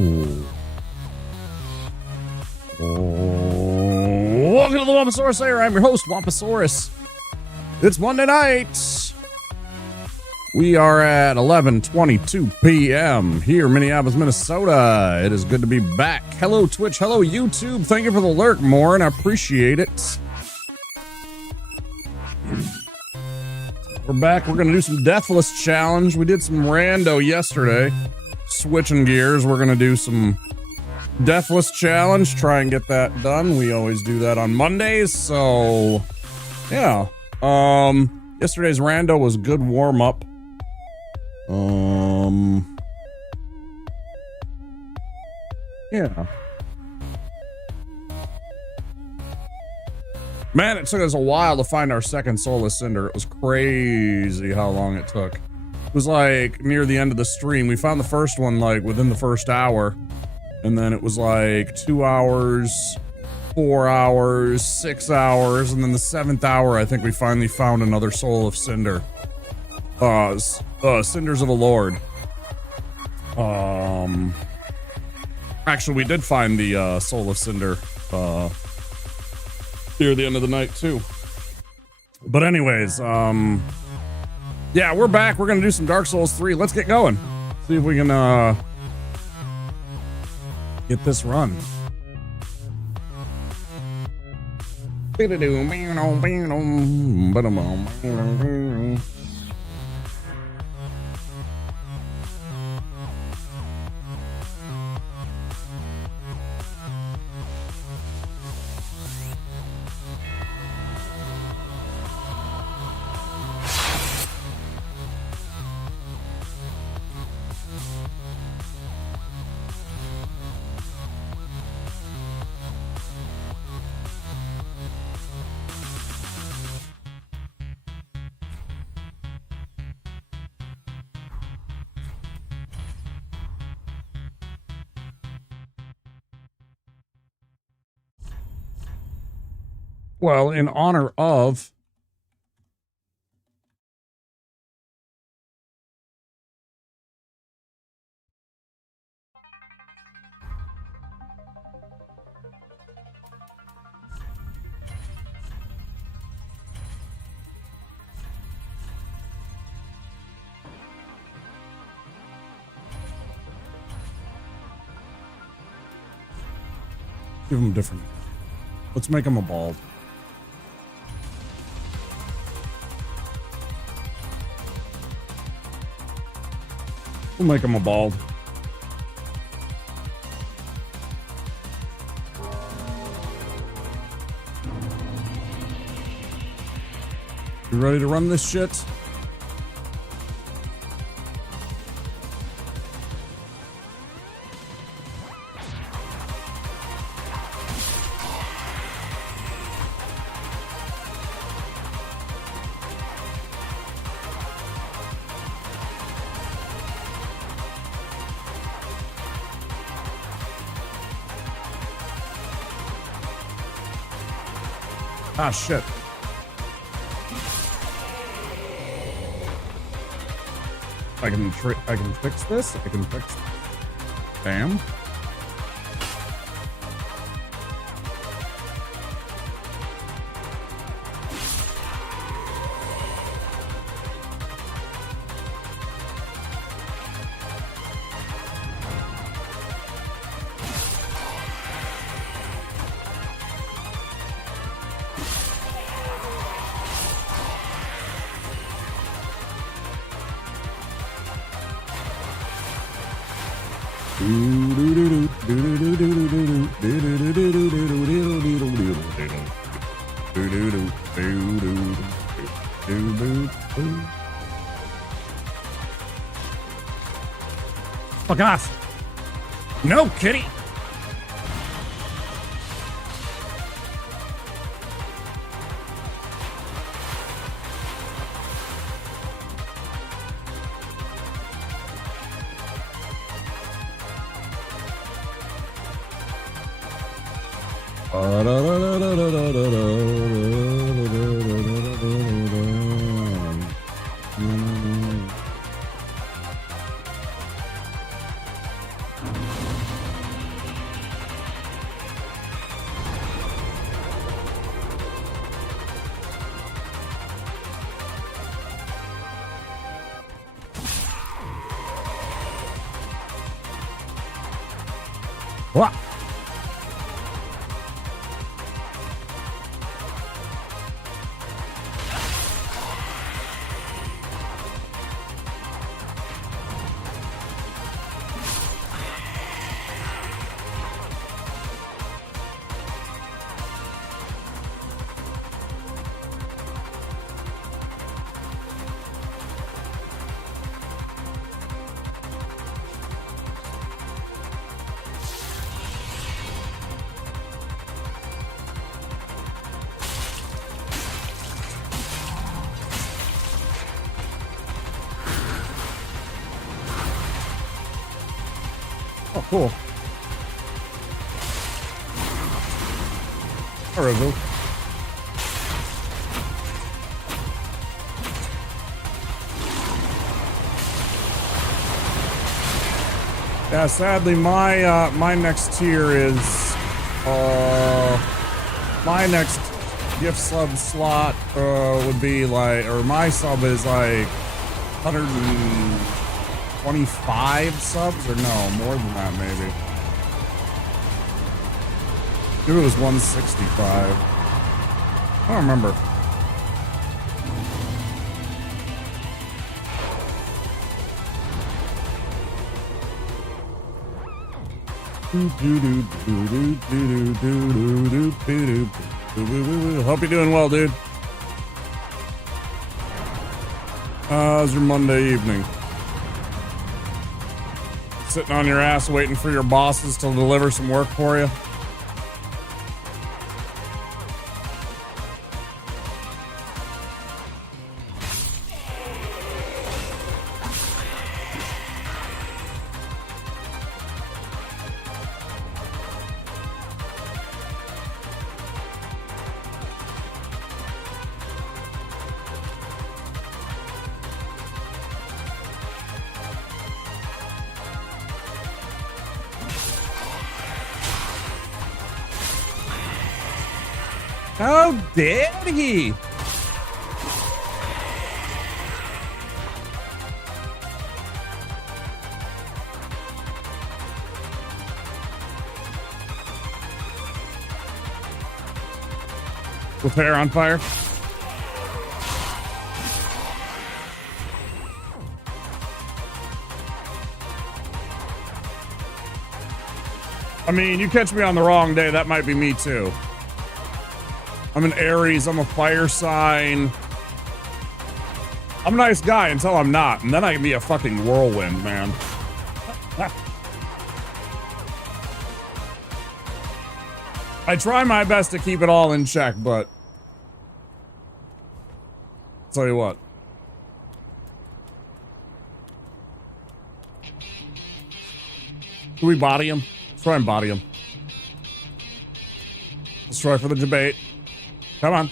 Ooh. Oh, welcome to the Wamposaurus Air. I'm your host, Wamposaurus. It's Monday night. We are at 11:22 p.m. here in Minneapolis, Minnesota. It is good to be back. Hello, Twitch. Hello, YouTube. Thank you for the lurk, Morin. I appreciate it. We're back. We're going to do some Deathless challenge. We did some rando yesterday. Switching gears. We're going to do some Deathless challenge. Try and get that done. We always do that on Mondays. So, yeah. Yesterday's rando was good warm up. Yeah. Man, it took us a while to find our second Soulless Cinder. It was crazy how long it took. It was like near the end of the stream. We found the first one like within the first hour. And then it was like 2 hours, 4 hours, 6 hours. And then the 7th hour, I think we finally found another Soul of Cinder. Cinders of the Lord. Actually, we did find the Soul of Cinder near the end of the night too. But anyways, yeah, we're back. We're gonna do some Dark Souls 3. Let's get going. See if we can get this run. Well, in honor of give him different. Let's make him a bald. We'll make him a bald. You ready to run this shit? Ah, shit. I can fix this. I can fix. Damn. Fuck off. No, kitty. Wah. Oh, cool. Horrible. Yeah, sadly, my next tier is my next gift sub slot would be like, or my sub is like 125 subs, or no, more than that maybe. Maybe it was 165. I don't remember. Hope you're doing well, dude. How's your Monday evening? Sitting on your ass waiting for your bosses to deliver some work for you? How dare he? With hair on fire? I mean, you catch me on the wrong day, that might be me too. I'm an Aries, I'm a fire sign. I'm a nice guy until I'm not, and then I can be a fucking whirlwind, man. I try my best to keep it all in check, but I'll tell you what. Can we body him? Let's try and body him. Let's try for the debate. Come on.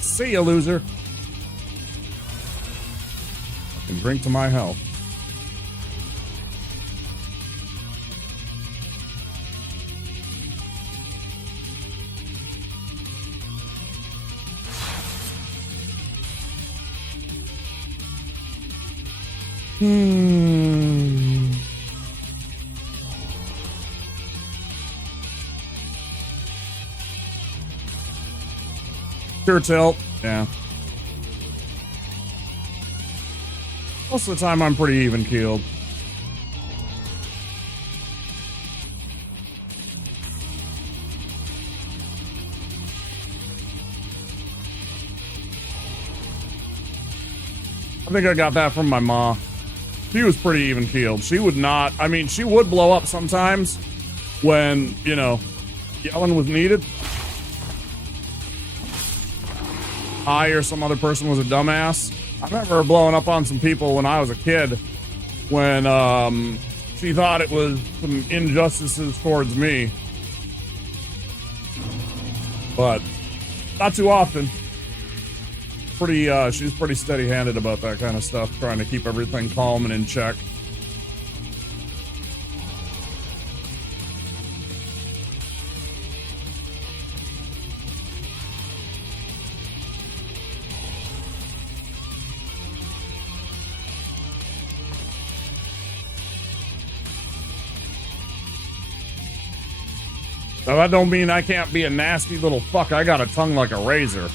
See ya, loser. And drink to my health. Pure tilt, yeah. Most of the time I'm pretty even keeled. I think I got that from my ma. She was pretty even keeled. She would not, I mean, she would blow up sometimes when, you know, yelling was needed. I or some other person was a dumbass. I remember her blowing up on some people when I was a kid when she thought it was some injustices towards me. But not too often. she's pretty steady-handed about that kind of stuff, trying to keep everything calm and in check. Now, that don't mean I can't be a nasty little fuck. I got a tongue like a razor.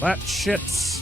That shit's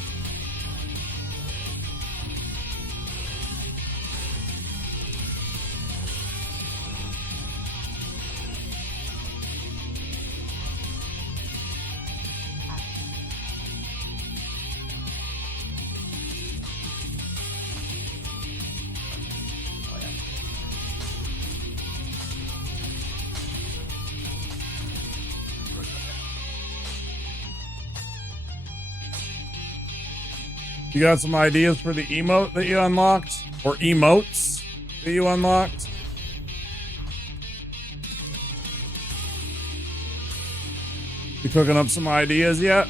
You got some ideas for the emote that you unlocked? Or emotes that you unlocked? You cooking up some ideas yet?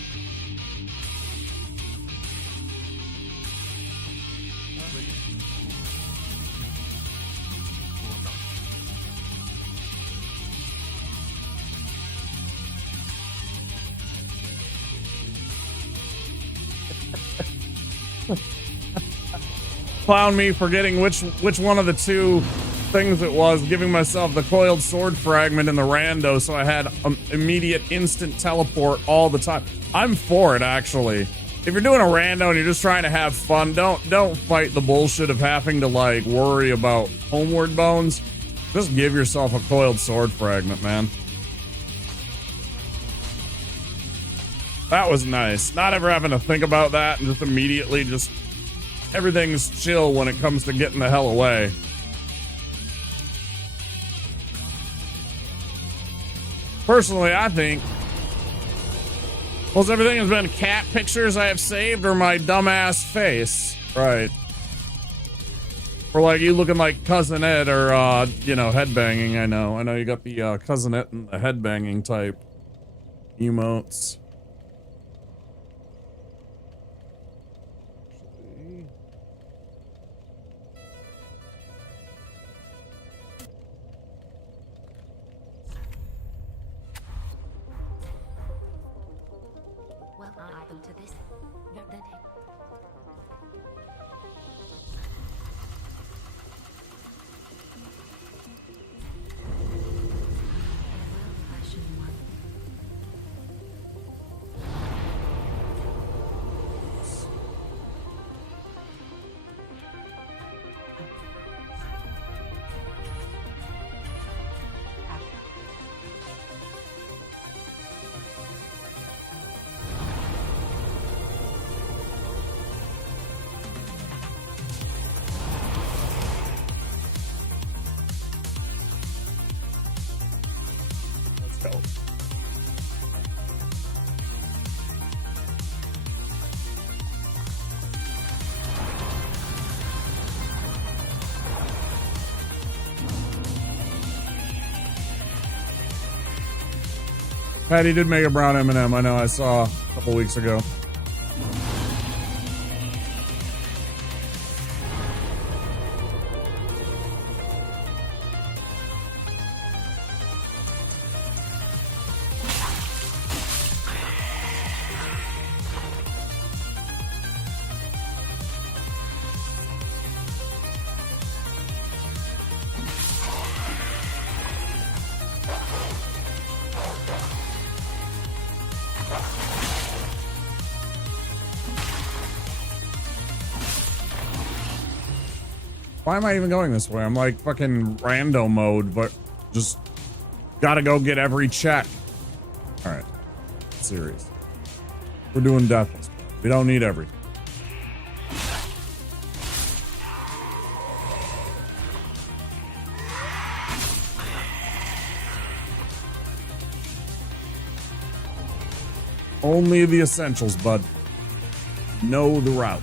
Clown me forgetting which one of the two things it was, giving myself the coiled sword fragment in the rando so I had immediate instant teleport all the time. I'm for it, actually. If you're doing a rando and you're just trying to have fun, don't fight the bullshit of having to like worry about homeward bones. Just give yourself a coiled sword fragment, man. That was nice. Not ever having to think about that and just immediately just everything's chill when it comes to getting the hell away. Personally, I think most everything has been cat pictures I have saved or my dumbass face. Right. Or like you looking like Cousin Ed or, you know, headbanging. I know you got the Cousin Ed and the headbanging type emotes. Patty did make a brown M&M. I know, I saw a couple weeks ago. Why am I even going this way? I'm like fucking rando mode, but just gotta go get every check. All right, serious. We're doing Deathless. We don't need everything. Only the essentials, bud. Know the routes.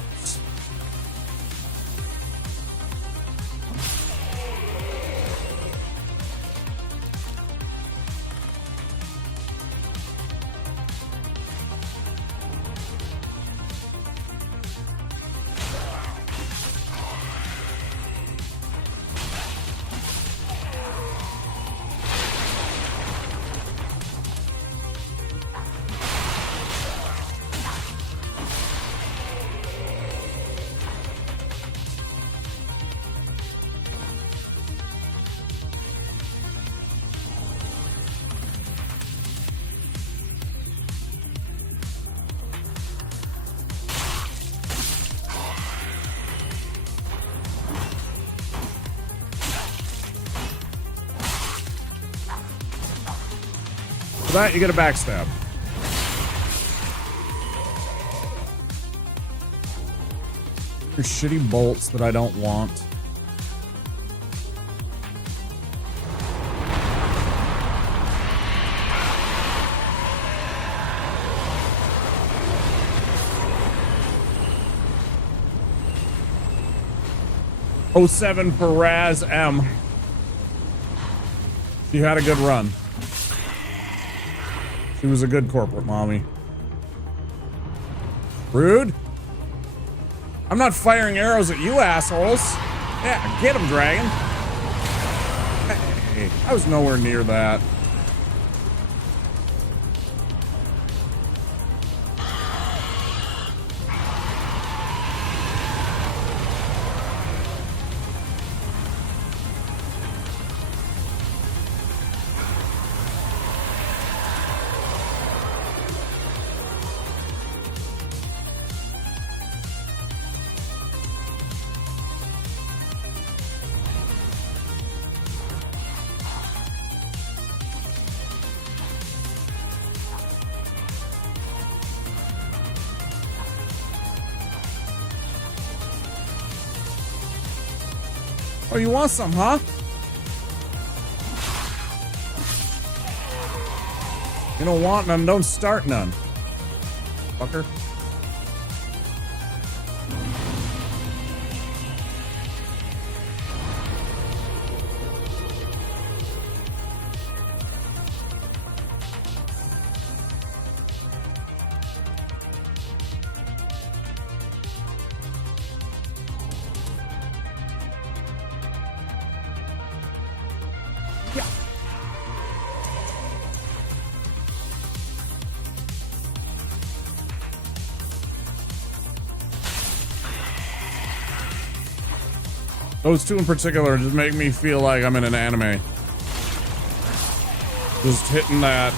For that, you get a backstab. Your shitty bolts that I don't want. '07 for Raz M. She had a good run. She was a good corporate mommy. Rude. I'm not firing arrows at you assholes. Yeah, get him, dragon. Hey, I was nowhere near that. Oh, you want some, huh? You don't want none, don't start none. Fucker. Those two in particular just make me feel like I'm in an anime. Just hitting that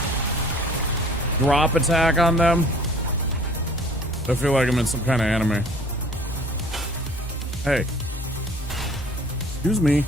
drop attack on them. I feel like I'm in some kind of anime. Hey. Excuse me.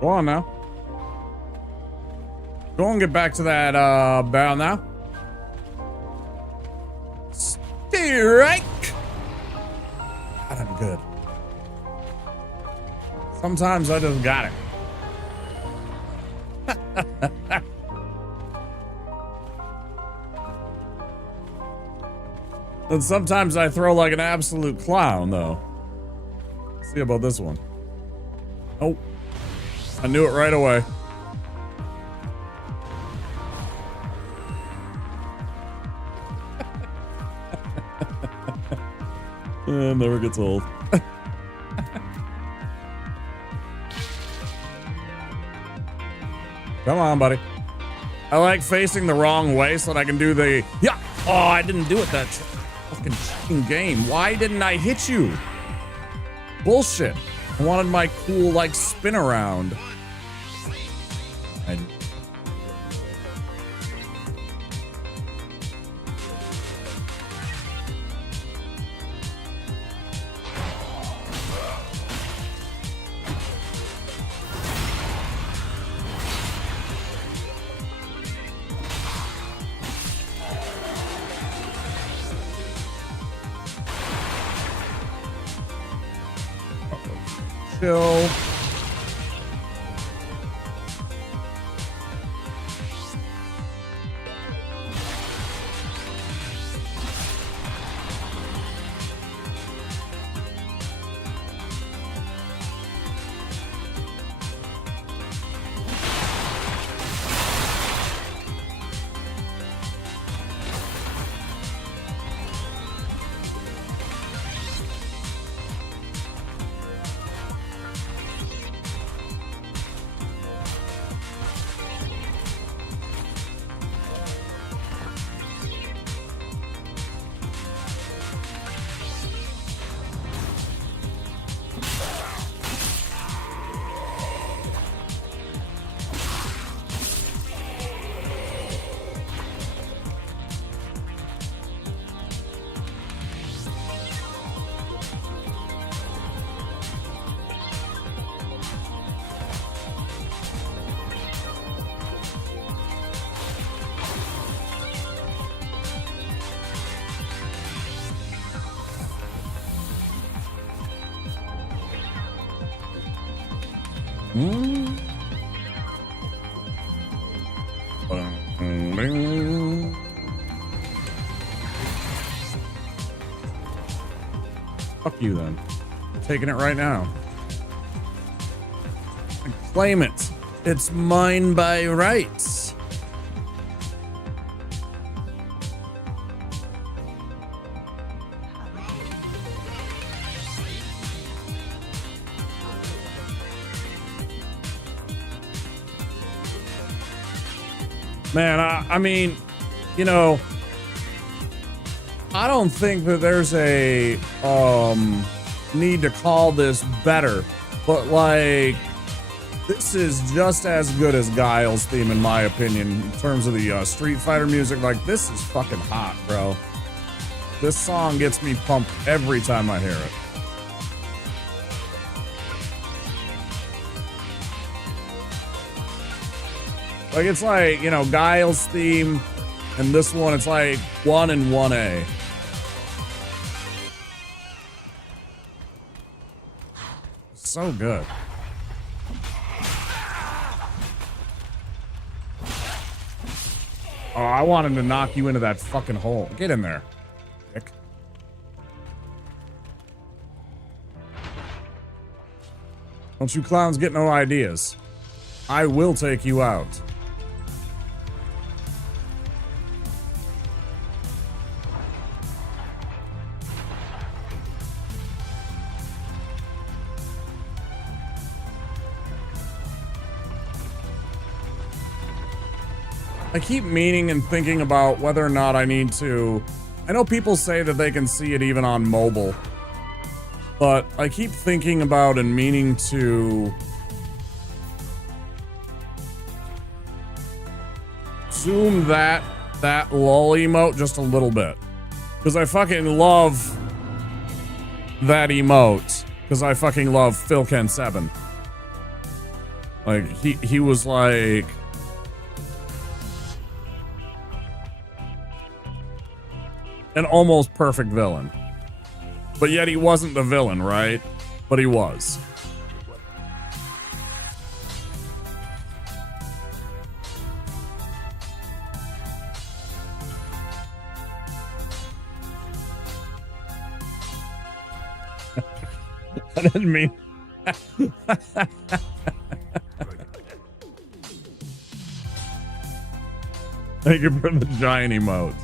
Go on now. Go on, get back to that barrel now. Strike. God, I'm good. Sometimes I just got it. And sometimes I throw like an absolute clown, though. Let's see about this one. Oh, I knew it right away. It never gets old. Come on, buddy. I like facing the wrong way so that I can do the... Yeah! Oh, I didn't do it that fucking game. Why didn't I hit you? Bullshit. I wanted my cool, like, spin around. Chill. Fuck you then. I'm taking it right now. Claim it. It's mine by rights. Man, I mean, you know, I don't think that there's a need to call this better, but like, this is just as good as Guile's theme in my opinion in terms of the Street Fighter music. Like, this is fucking hot, bro. This song gets me pumped every time I hear it. Like, it's like, you know, Guile's theme and this one, it's like 1 and 1A. So good. Oh, I want him to knock you into that fucking hole. Get in there, dick. Don't you clowns get no ideas. I will take you out. I keep meaning and thinking about whether or not I need to... I know people say that they can see it even on mobile, but I keep thinking about and meaning to zoom that lull emote just a little bit, because I fucking love that emote, because I fucking love Philken 7. Like he was like an almost perfect villain. But yet he wasn't the villain, right? But he was. I didn't mean. Thank you for the giant emote.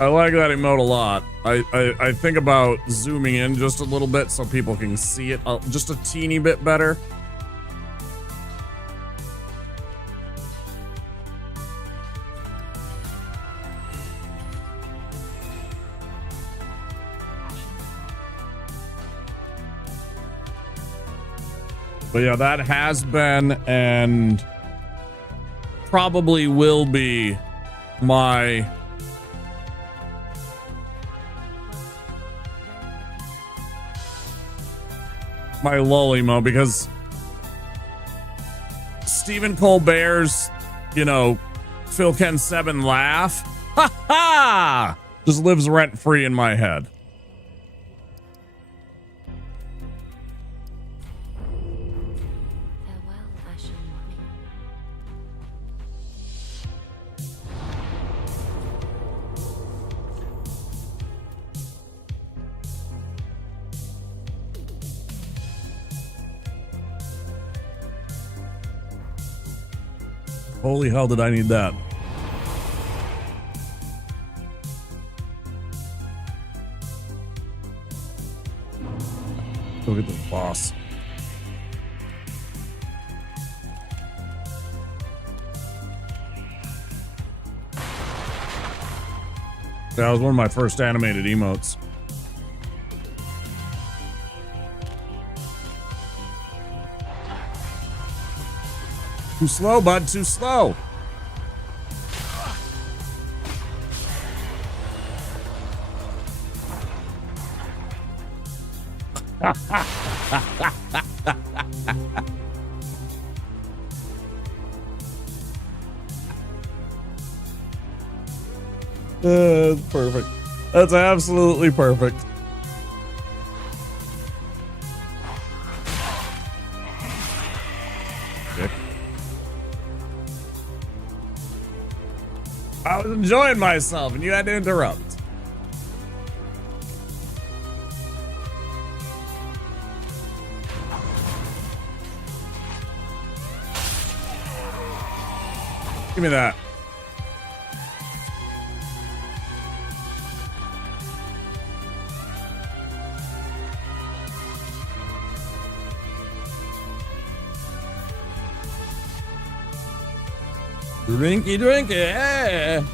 I like that emote a lot. I think about zooming in just a little bit so people can see it just a teeny bit better. But yeah, that has been and probably will be my lull emo, because Stephen Colbert's, you know, Phil Ken 7 laugh, ha ha, just lives rent free in my head. Holy hell, did I need that? Go get the boss. That was one of my first animated emotes. Too slow, bud. Too slow. That's perfect. That's absolutely perfect. I was enjoying myself and you had to interrupt. Give me that. Drinky, drinky, yeah.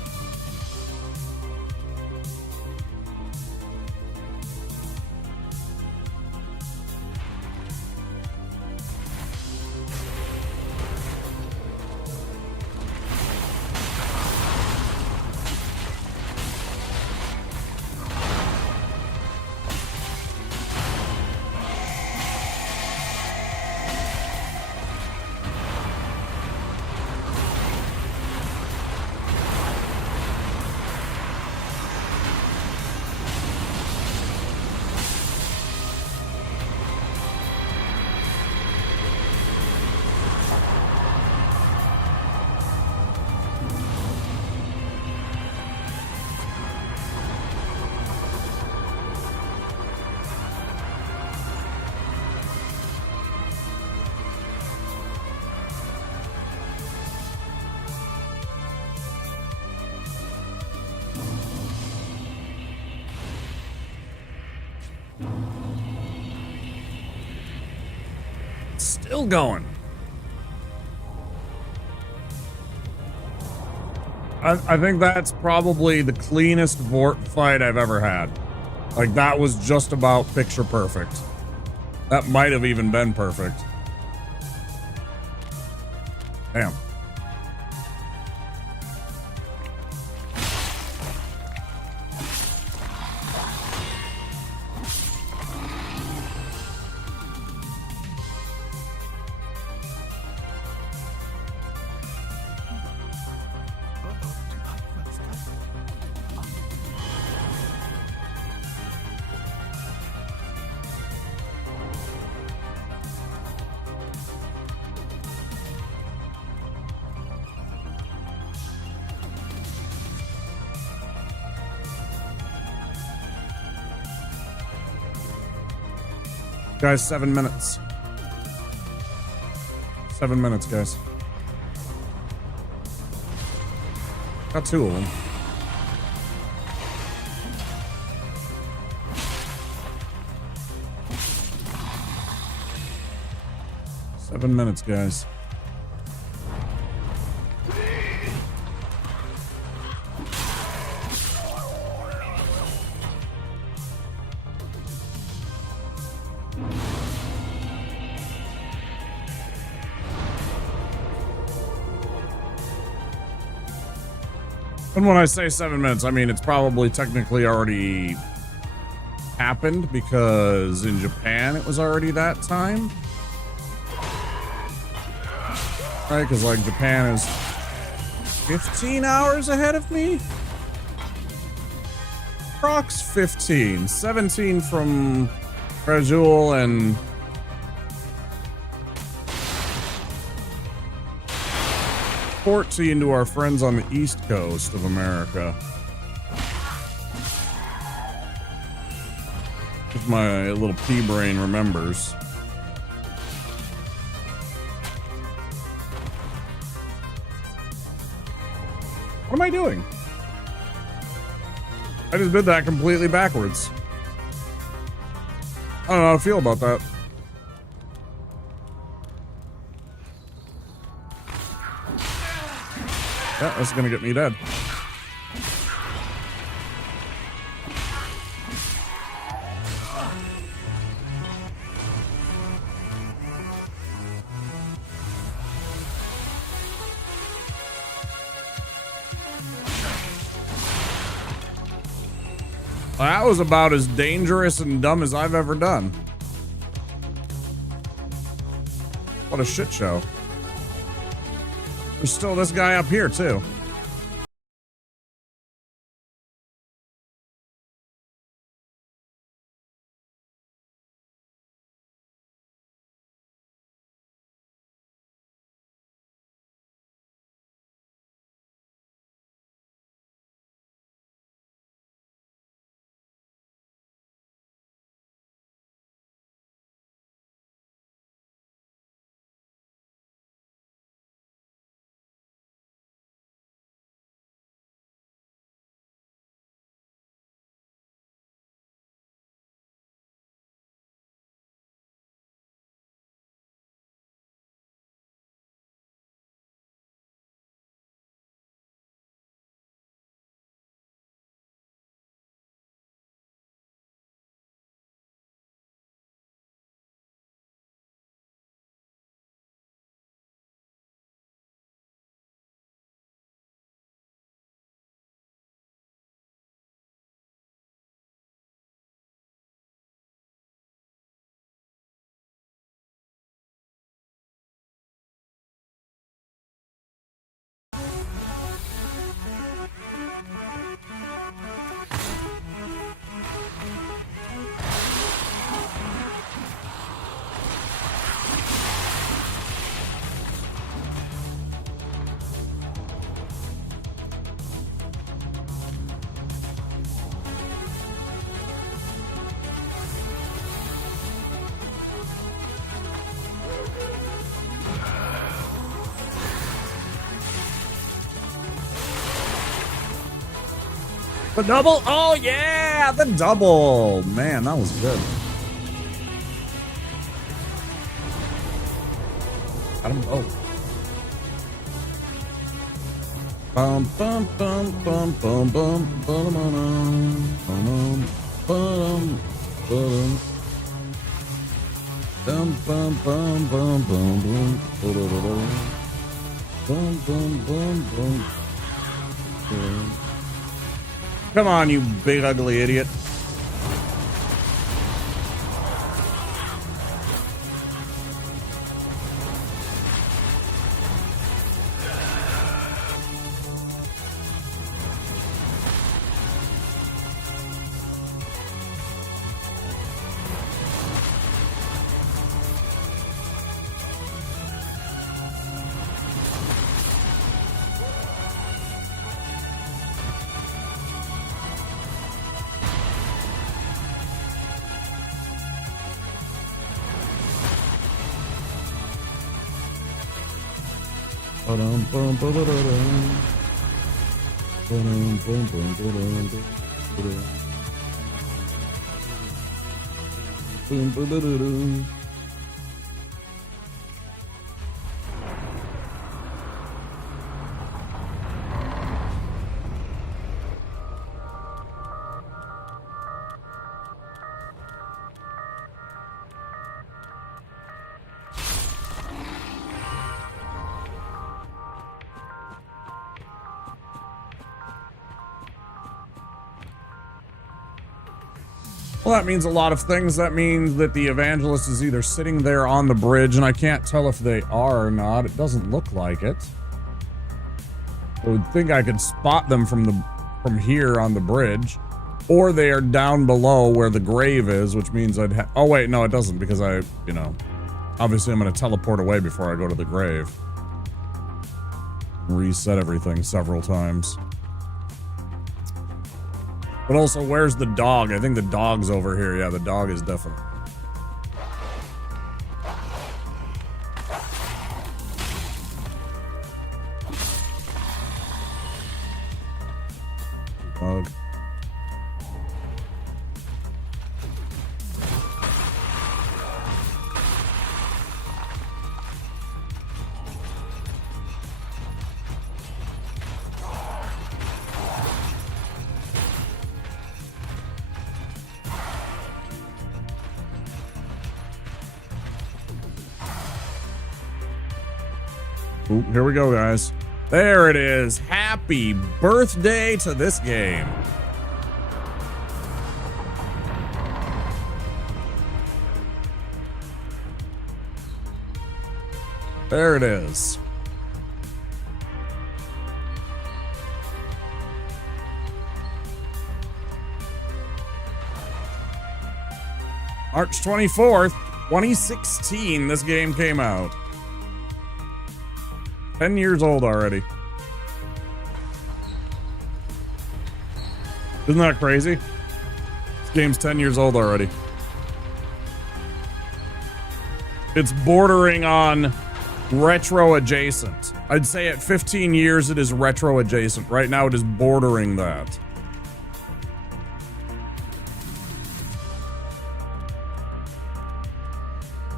Still going. I think that's probably the cleanest Vort fight I've ever had. Like, that was just about picture perfect. That might have even been perfect. Damn. Guys, 7 minutes. 7 minutes, guys. Got 2 of them. Seven minutes, guys. And when I say 7 minutes, I mean it's probably technically already happened because in Japan it was already that time. Right, because like Japan is 15 hours ahead of me? Prox 15. 17 from Rajul and 14 to our friends on the East Coast of America. If my little pea brain remembers. What am I doing? I just did that completely backwards. I don't know how to feel about that. Yeah, that's gonna get me dead. That was about as dangerous and dumb as I've ever done. What a shit show. There's still this guy up here, too. The double? Oh, yeah! The double! Man, that was good. Got them both. Bum, bum, bum, bum, bum, bum, bum, bum, bum, bum, bum, bum, bum, bum, bum, bum, bum, bum, bum. Come on, you big ugly idiot. Ba-dum, bum, ba-da-da-dum. Ba-dum, bum, bum, ba-dum, ba-da-da. Boom, ba-da-da-dum. Well, that means a lot of things. That means that the evangelist is either sitting there on the bridge, and I can't tell if they are or not. It doesn't look like it. I would think I could spot them from here on the bridge, or they are down below where the grave is, which means I'd have. Oh wait, no, it doesn't, because obviously I'm going to teleport away before I go to the grave. Reset everything several times. But also, where's the dog? I think the dog's over here. Yeah, the dog is definitely. Dog. Ooh, here we go, guys. There it is. Happy birthday to this game. There it is. March 24th, 2016, this game came out. 10 years old already. Isn't that crazy? This game's 10 years old already. It's bordering on retro adjacent. I'd say at 15 years it is retro adjacent. Right now it is bordering that.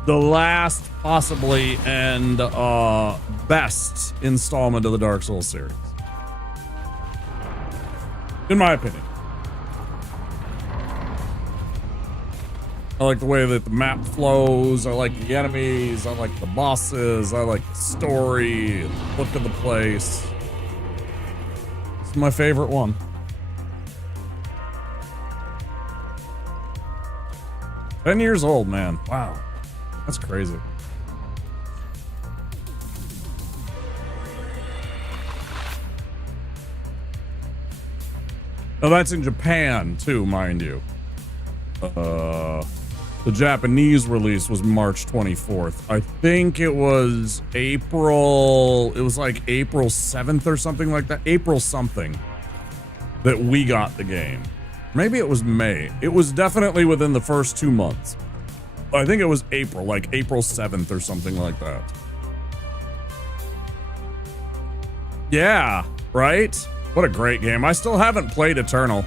The last, possibly, and best installment of the Dark Souls series. In my opinion. I like the way that the map flows. I like the enemies. I like the bosses. I like the story. The look of the place. It's my favorite one. "10 years old, man. Wow. That's crazy." Oh, that's in Japan, too, mind you. The Japanese release was March 24th. I think it was April. It was like April 7th or something like that. April something that we got the game. Maybe it was May. It was definitely within the first 2 months. I think it was April, like April 7th or something like that. Yeah, right? What a great game. I still haven't played Eternal.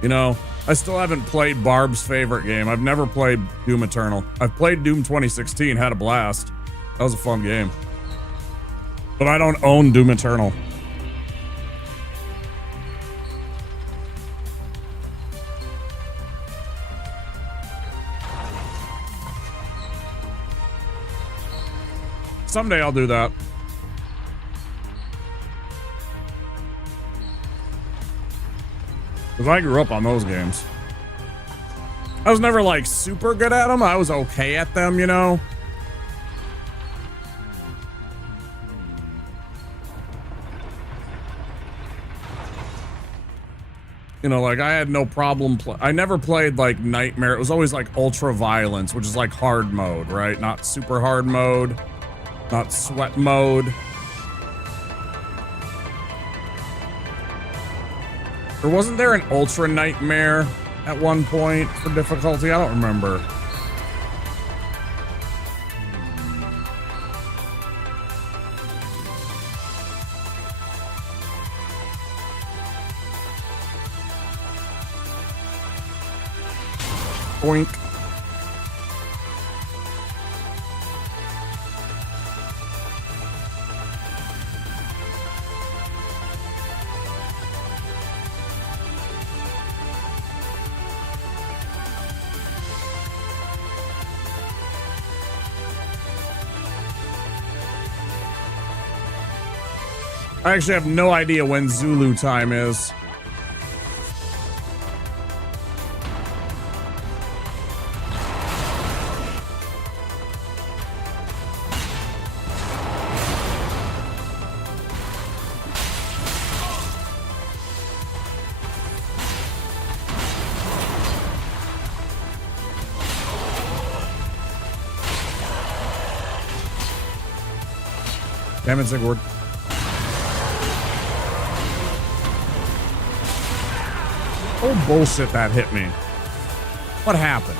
You know, I still haven't played Barb's favorite game. I've never played Doom Eternal. I've played Doom 2016, had a blast. That was a fun game. But I don't own Doom Eternal. Someday I'll do that. Because I grew up on those games. I was never like super good at them. I was okay at them, you know. You know, like I had no problem. I never played like Nightmare. It was always like Ultra Violence, which is like hard mode, right? Not super hard mode. Not sweat mode. Or wasn't there an Ultra Nightmare at one point for difficulty? I don't remember. Boink. I actually have no idea when Zulu time is. Damn it, Sigurd. Oh, bullshit, that hit me. What happened?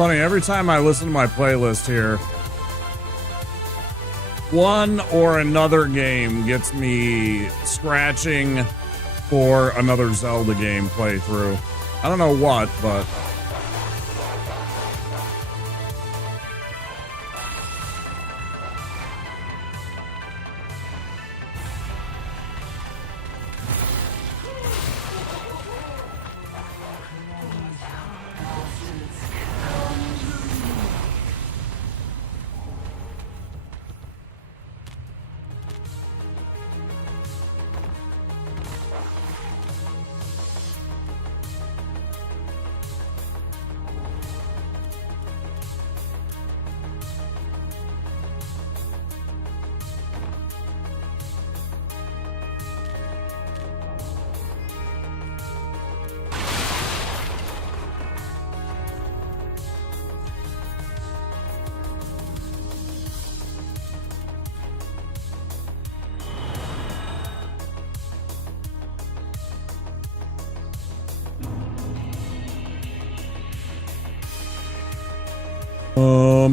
Funny, every time I listen to my playlist here, one or another game gets me scratching for another Zelda game playthrough. I don't know what, but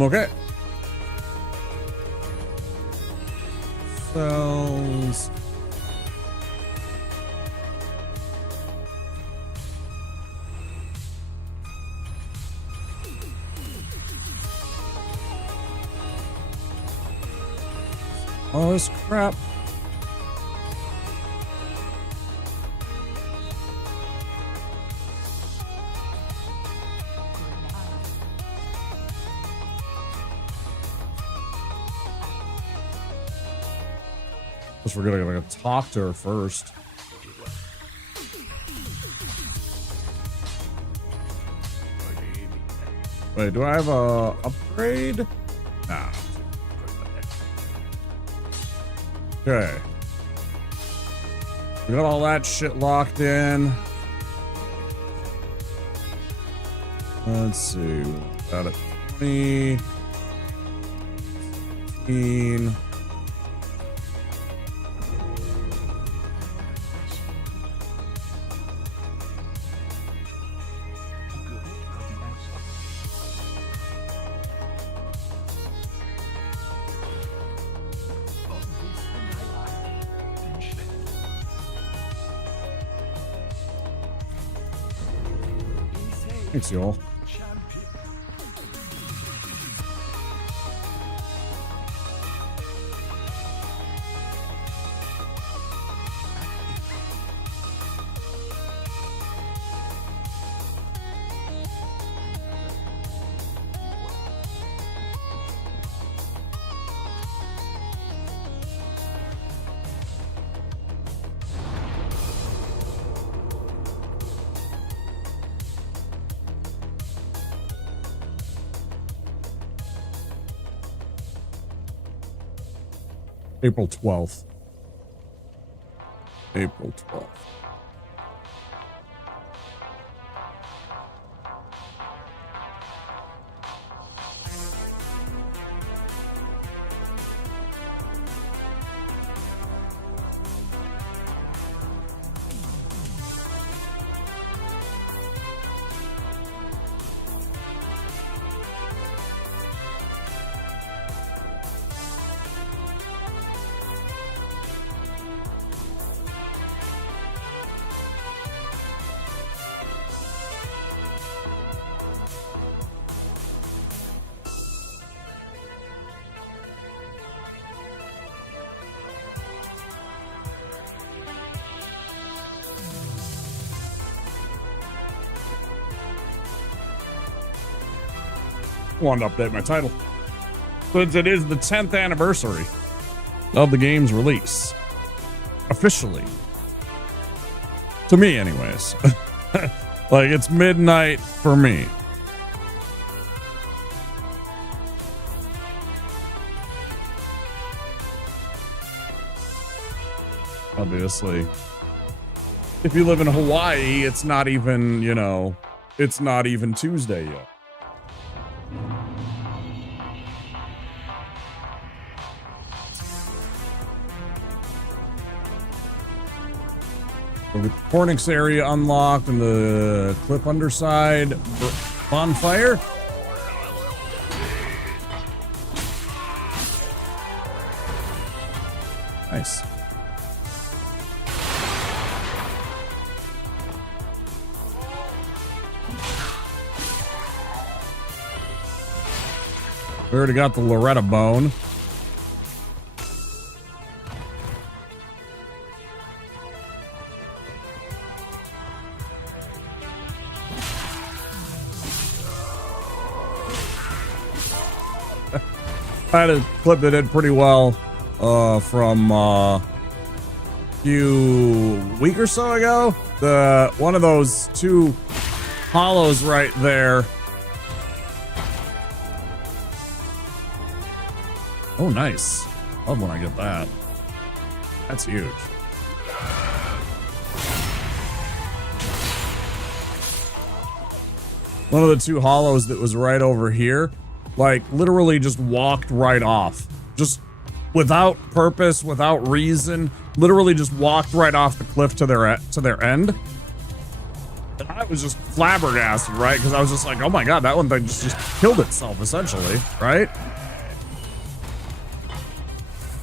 okay. Cells. All this crap. We're gonna talk to her first. Wait, do I have a upgrade? Nah. Okay. We got all that shit locked in. Let's see. Got it. 20. 15. Thanks, y'all. April 12th. April 12th. Wanted to update my title since it is the 10th anniversary of the game's release officially, to me anyways. Like, it's midnight for me. Obviously, if you live in Hawaii, it's not even, you know, it's not even Tuesday yet. The Cornix area unlocked and the cliff underside bonfire. Nice. We already got the Loretta bone. I had a clip that did pretty well from a week or so ago. One of those two hollows right there. Oh, nice. Love when I get that. That's huge. One of the two hollows that was right over here, like, literally just walked right off. Just without purpose, without reason, literally just walked right off the cliff to their end. And I was just flabbergasted, right? Because I was just like, oh my god, that one thing just killed itself, essentially, right?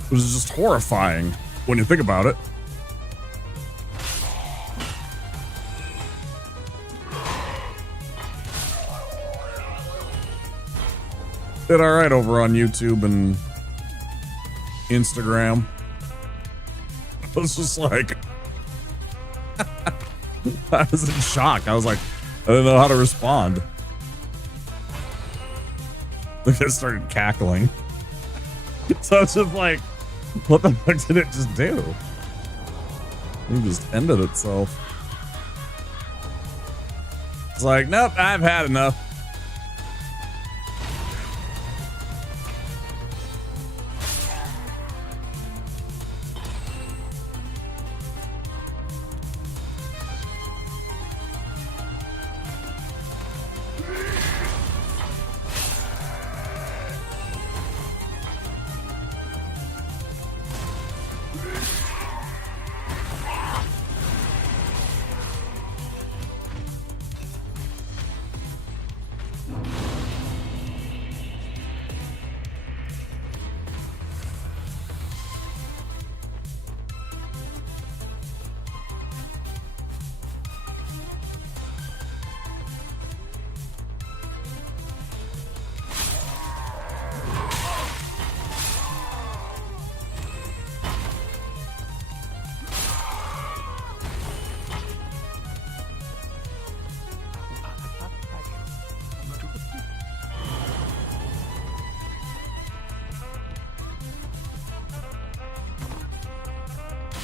It was just horrifying when you think about it. Did all right over on YouTube and Instagram. I was just like, I was in shock. I was like, I didn't know how to respond. I started cackling. So I was just like, what the fuck did it just do? It just ended itself. It's like, nope, I've had enough.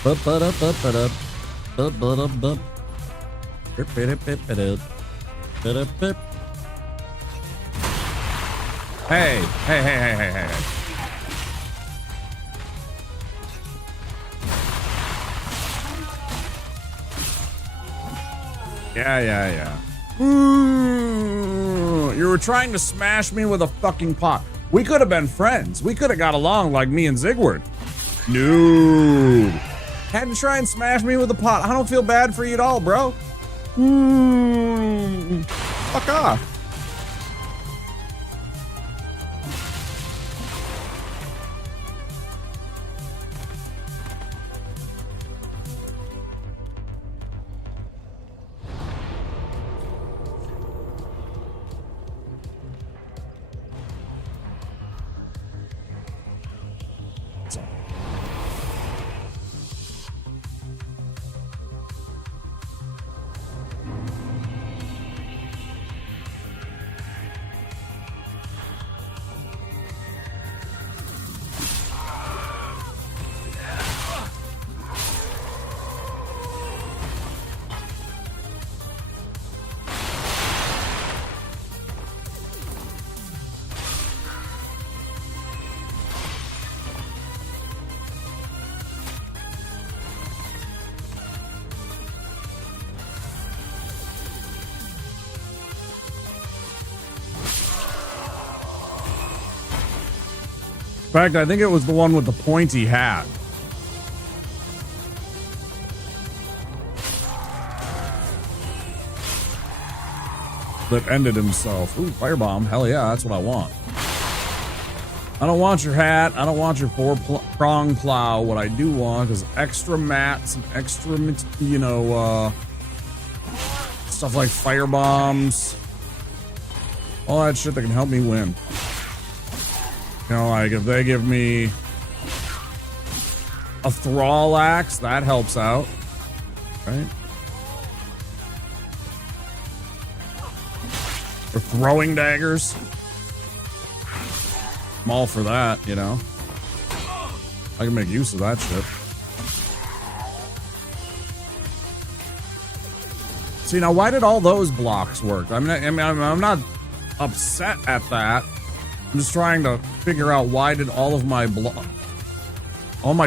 Hey, hey, hey, hey, hey, hey. Yeah. You were trying to smash me with a fucking pot. We could have been friends. We could have got along like me and Zigward. No. Had to try and smash me with a pot. I don't feel bad for you at all, bro. Fuck off. In fact, I think it was the one with the pointy hat. That ended himself. Ooh, firebomb. Hell yeah, that's what I want. I don't want your hat. I don't want your four-prong plow. What I do want is extra mats and extra, stuff like firebombs. All that shit that can help me win. You know, like if they give me a thrall axe, that helps out, right? Or throwing daggers. I'm all for that, you know. I can make use of that shit. See, now why did all those blocks work? I'm not upset at that. I'm just trying to figure out why did all my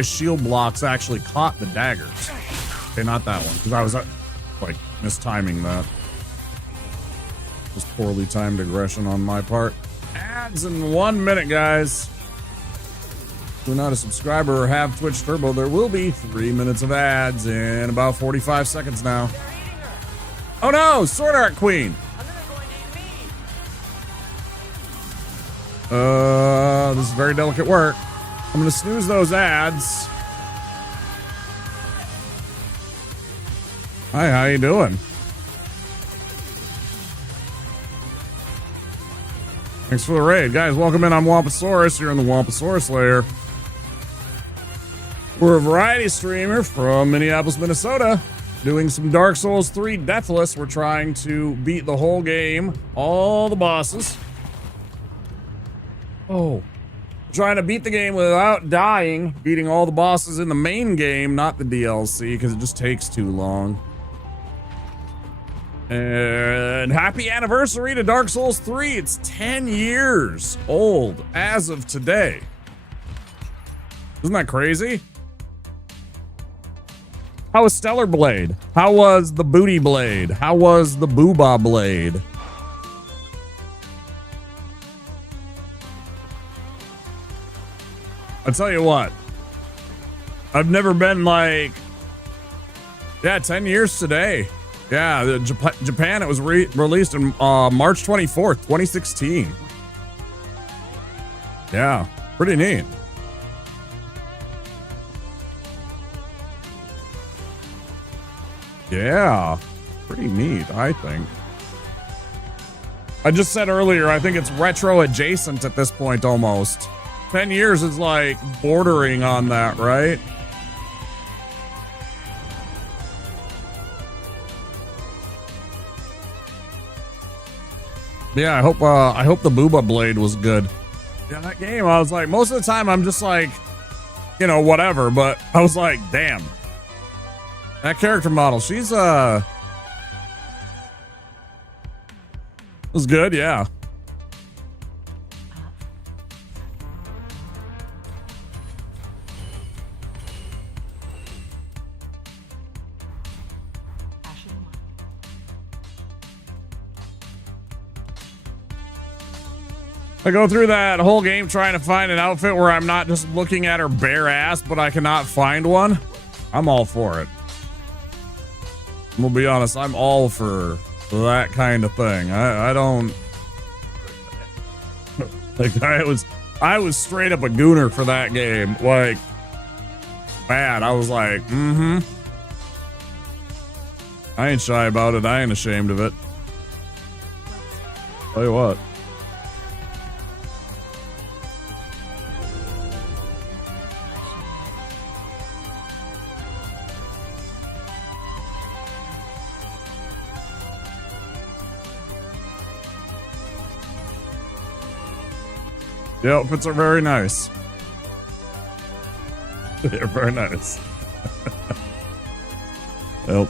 shield blocks actually caught the daggers. Okay, not that one, because I was like mistiming that. Just poorly timed aggression on my part. Ads in 1 minute, guys. If you're not a subscriber or have Twitch Turbo, there will be 3 minutes of ads in about 45 seconds now. Oh no, Sword Art Queen. This is very delicate work. I'm gonna snooze those ads. Hi, how you doing? Thanks for the raid. Guys, welcome in. I'm Wampasaurus. You're in the Wampasaurus lair. We're a variety streamer from Minneapolis, Minnesota, doing some Dark Souls 3 Deathless. We're trying to beat the whole game, all the bosses. Oh. Trying to beat the game without dying, beating all the bosses in the main game, not the DLC, because it just takes too long. And happy anniversary to Dark Souls 3. It's 10 years old as of today. Isn't that crazy? How was Stellar Blade? How was the Booty Blade? How was the Booba Blade? I'll tell you what. I've never been like... Yeah, 10 years today. Yeah, Japan, it was released on March 24th, 2016. Yeah, pretty neat. Yeah, pretty neat, I think. I just said earlier, I think it's retro adjacent at this point almost. 10 years is like bordering on that, right? Yeah, I hope the Booba Blade was good. Yeah, that game, I was like, most of the time I'm just like, you know, whatever, but I was like, damn, That character model, she's was good, yeah. I go through that whole game trying to find an outfit where I'm not just looking at her bare ass, but I cannot find one. I'm all for it. I'm gonna be honest, I'm all for that kind of thing. I don't like I was straight up a gooner for that game. Like bad. I was like, I ain't shy about it. I ain't ashamed of it. Tell you what. The outfits are very nice. They're very nice. Well,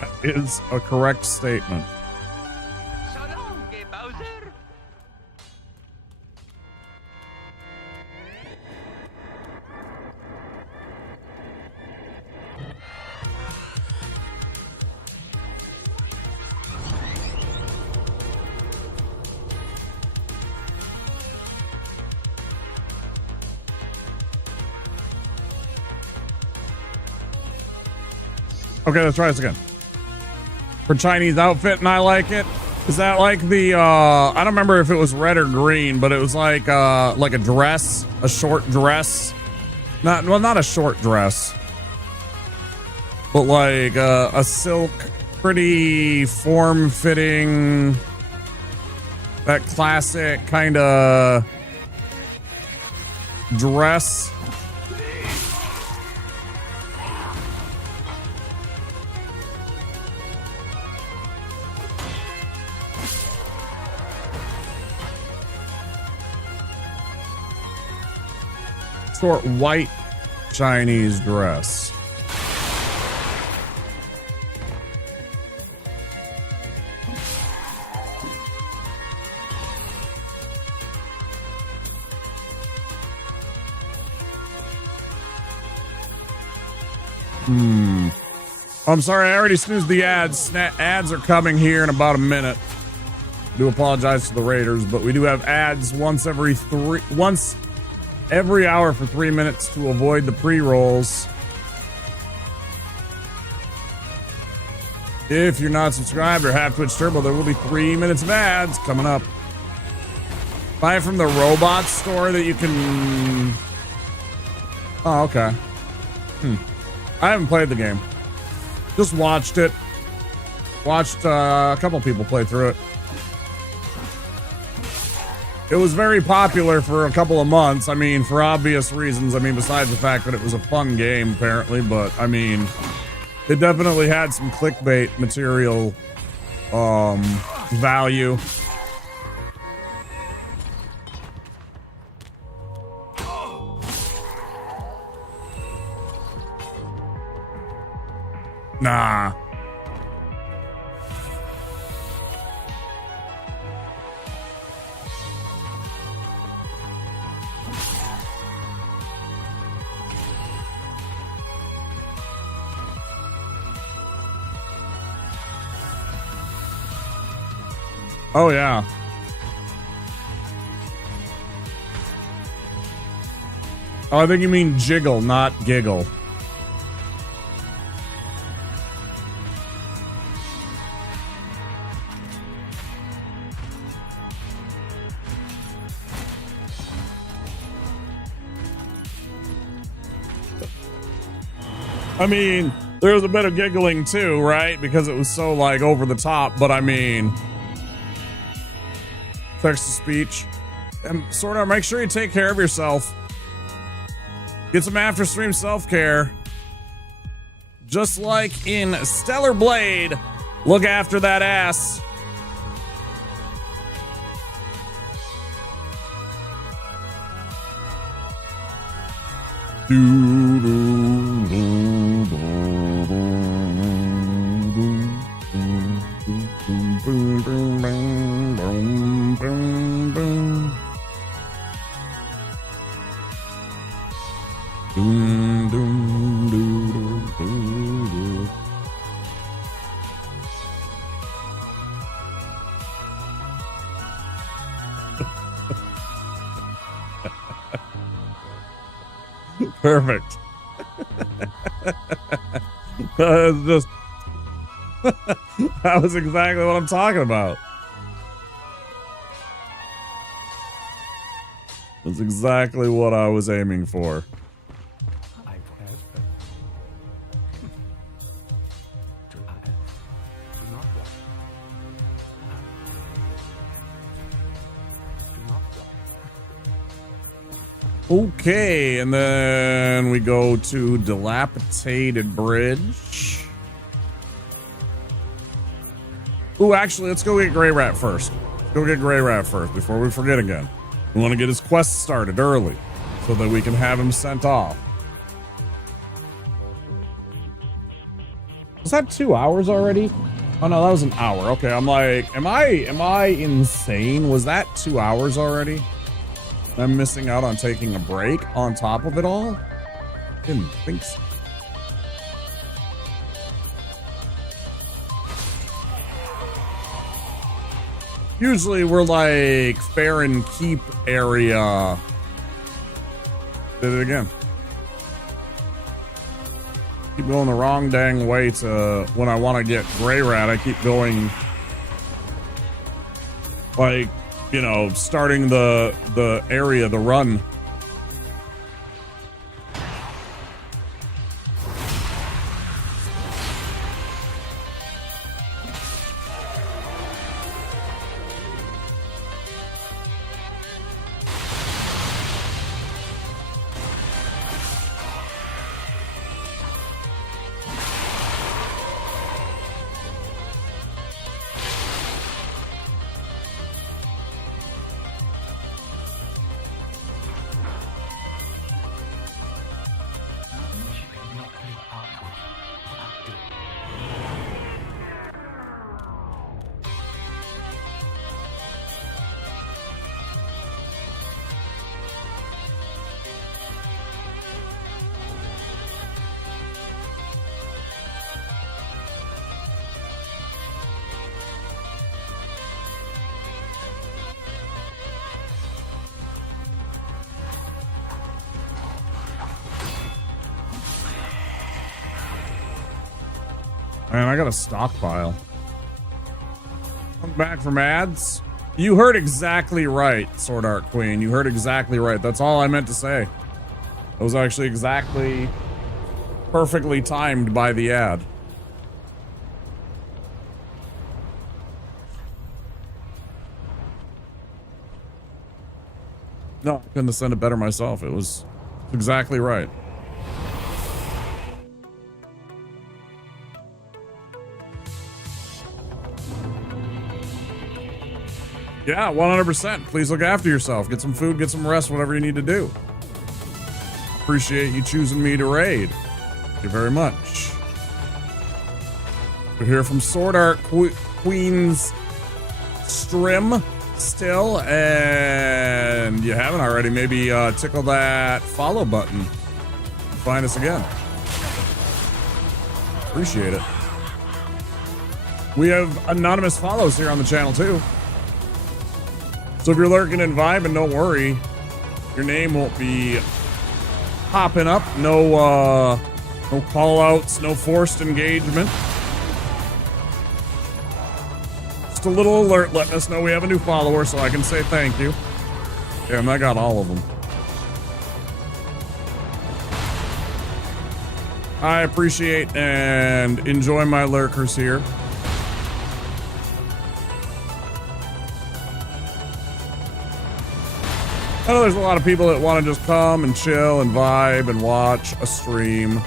that is a correct statement. So long, Bowser. Okay, let's try this again. For Chinese outfit, and I like it. Is that like the I don't remember if it was red or green, but it was like a dress, a short dress. Not a short dress, but like a silk, pretty form-fitting, that classic kind of dress. Short white Chinese dress. I'm sorry, I already snoozed the ads. Ads are coming here in about a minute. Do apologize to the Raiders, but we do have ads once every hour for 3 minutes to avoid the pre-rolls. If you're not subscribed or have Twitch Turbo, there will be 3 minutes of ads coming up. Buy from the robot store that you can... Oh, okay. I haven't played the game. Just watched it. Watched a couple people play through it. It was very popular for a couple of months. I mean, for obvious reasons. I mean, besides the fact that it was a fun game, apparently. But, I mean, it definitely had some clickbait material value. Nah. Oh, yeah. Oh, I think you mean jiggle, not giggle. I mean, there was a bit of giggling too, right? Because it was so, like, over the top, but I mean... Text-to-speech. And sort of make sure you take care of yourself. Get some after-stream self-care. Just like in Stellar Blade, look after that ass. Do, do, do, do. Boom, boom, boom, boom, boom, boom, boom. Doom, doom, doo, doo, doo, doo. Perfect. Just that was exactly what I'm talking about. That's exactly what I was aiming for. Okay, and then we go to Dilapidated Bridge. Ooh, actually, let's go get Grey Rat first. Go get Grey Rat first before we forget again. We want to get his quest started early so that we can have him sent off. Was that 2 hours already? Oh no, that was an hour. Okay, I'm like, am I insane? Was that 2 hours already? I'm missing out on taking a break on top of it all? Didn't think so. Usually we're like Fair and Keep area. Did it again. Keep going the wrong dang way to when I want to get Grey Rat. I keep going like, you know, starting the area, the run. Man, I got a stockpile. I'm back from ads. You heard exactly right, Sword Art Queen. You heard exactly right. That's all I meant to say. It was actually exactly perfectly timed by the ad. No, I couldn't have said it better myself. It was exactly right. Yeah, 100%. Please look after yourself. Get some food, get some rest, whatever you need to do. Appreciate you choosing me to raid. Thank you very much. We're here from Sword Art Queen's Strim still, and you haven't already, maybe tickle that follow button. Find us again. Appreciate it. We have anonymous follows here on the channel too. So if you're lurking and vibing, don't worry. Your name won't be popping up. No call outs, no forced engagement. Just a little alert letting us know we have a new follower so I can say thank you. Yeah, and I got all of them. I appreciate and enjoy my lurkers here. I know there's a lot of people that want to just come and chill and vibe and watch a stream.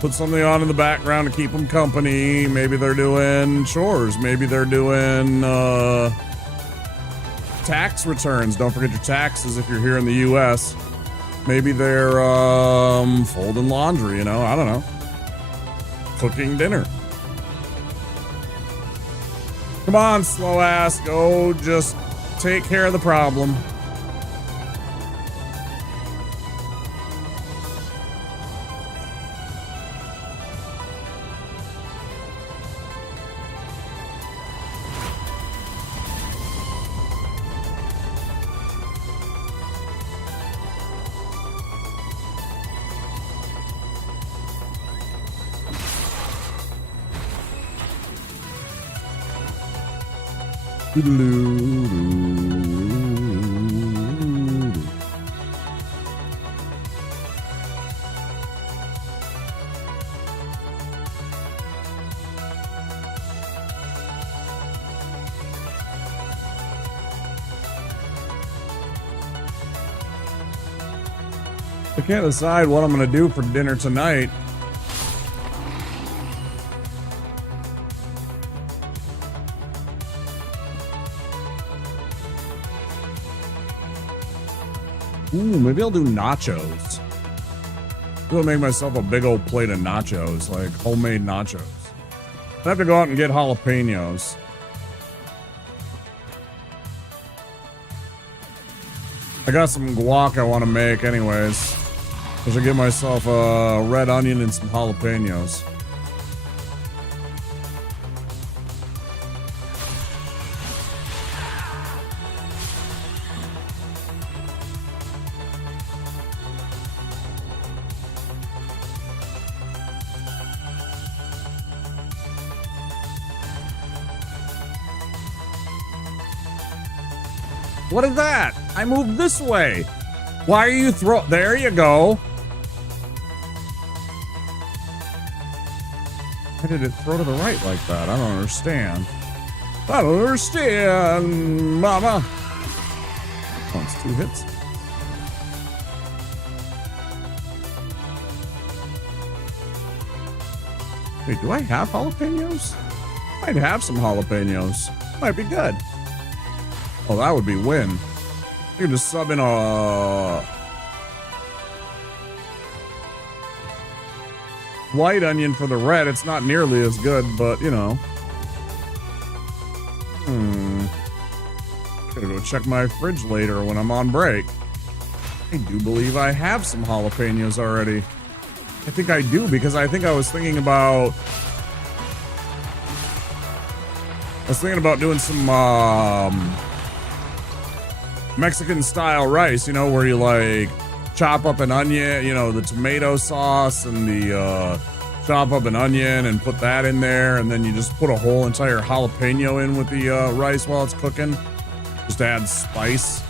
Put something on in the background to keep them company. Maybe they're doing chores. Maybe they're doing tax returns. Don't forget your taxes if you're here in the US. Maybe they're folding laundry, you know, I don't know. Cooking dinner. Come on, slow ass. Go just take care of the problem. I can't decide what I'm gonna do for dinner tonight. Ooh, maybe I'll do nachos. I'm gonna make myself a big old plate of nachos, like homemade nachos. I have to go out and get jalapenos. I got some guac I want to make anyways. I should get myself a red onion and some jalapenos. What is that? I moved this way. Why are you there you go. Why did it throw to the right like that? I don't understand. I don't understand, mama. Oh, it's 2 hits. Wait, do I have jalapenos? I'd have some jalapenos. Might be good. Oh, that would be win. You can just sub in a white onion for the red. It's not nearly as good, but you know. Gotta go check my fridge later when I'm on break. I do believe I have some jalapenos already. I think I do because I think I was thinking about doing some Mexican style rice, you know, where you like chop up an onion, you know, the tomato sauce and the chop up an onion and put that in there, and then you just put a whole entire jalapeno in with the rice while it's cooking, just to add spice.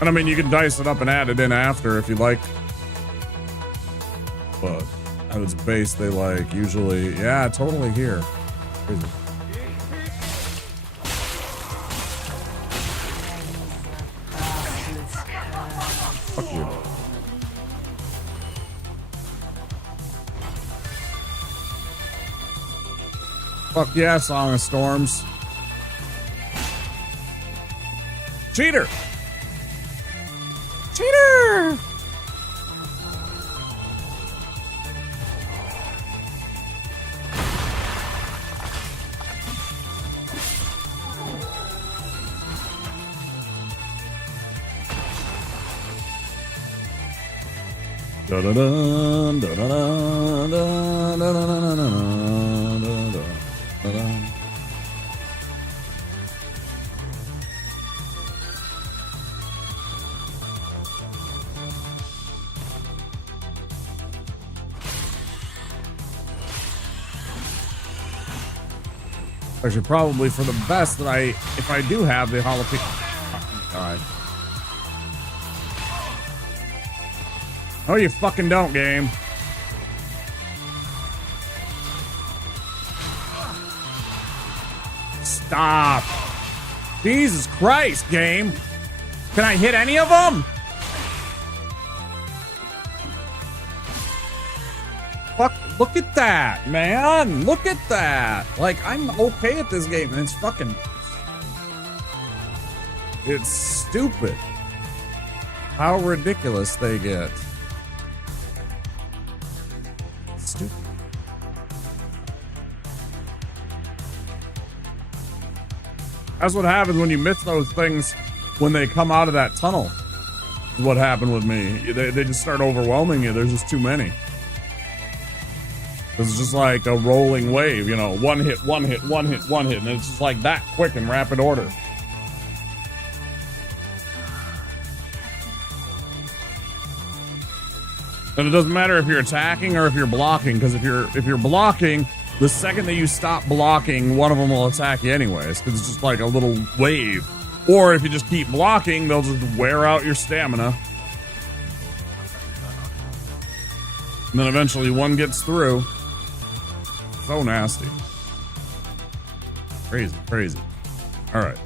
And I mean, you can dice it up and add it in after if you like, but at its base, they like usually, yeah, totally here. Crazy. Fuck you. Fuck yeah, Song of Storms. Cheater! Cheater! Da-da-dun, da-da-dun, da-da-dun, da-da-dun. Actually, probably for the best that if I do have the jalapeno. All right. Oh, you fucking don't, game. Stop. Jesus Christ, game. Can I hit any of them? Fuck, look at that, man. Look at that. Like, I'm okay at this game, and it's fucking... It's stupid how ridiculous they get. That's what happens when you miss those things when they come out of that tunnel. Is what happened with me. They just start overwhelming you. There's just too many. It's just like a rolling wave, you know, one hit, one hit, one hit, one hit, and it's just like that quick in rapid order. And it doesn't matter if you're attacking or if you're blocking, because if you're blocking, the second that you stop blocking, one of them will attack you anyways, because it's just like a little wave. Or if you just keep blocking, they'll just wear out your stamina. And then eventually one gets through. So nasty. Crazy, crazy. All right.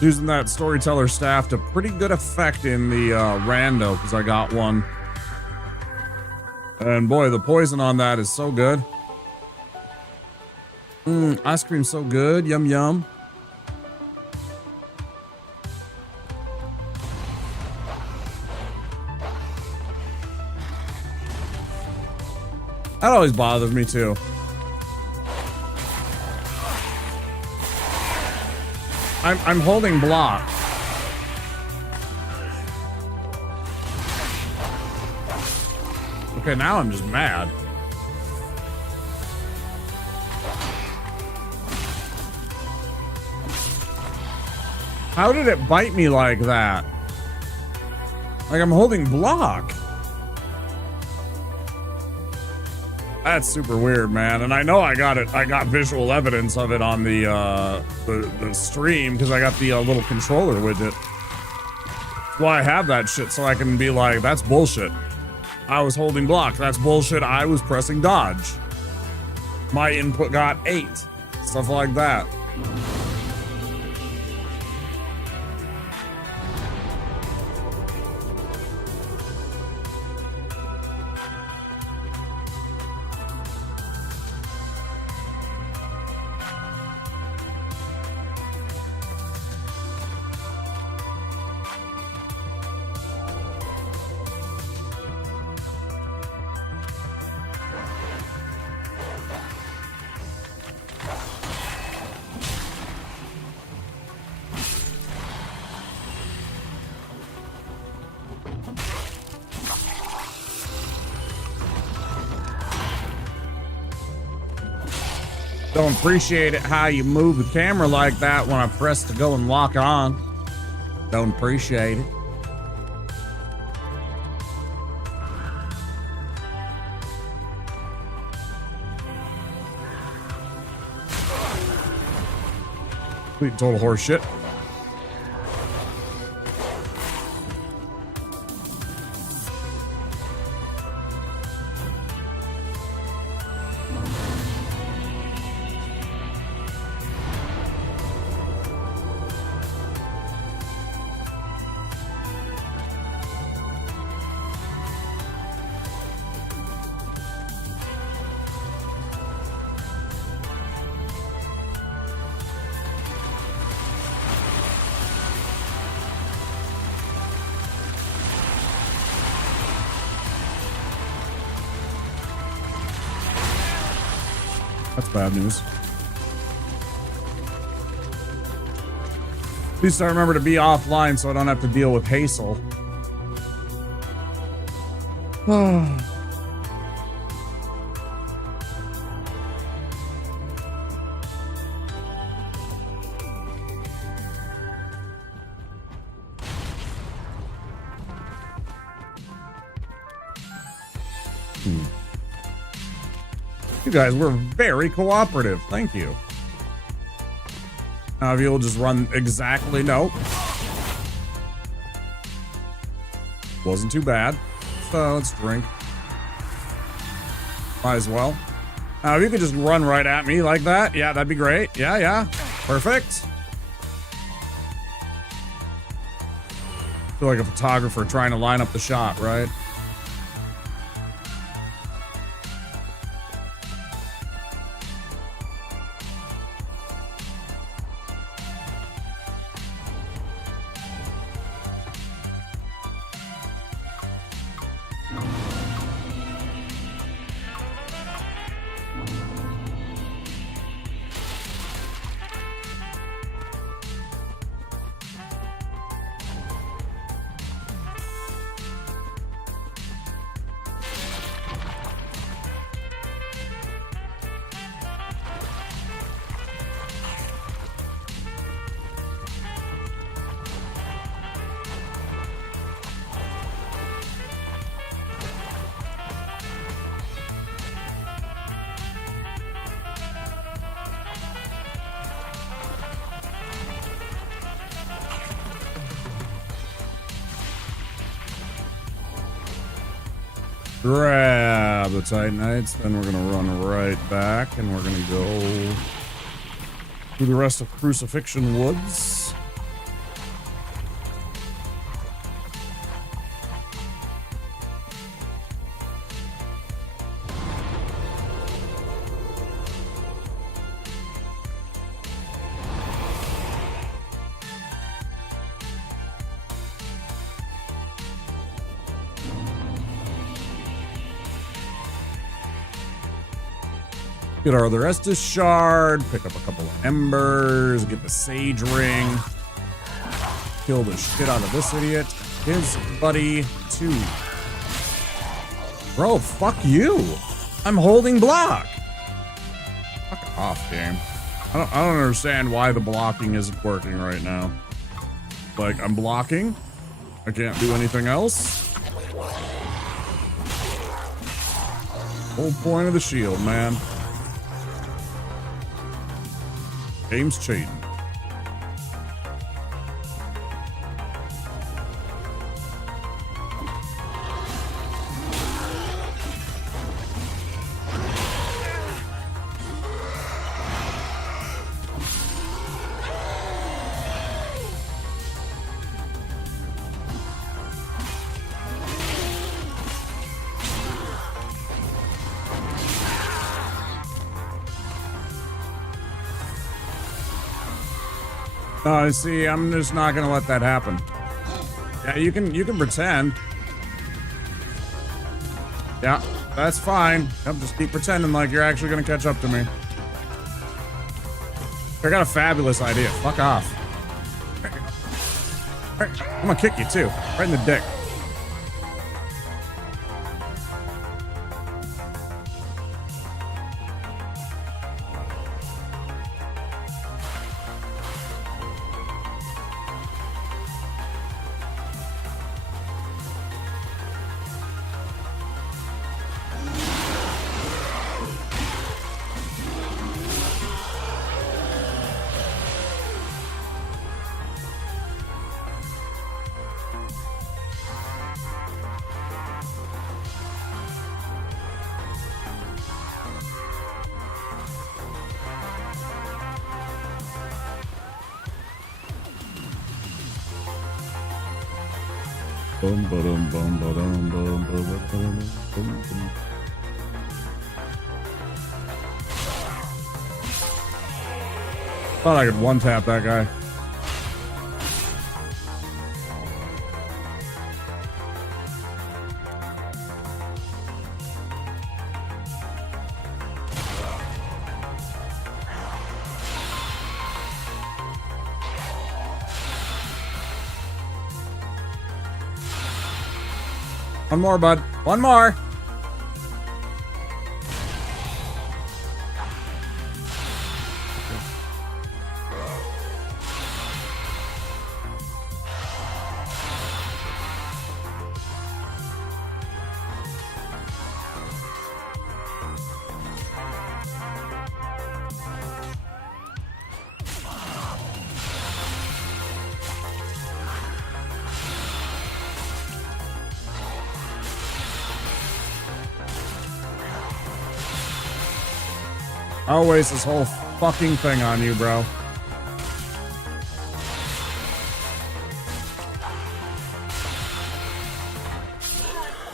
Using that storyteller staff to pretty good effect in the rando, because I got one. And boy, the poison on that is so good. Ice cream's so good. Yum, yum. That always bothers me too. I'm holding block. Okay, now I'm just mad. How did it bite me like that? Like I'm holding block. That's super weird, man. And I know I got it. I got visual evidence of it on the stream because I got the little controller widget. That's why I have that shit, so I can be like, that's bullshit. I was holding block. That's bullshit. I was pressing dodge. My input got 8. Stuff like that. Don't appreciate it how you move the camera like that when I press to go and lock on. Don't appreciate it. Complete total horse shit. That's bad news. At least I remember to be offline so I don't have to deal with Hazel. You guys were very cooperative. Thank you. Now if you'll just run exactly... Nope. Wasn't too bad. So let's drink. Might as well. Now if you could just run right at me like that. Yeah, that'd be great. Yeah. Perfect. Feel like a photographer trying to line up the shot, right? Grab the Titanites, then we're gonna run right back and we're gonna go through the rest of Crucifixion Woods. Get our other Estus shard, pick up a couple of embers, get the sage ring, kill the shit out of this idiot, his buddy too. Bro, fuck you. I'm holding block. Fuck off, game. I don't understand why the blocking isn't working right now. Like, I'm blocking. I can't do anything else. Whole point of the shield, man. Game's cheating. See, I'm just not gonna let that happen. Yeah, you can pretend. Yeah, that's fine. Yep, just keep pretending like you're actually gonna catch up to me. I got a fabulous idea. Fuck off. I'm gonna kick you too, right in the dick. Bum, ba-dum, bum, ba-dum, bum, ba-dum, bum, bum. Thought I could one-tap that guy. One more, bud. One more. I'll waste this whole fucking thing on you, bro.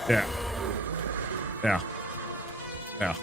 Yeah. Yeah. Yeah.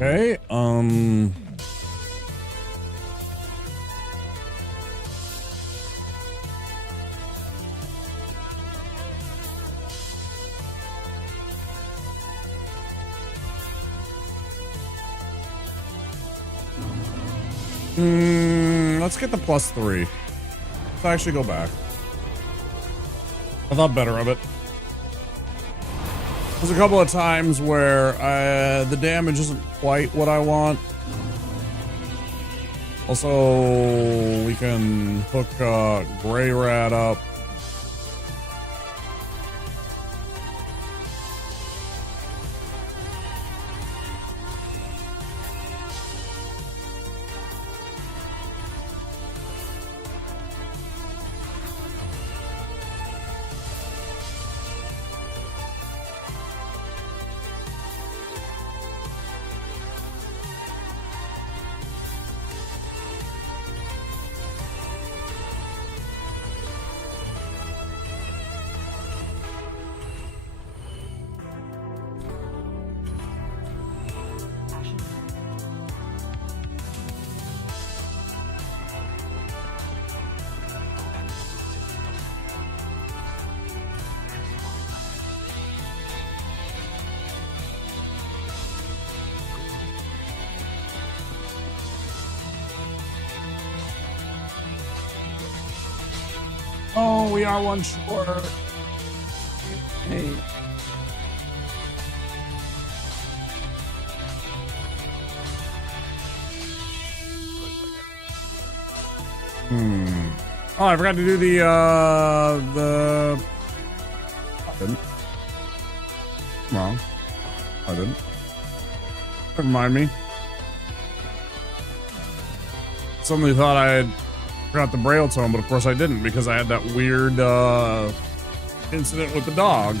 Okay, let's get the +3. Let's actually go back. I thought better of it. There's a couple of times where the damage isn't quite what I want. Also, we can hook Gray Rat up. Oh, we are one short. Hey. Oh, I forgot to do the I didn't. Wrong. I didn't. Never mind me. Somebody thought I had forgot the Braille tone, but of course I didn't because I had that weird incident with the dog.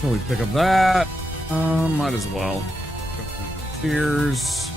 So we pick up that. Might as well. Cheers.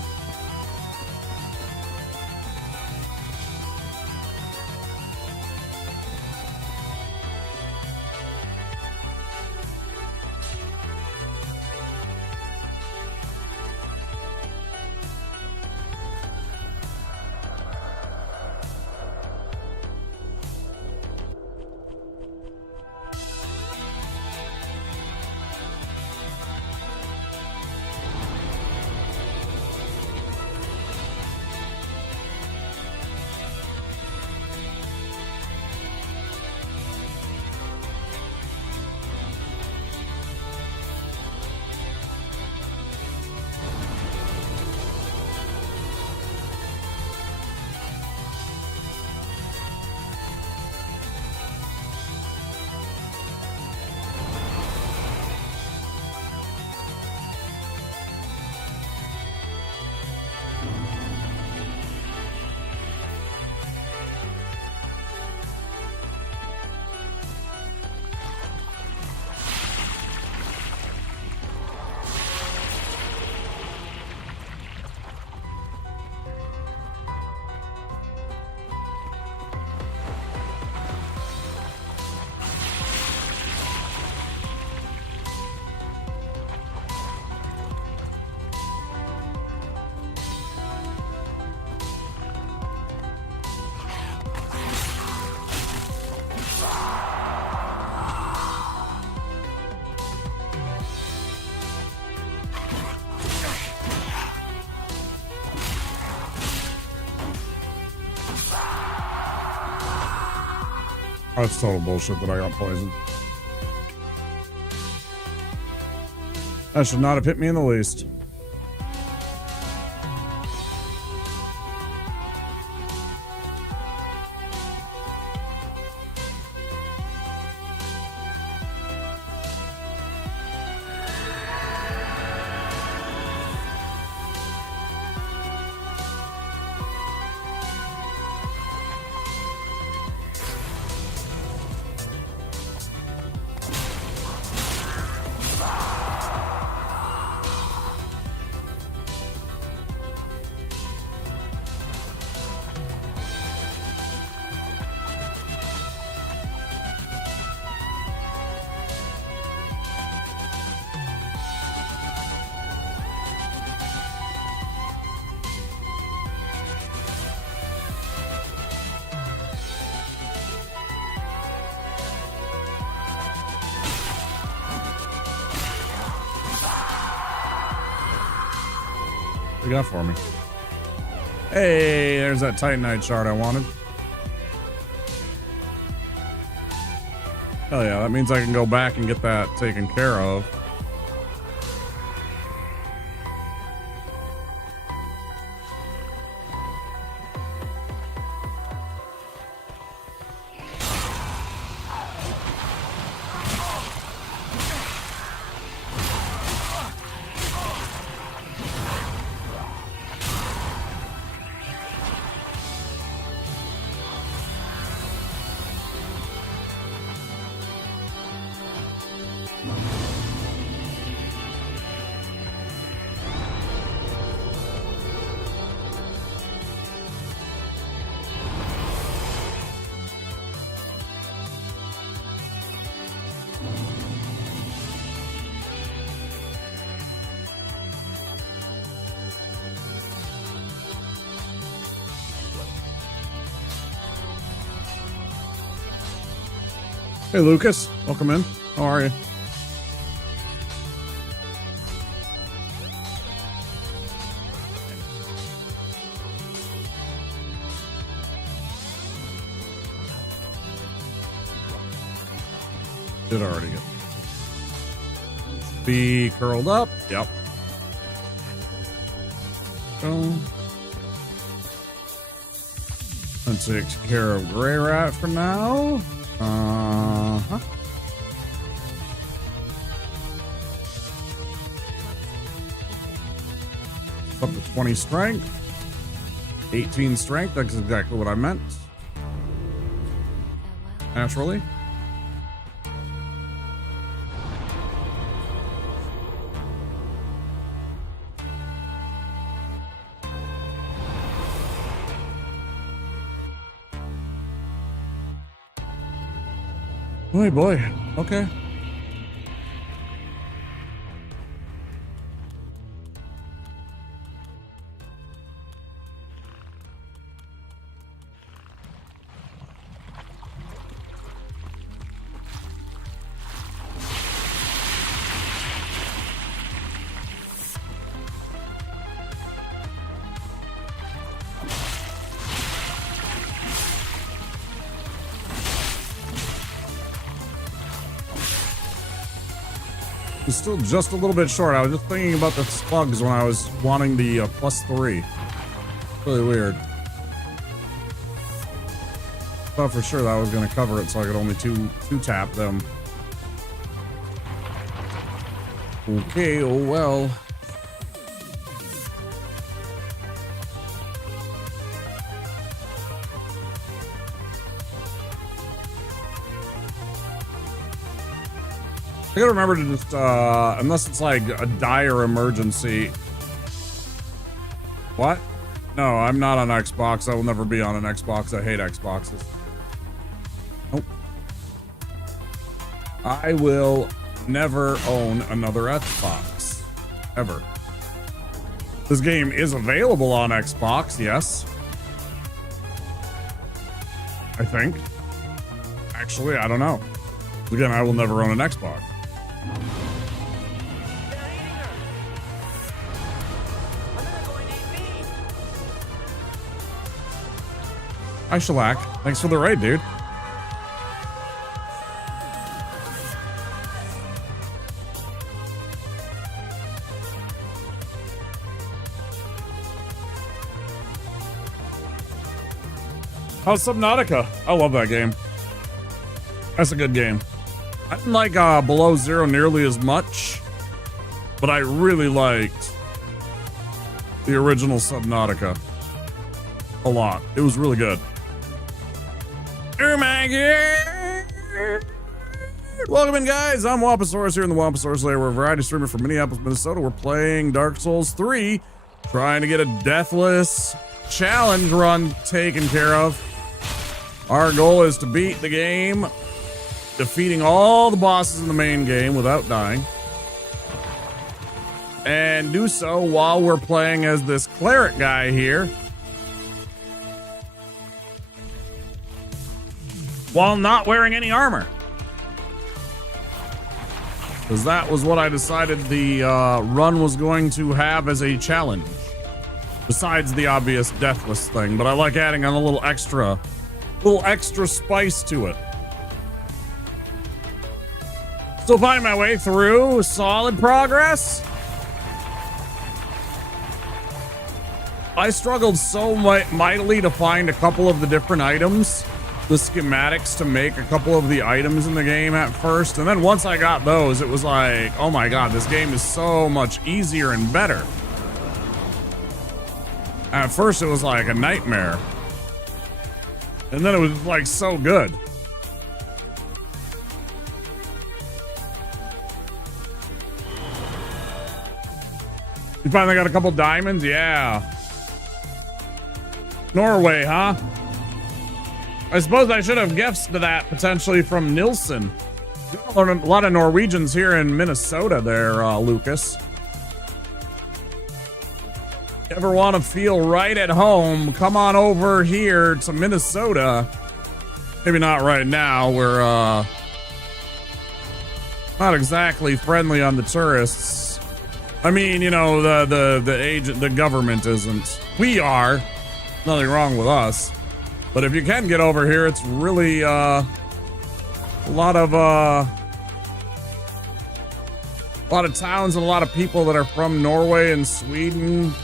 That's total bullshit that I got poisoned. That should not have hit me in the least. What you got for me? Hey, there's that Titanite shard I wanted. Hell yeah, that means I can go back and get that taken care of. Hey Lucas, welcome in. How are you? Did already get be curled up. Yep. So that takes care of Gray Rat for now. Uh-huh. Up to 20 strength. 18 strength. That's exactly what I meant. Naturally. Boy, boy. Okay. It's still just a little bit short. I was just thinking about the slugs when I was wanting the +3. Really weird. Thought for sure that I was going to cover it so I could only two tap them. Okay, oh well. I gotta remember to just, unless it's like a dire emergency. What? No, I'm not on Xbox. I will never be on an Xbox. I hate Xboxes. Nope. I will never own another Xbox. Ever. This game is available on Xbox, yes. I think. Actually, I don't know. Again, I will never own an Xbox. Hi, Shellac. Thanks for the raid, dude. How's Subnautica? I love that game. That's a good game. I didn't like Below Zero nearly as much, but I really liked the original Subnautica a lot. It was really good. Oh my god! Welcome in, guys. I'm Wampasaurus here in the Wampasaurus Lair. We're a variety streamer from Minneapolis, Minnesota. We're playing Dark Souls 3, trying to get a Deathless challenge run taken care of. Our goal is to beat the game, defeating all the bosses in the main game without dying, and do so while we're playing as this Cleric guy here, while not wearing any armor. Because that was what I decided the run was going to have as a challenge. Besides the obvious Deathless thing, but I like adding on a little extra spice to it. Still finding my way through. Solid progress. I struggled so mightily to find a couple of the different items, the schematics to make a couple of the items in the game at first, and then once I got those, it was like, oh my god, this game is so much easier and better. At first it was like a nightmare, and then it was like so good. You finally got a couple diamonds? Yeah. Norway, huh? I suppose I should have gifts to that potentially from Nilsson. A lot of Norwegians here in Minnesota there, Lucas. Ever want to feel right at home, come on over here to Minnesota. Maybe not right now. We're not exactly friendly on the tourists. I mean, you know, the government isn't. We are. Nothing wrong with us. But if you can get over here, it's really a lot of towns and a lot of people that are from Norway and Sweden.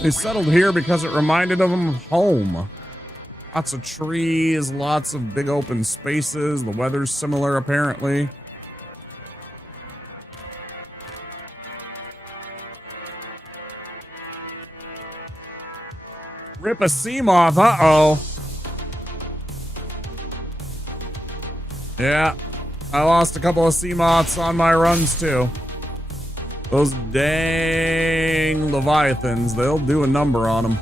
They settled here because it reminded them of home. Lots of trees, lots of big open spaces. The weather's similar, apparently. Rip a Seamoth, uh-oh. Yeah, I lost a couple of Seamoths on my runs too. Those dang Leviathans, they'll do a number on them.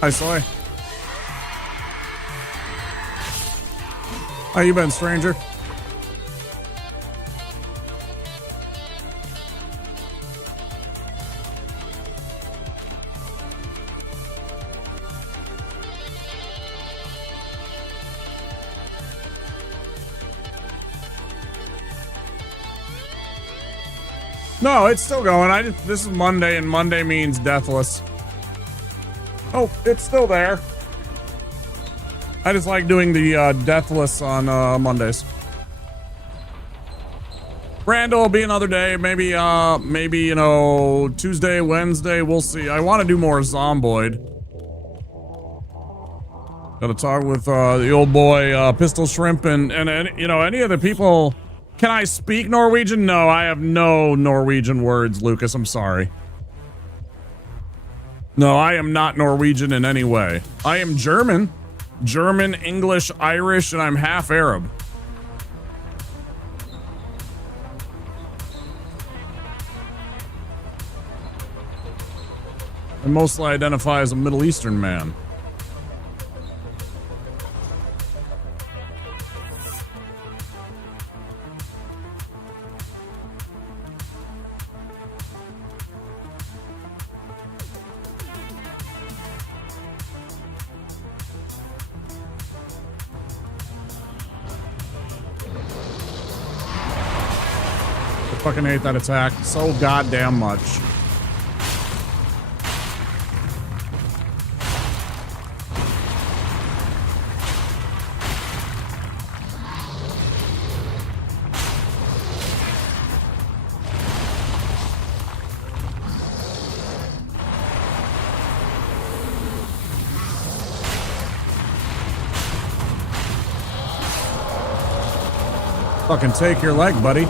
Hi, Soy. How you been, stranger? No, it's still going. This is Monday, and Monday means Deathless. Oh, it's still there. I just like doing the Deathless on Mondays. Brando will be another day. Maybe you know, Tuesday, Wednesday. We'll see. I want to do more Zomboid. Gotta talk with the old boy Pistol Shrimp and you know, any of the people. Can I speak Norwegian? No, I have no Norwegian words, Lucas. I'm sorry. No, I am not Norwegian in any way. I am German. German, English, Irish, and I'm half Arab. I mostly identify as a Middle Eastern man. Fucking hate that attack so goddamn much. Fucking take your leg, buddy.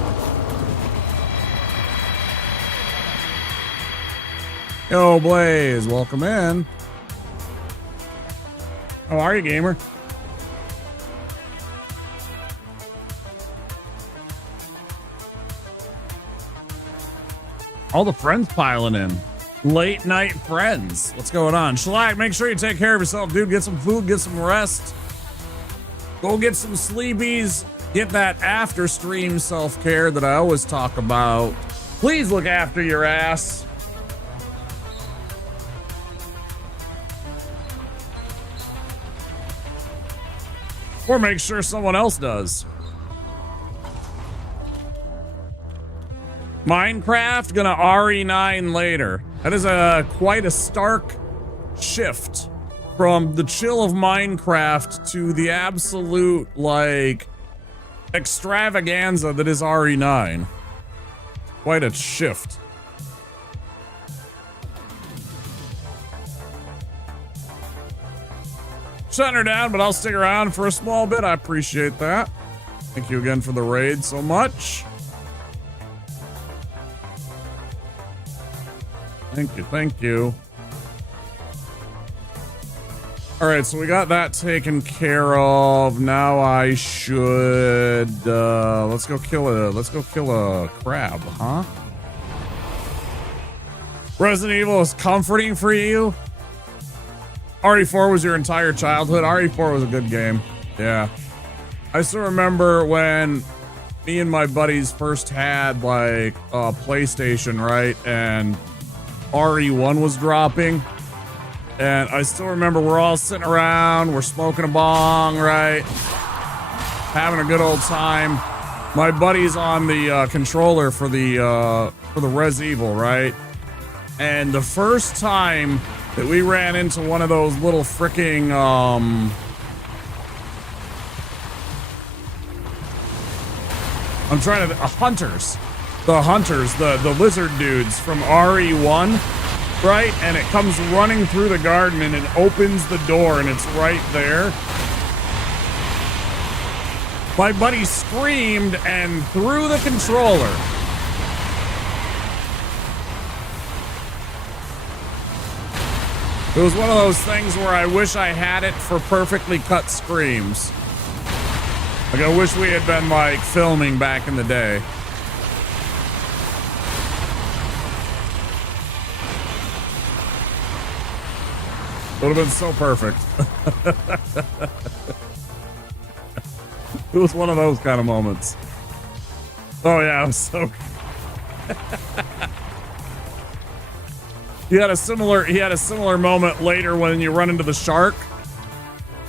Yo, Blaze, welcome in. How are you, gamer? All the friends piling in. Late night friends. What's going on? Shellac, make sure you take care of yourself, dude. Get some food, get some rest. Go get some sleepies. Get that after stream self-care that I always talk about. Please look after your ass. Or make sure someone else does. Minecraft gonna RE9 later. That is quite a stark shift from the chill of Minecraft to the absolute, like, extravaganza that is RE9. Quite a shift. Shutting her down, but I'll stick around for a small bit. I appreciate that. Thank you again for the raid so much. Thank you, thank you. All right, so we got that taken care of. Now I should let's go kill a crab, huh? Resident Evil is comforting for you. RE4 was your entire childhood. RE4 was a good game. Yeah. I still remember when me and my buddies first had like a PlayStation, right? And RE1 was dropping. And I still remember we're all sitting around, we're smoking a bong, right? Having a good old time. My buddy's on the controller for the Res Evil, right? And the first time that we ran into one of those little freaking hunters. The lizard dudes from RE1, right? And it comes running through the garden and it opens the door and it's right there. My buddy screamed and threw the controller. It was one of those things where I wish I had it for perfectly cut screams. Like, I wish we had been, like, filming back in the day. Would have been so perfect. It was one of those kind of moments. Oh, yeah, it was so... He had a similar moment later when you run into the shark.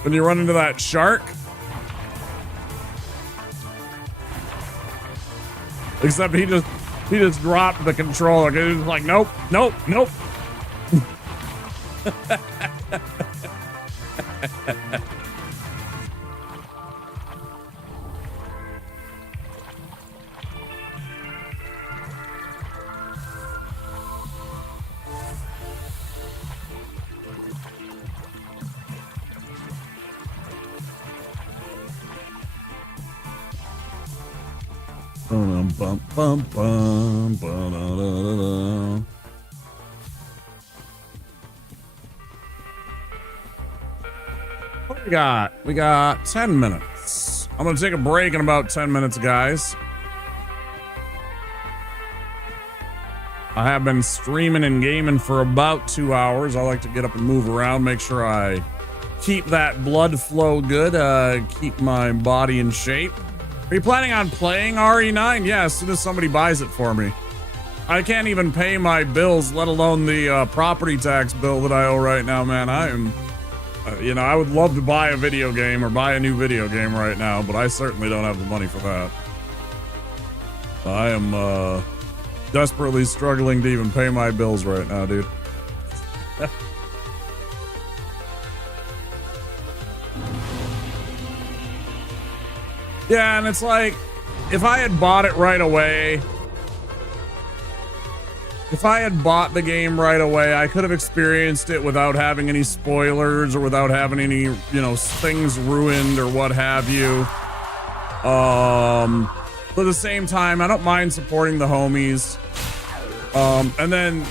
When you run into that shark. Except he just dropped the controller. He was like, nope. What we got? We got 10 minutes. I'm gonna take a break in about 10 minutes, guys. I have been streaming and gaming for about 2 hours. I like to get up and move around, make sure I keep that blood flow good, keep my body in shape. Are you planning on playing RE9? Yeah, as soon as somebody buys it for me. I can't even pay my bills, let alone the property tax bill that I owe right now, man. I am, I would love to buy a video game or buy a new video game right now, but I certainly don't have the money for that. I am desperately struggling to even pay my bills right now, dude. Yeah, and it's like, if I had bought it right away, if I had bought the game right away, I could have experienced it without having any spoilers or without having any, you know, things ruined or what have you. But at the same time, I don't mind supporting the homies. And then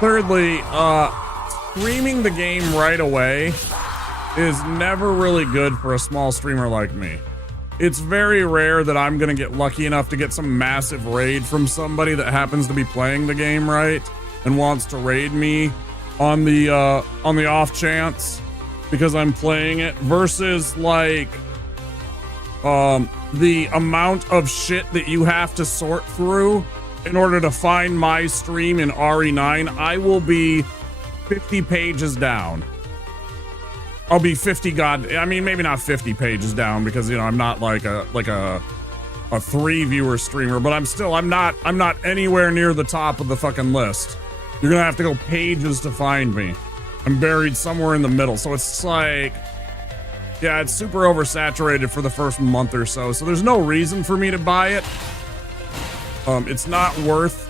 thirdly, streaming the game right away is never really good for a small streamer like me. It's very rare that I'm gonna get lucky enough to get some massive raid from somebody that happens to be playing the game right and wants to raid me on the off chance because I'm playing it, versus like the amount of shit that you have to sort through in order to find my stream in RE9. I will be 50 pages down. I'll be 50 I mean, maybe not 50 pages down because, you know, I'm not like a 3 viewer streamer, but I'm not anywhere near the top of the fucking list. You're gonna have to go pages to find me. I'm buried somewhere in the middle. So it's like, yeah, it's super oversaturated for the first month or so. So there's no reason for me to buy it. It's not worth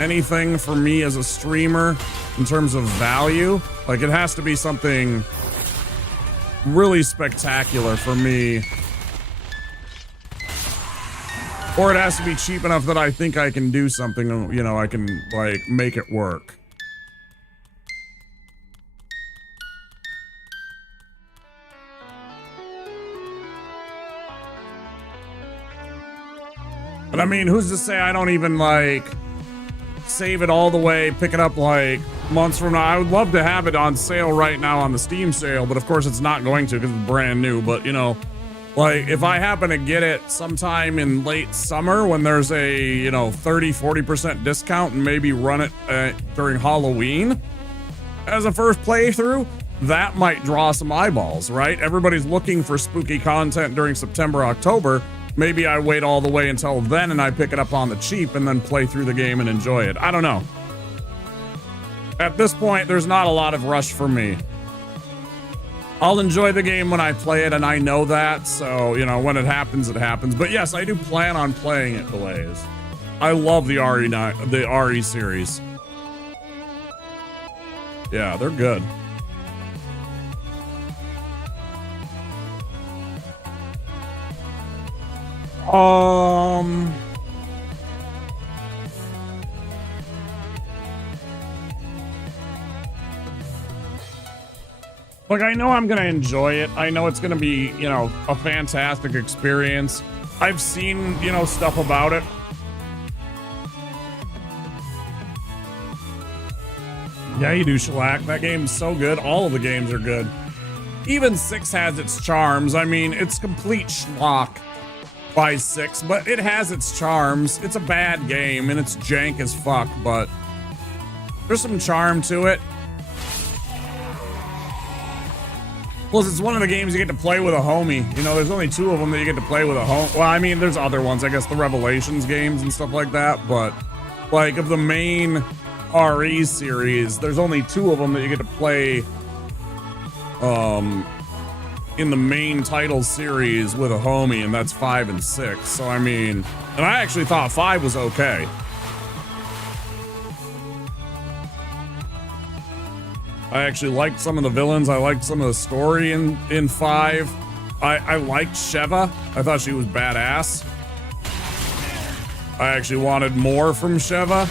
anything for me as a streamer in terms of value. Like, it has to be something really spectacular for me, or it has to be cheap enough that I think I can do something, you know, I can like make it work. But I mean, who's to say I don't even like save it all the way, pick it up like months from now? I would love to have it on sale right now on the Steam sale, but of course it's not going to because it's brand new. But you know, like if I happen to get it sometime in late summer when there's a, you know, 30-40% discount, and maybe run it during Halloween as a first playthrough, that might draw some eyeballs, right? Everybody's looking for spooky content during September, October. Maybe I wait all the way until then and I pick it up on the cheap and then play through the game and enjoy it. I don't know. At this point, there's not a lot of rush for me. I'll enjoy the game when I play it, and I know that, so, you know, when it happens, it happens. But yes, I do plan on playing it, Delays. I love the RE series. Yeah, they're good. Like, I know I'm gonna enjoy it. I know it's gonna be, you know, a fantastic experience. I've seen, you know, stuff about it. Yeah, you do, Shellac. That game's so good. All of the games are good. Even 6 has its charms. I mean, it's complete schlock by 6, but it has its charms. It's a bad game and it's jank as fuck, but there's some charm to it. Plus, it's one of the games you get to play with a homie. You know, there's only 2 of them that you get to play with a homie. Well, I mean, there's other ones, I guess, the Revelations games and stuff like that, but like of the main RE series, there's only 2 of them that you get to play in the main title series with a homie, and that's 5 and 6. So I mean, and I actually thought 5 was okay. I actually liked some of the villains. I liked some of the story in 5. I liked Sheva. I thought she was badass. I actually wanted more from Sheva.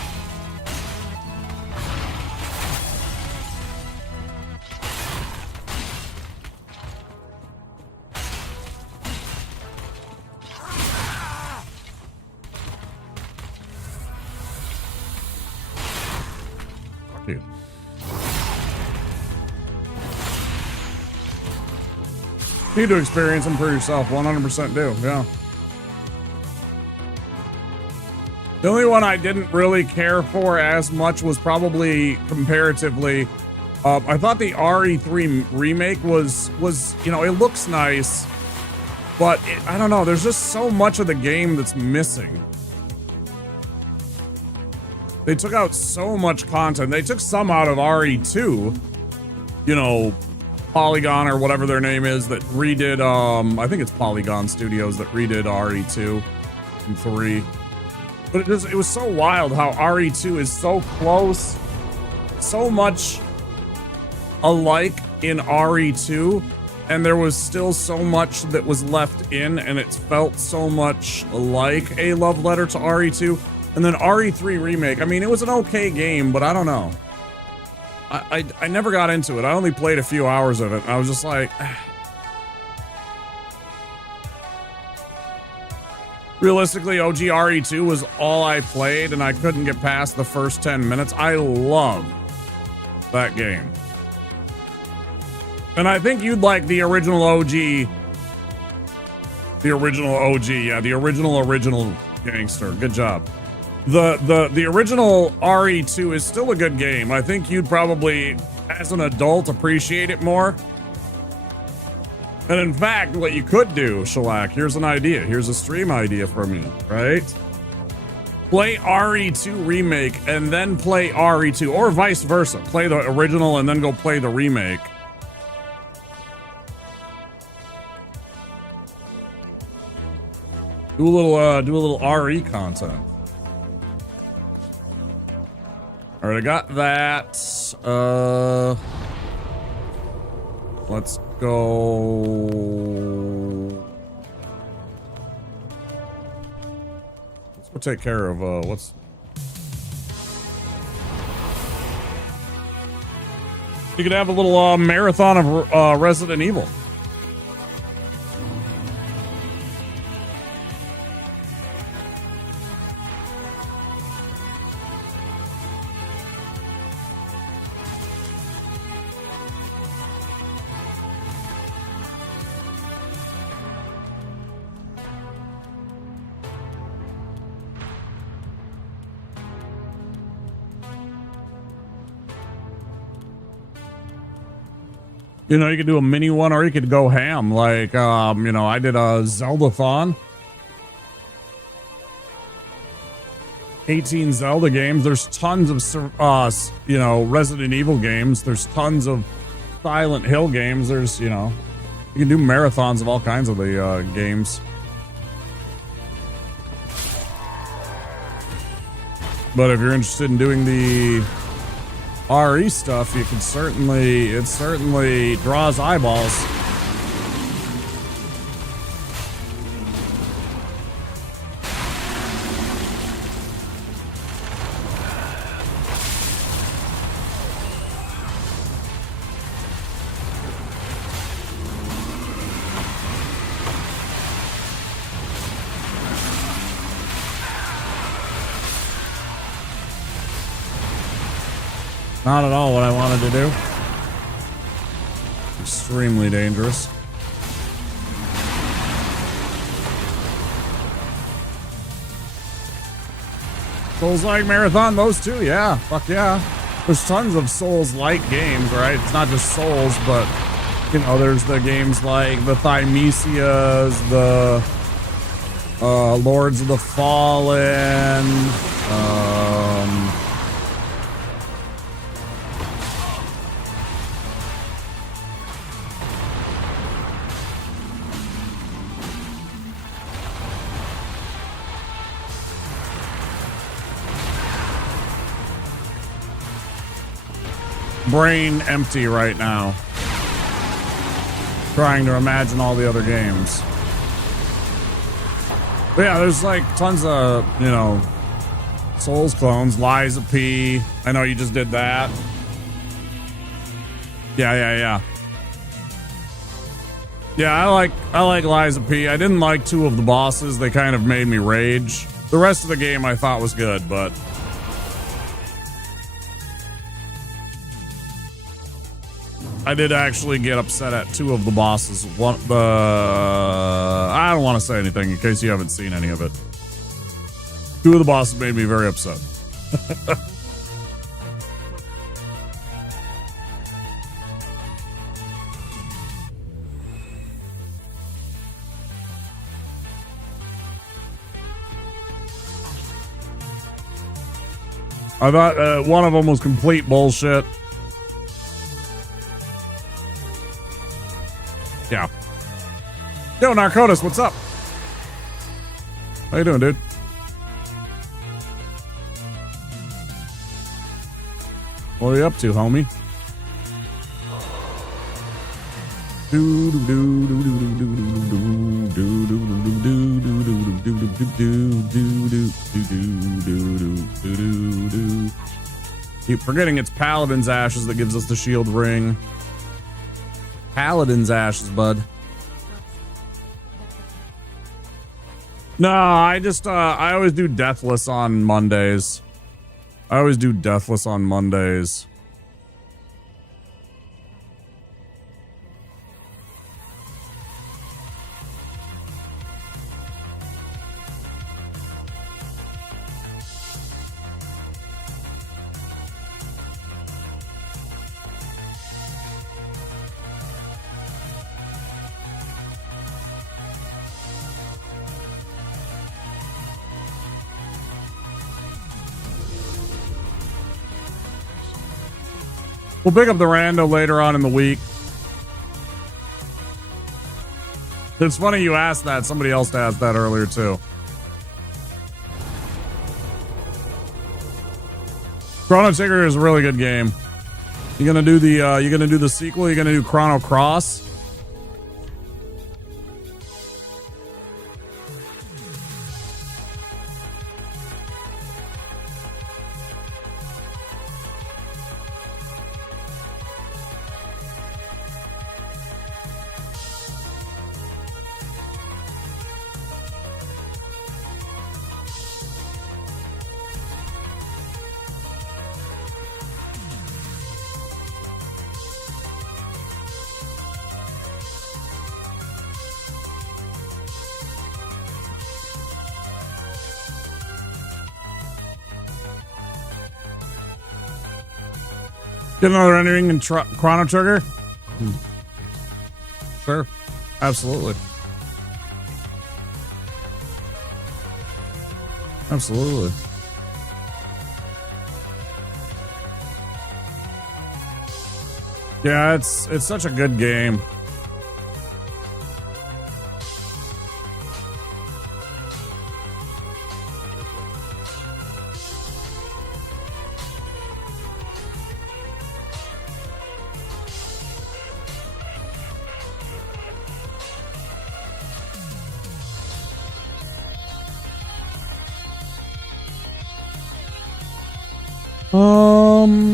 Need to experience them for yourself. 100% do, yeah. The only one I didn't really care for as much was probably comparatively. I thought the RE3 remake was, you know, it looks nice, but I don't know. There's just so much of the game that's missing. They took out so much content. They took some out of RE2, you know, Polygon or whatever their name is that redid, I think it's Polygon Studios that redid RE2 and 3. But it was so wild how RE2 is so close, so much alike in RE2, and there was still so much that was left in, and it felt so much like a love letter to RE2. And then RE3 Remake, I mean, it was an okay game, but I don't know. I never got into it. I only played a few hours of it. I was just like... Realistically, OG RE2 was all I played, and I couldn't get past the first 10 minutes. I love that game. And I think you'd like the original OG. The original OG, yeah, the original gangster. Good job. The original RE2 is still a good game. I think you'd probably, as an adult, appreciate it more. And in fact, what you could do, Shellac, here's an idea. Here's a stream idea from you, right? Play RE2 Remake and then play RE2, or vice versa. Play the original and then go play the remake. Do a little RE content. All right, I got that. Let's go. Let's go take care of what's. You could have a little marathon of Resident Evil. You know, you could do a mini one, or you could go ham. Like, you know, I did a Zelda-thon. 18 Zelda games. There's tons of, you know, Resident Evil games. There's tons of Silent Hill games. There's, you know, you can do marathons of all kinds of the games. But if you're interested in doing the RE stuff, you can certainly, it certainly draws eyeballs. Not at all what I wanted to do. Extremely dangerous. Souls-like marathon, those two, yeah, fuck yeah. There's tons of Souls-like games, right? It's not just Souls, but, you know, there's the games like the Thymesias, the Lords of the Fallen, brain empty right now, trying to imagine all the other games. But yeah, there's like tons of, you know, Souls clones. Lies of P. I know you just did that. Yeah. Yeah, I like Lies of P. I didn't like two of the bosses. They kind of made me rage. The rest of the game I thought was good, but I did actually get upset at two of the bosses. I don't want to say anything in case you haven't seen any of it. Two of the bosses made me very upset. I thought one of them was complete bullshit. Yeah. Yo, Narcotis, what's up? How you doing, dude? What are you up to, homie? Keep forgetting it's Paladin's Ashes that gives us the shield ring. Paladin's Ashes, bud. No, I just I always do Deathless on Mondays. I always do Deathless on Mondays. We'll pick up the rando later on in the week. It's funny you asked that. Somebody else asked that earlier too. Chrono Trigger is a really good game. You gonna do the sequel? You gonna do Chrono Cross? Get another ending in Chrono Trigger? Sure. Absolutely. Absolutely. Yeah, it's such a good game.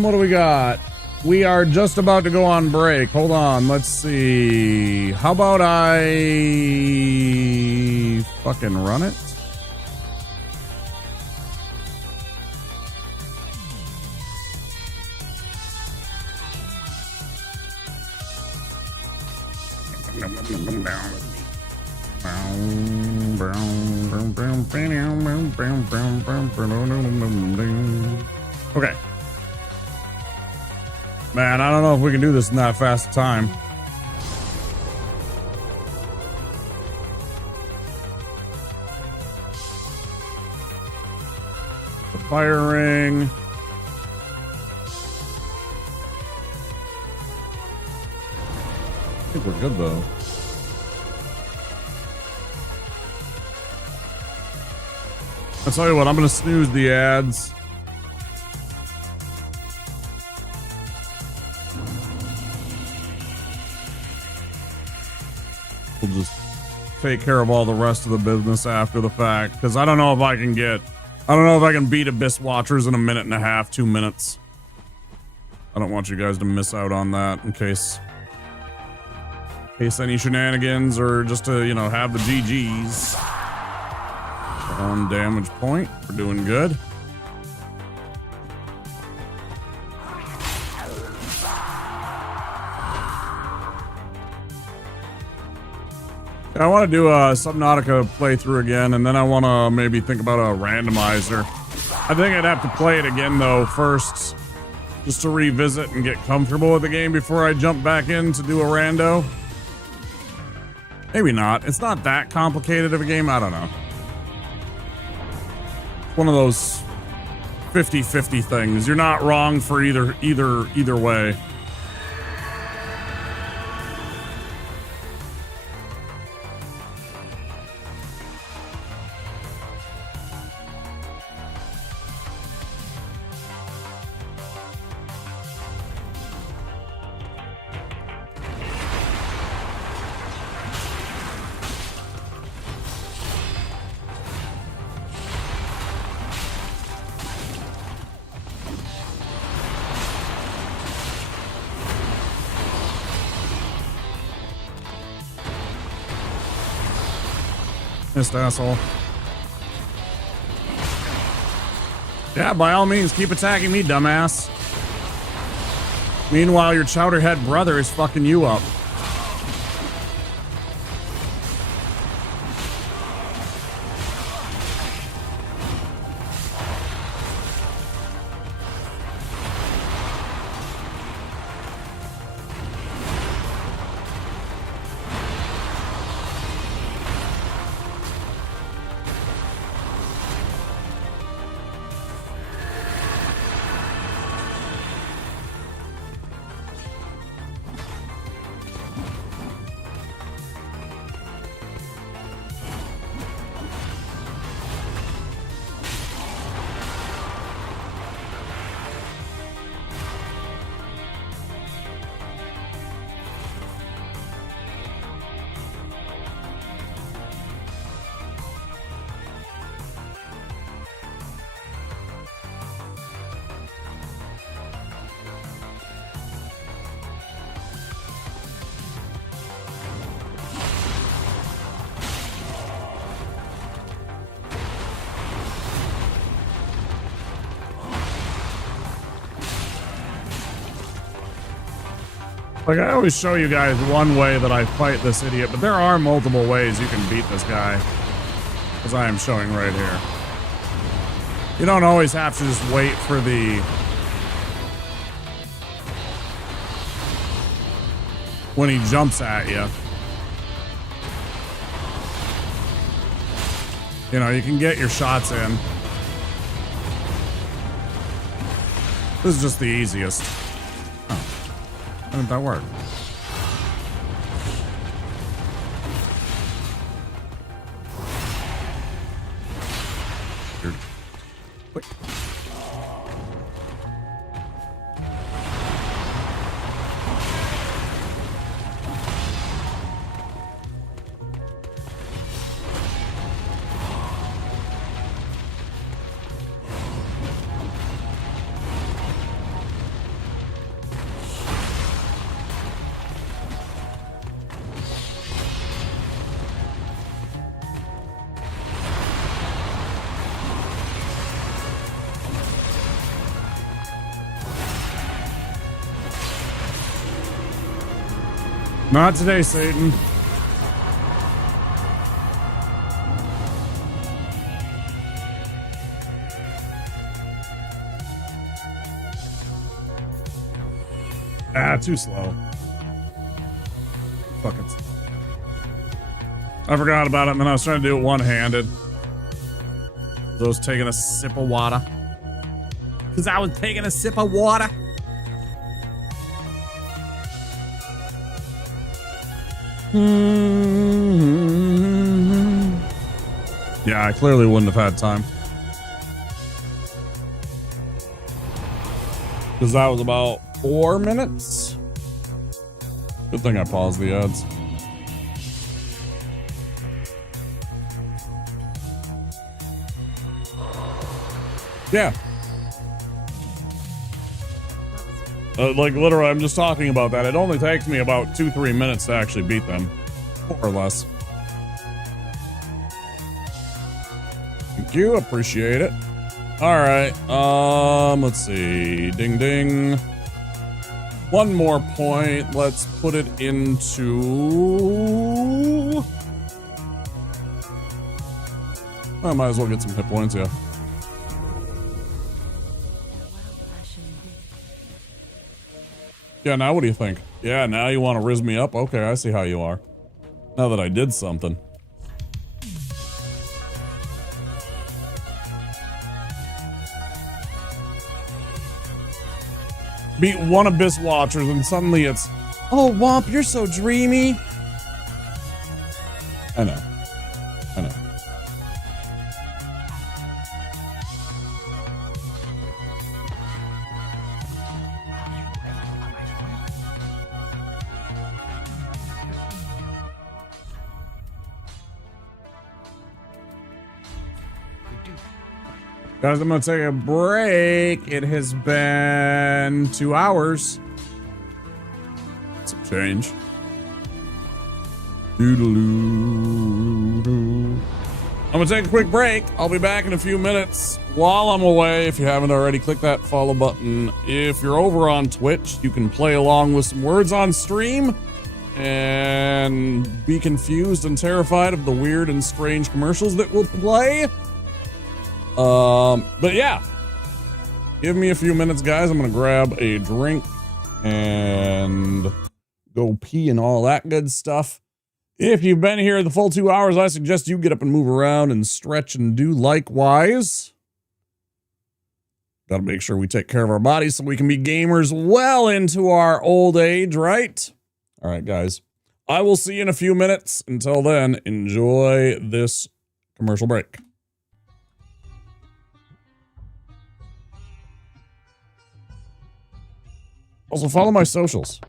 What do we got? We are just about to go on break. Hold on. Let's see. How about I fucking run it? Okay. Man, I don't know if we can do this in that fast time. The fire ring. I think we're good though. I'll tell you what, I'm gonna snooze the ads. We'll just take care of all the rest of the business after the fact, because I don't know if I can beat Abyss Watchers in a minute and a half, 2 minutes. I don't want you guys to miss out on that in case any shenanigans or just to, you know, have the GGs. On damage point, we're doing good. I want to do a Subnautica playthrough again, and then I want to maybe think about a randomizer. I think I'd have to play it again, though, first, just to revisit and get comfortable with the game before I jump back in to do a rando. Maybe not. It's not that complicated of a game. I don't know. One of those 50-50 things. You're not wrong for either way. Missed asshole. Yeah, by all means, keep attacking me, dumbass. Meanwhile, your chowderhead brother is fucking you up. Like, I always show you guys one way that I fight this idiot, but there are multiple ways you can beat this guy, as I am showing right here. You don't always have to just wait for the... when he jumps at you. You know, you can get your shots in. This is just the easiest. How did that work? Wait. Not today, Satan. Ah, too slow. Fucking slow. I forgot about it, and then I was trying to do it one-handed. I was taking a sip of water. Because I was taking a sip of water. Yeah, I clearly wouldn't have had time. Because that was about 4 minutes. Good thing I paused the ads. Yeah. Like, literally, I'm just talking about that. It only takes me about 2-3 minutes to actually beat them. More or less. Thank you. Appreciate it. Alright. Let's see. Ding, ding. One more point. Let's put it into... I might as well get some hit points, yeah. Yeah, now what do you think? Yeah, now you want to rizz me up? Okay, I see how you are. Now that I did something. beat one Abyss Watchers, and suddenly it's, oh, Womp, you're so dreamy. I know. I know. Guys, I'm gonna take a break. It has been 2 hours. Some change. Doodaloo. I'm gonna take a quick break. I'll be back in a few minutes. While I'm away, if you haven't already, click that follow button. If you're over on Twitch, you can play along with some words on stream and be confused and terrified of the weird and strange commercials that will play. But yeah, give me a few minutes, guys. I'm gonna grab a drink and go pee and all that good stuff. If you've been here the full 2 hours, I suggest you get up and move around and stretch and do likewise. Gotta make sure we take care of our bodies so we can be gamers well into our old age, right? All right, guys. I will see you in a few minutes. Until then, enjoy this commercial break. Also, follow my socials.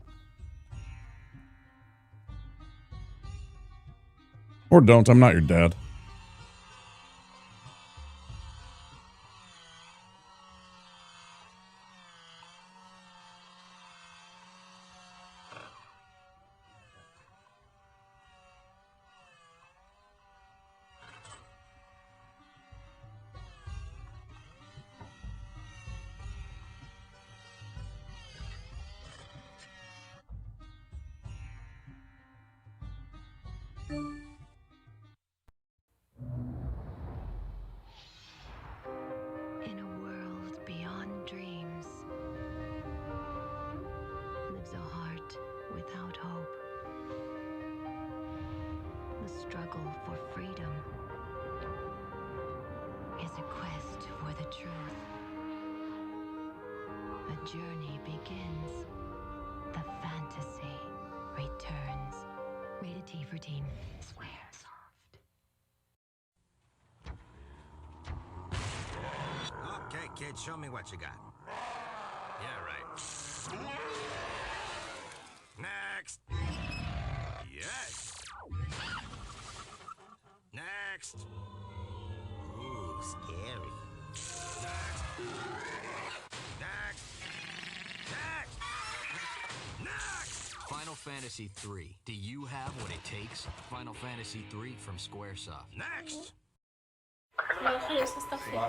Or don't, I'm not your dad. In a world beyond dreams lives a heart without hope. The struggle for freedom is a quest for the truth. A journey begins. The fantasy returns. Rated T for Teen. Squaresoft. Okay, kid, show me what you got. Yeah, right. Next. Yes. Next. Ooh, scary. Next. Next. Next. Next. Final Fantasy III. Do you have what it takes? Final Fantasy III from Squaresoft. Next. لا خلص استغفر يلا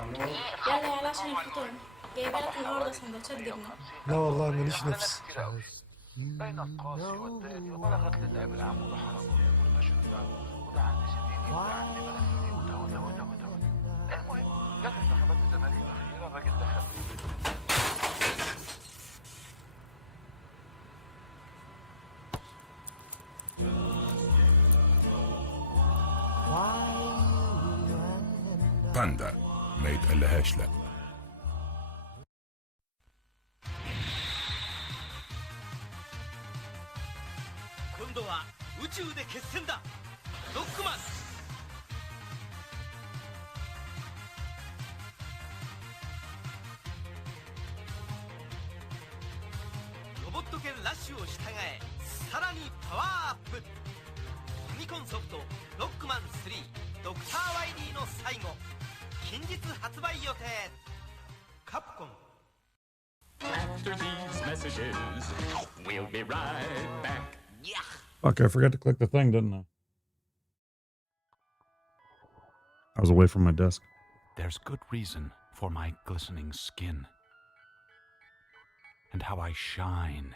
يلا عشان الفطور جايبه لك النهارده سندوتشات جبنه لا والله ماليش نفس. بين القاصي والداني وبلغت للاب العم وحرم المشرفة ودعا لسبيل وعلم الخير وده المهم جت انتخابات الزمالك الأخيرة الراجل دخل باندا ما يتقلهاش لا. 今度は宇宙で決戦だ。ロックマン。ロボット犬ラッシュを従え、さらにパワーアップ。ファミコンソフトロックマン3ドクター・ワイリーの最後、近日発売予定。カプコン。 After these messages, we'll be right back. Fuck, I forgot to click the thing, didn't I? I was away from my desk. There's good reason for my glistening skin. And how I shine.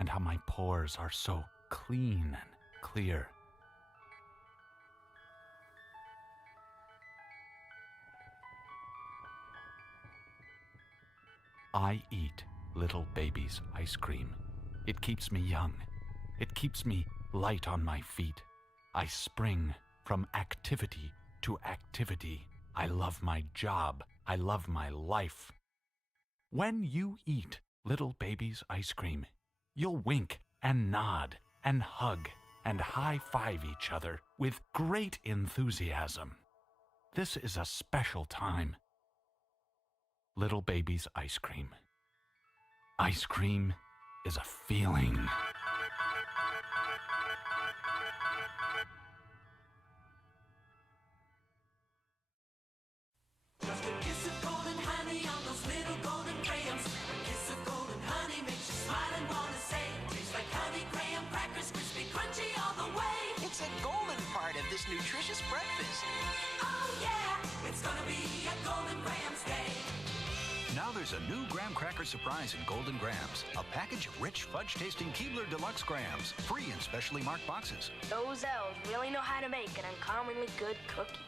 And how my pores are so clean and clear. I eat little baby's ice cream. It keeps me young. It keeps me light on my feet. I spring from activity to activity. I love my job. I love my life. When you eat little baby's ice cream, you'll wink and nod and hug and high-five each other with great enthusiasm. This is a special time. Little baby's ice cream. Ice cream is a feeling. Just a kiss of golden honey on those little golden grahams. A kiss of golden honey makes you smile and wanna say, tastes like honey graham crackers, crispy, crunchy all the way. It's a golden part of this nutritious breakfast. Oh yeah, it's gonna be a golden grahams day. Now there's a new graham cracker surprise in Golden Grams. A package of rich, fudge-tasting Keebler Deluxe Grahams, free in specially marked boxes. Those elves really know how to make an uncommonly good cookie.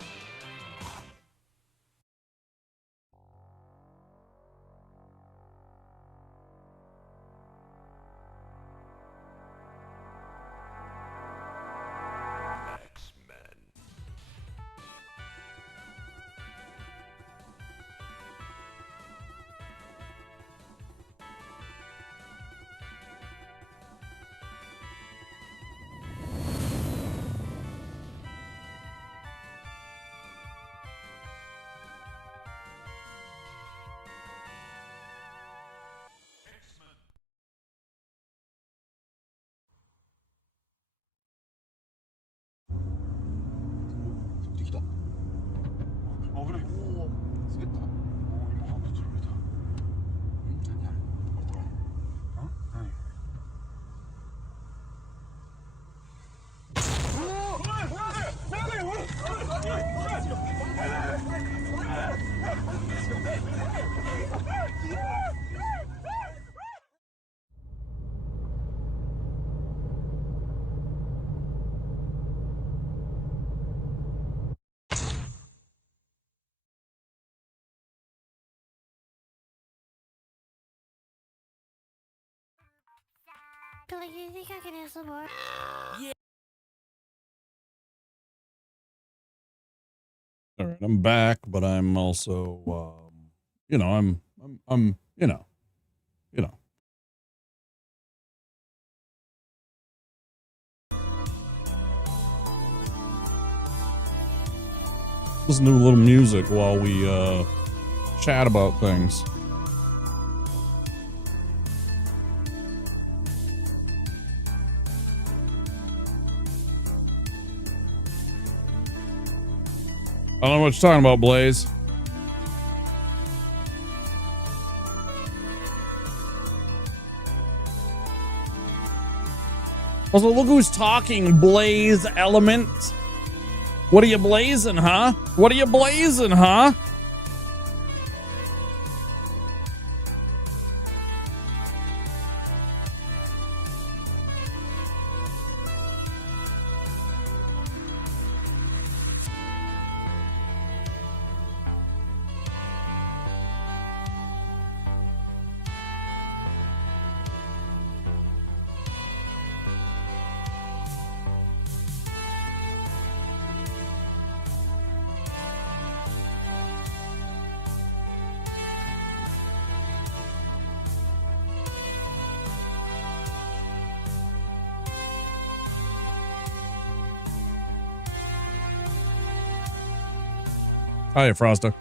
Billy, you think I can have some more? All right, I'm back, but I'm also, you know, I'm, you know. Listen to a little music while we chat about things. I don't know what you're talking about, Blaze. Also, look who's talking, Blaze Element. What are you blazing, huh? What are you blazing, huh? Hiya, Froster.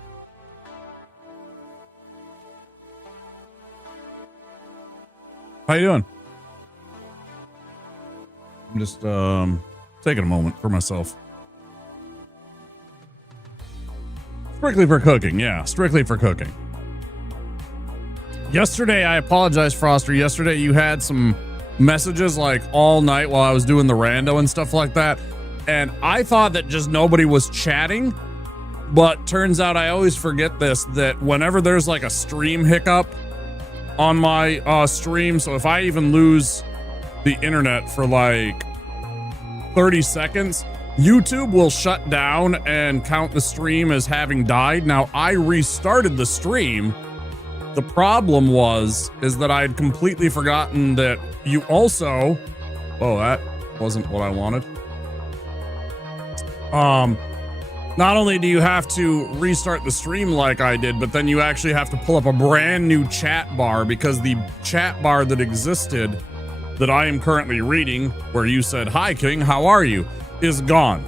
How you doing? I'm just taking a moment for myself. Strictly for cooking, yeah, strictly for cooking. Yesterday, I apologize, Froster. Yesterday, you had some messages like all night while I was doing the rando and stuff like that. And I thought that just nobody was chatting. But turns out I always forget this, that whenever there's like a stream hiccup on my stream, so if I even lose the internet for like 30 seconds, YouTube will shut down and count the stream as having died. Now, I restarted the stream. The problem is that I had completely forgotten that you also... Oh, that wasn't what I wanted. not only do you have to restart the stream like I did, but then you actually have to pull up a brand new chat bar because the chat bar that existed that I am currently reading, where you said, "Hi, King, how are you?" is gone.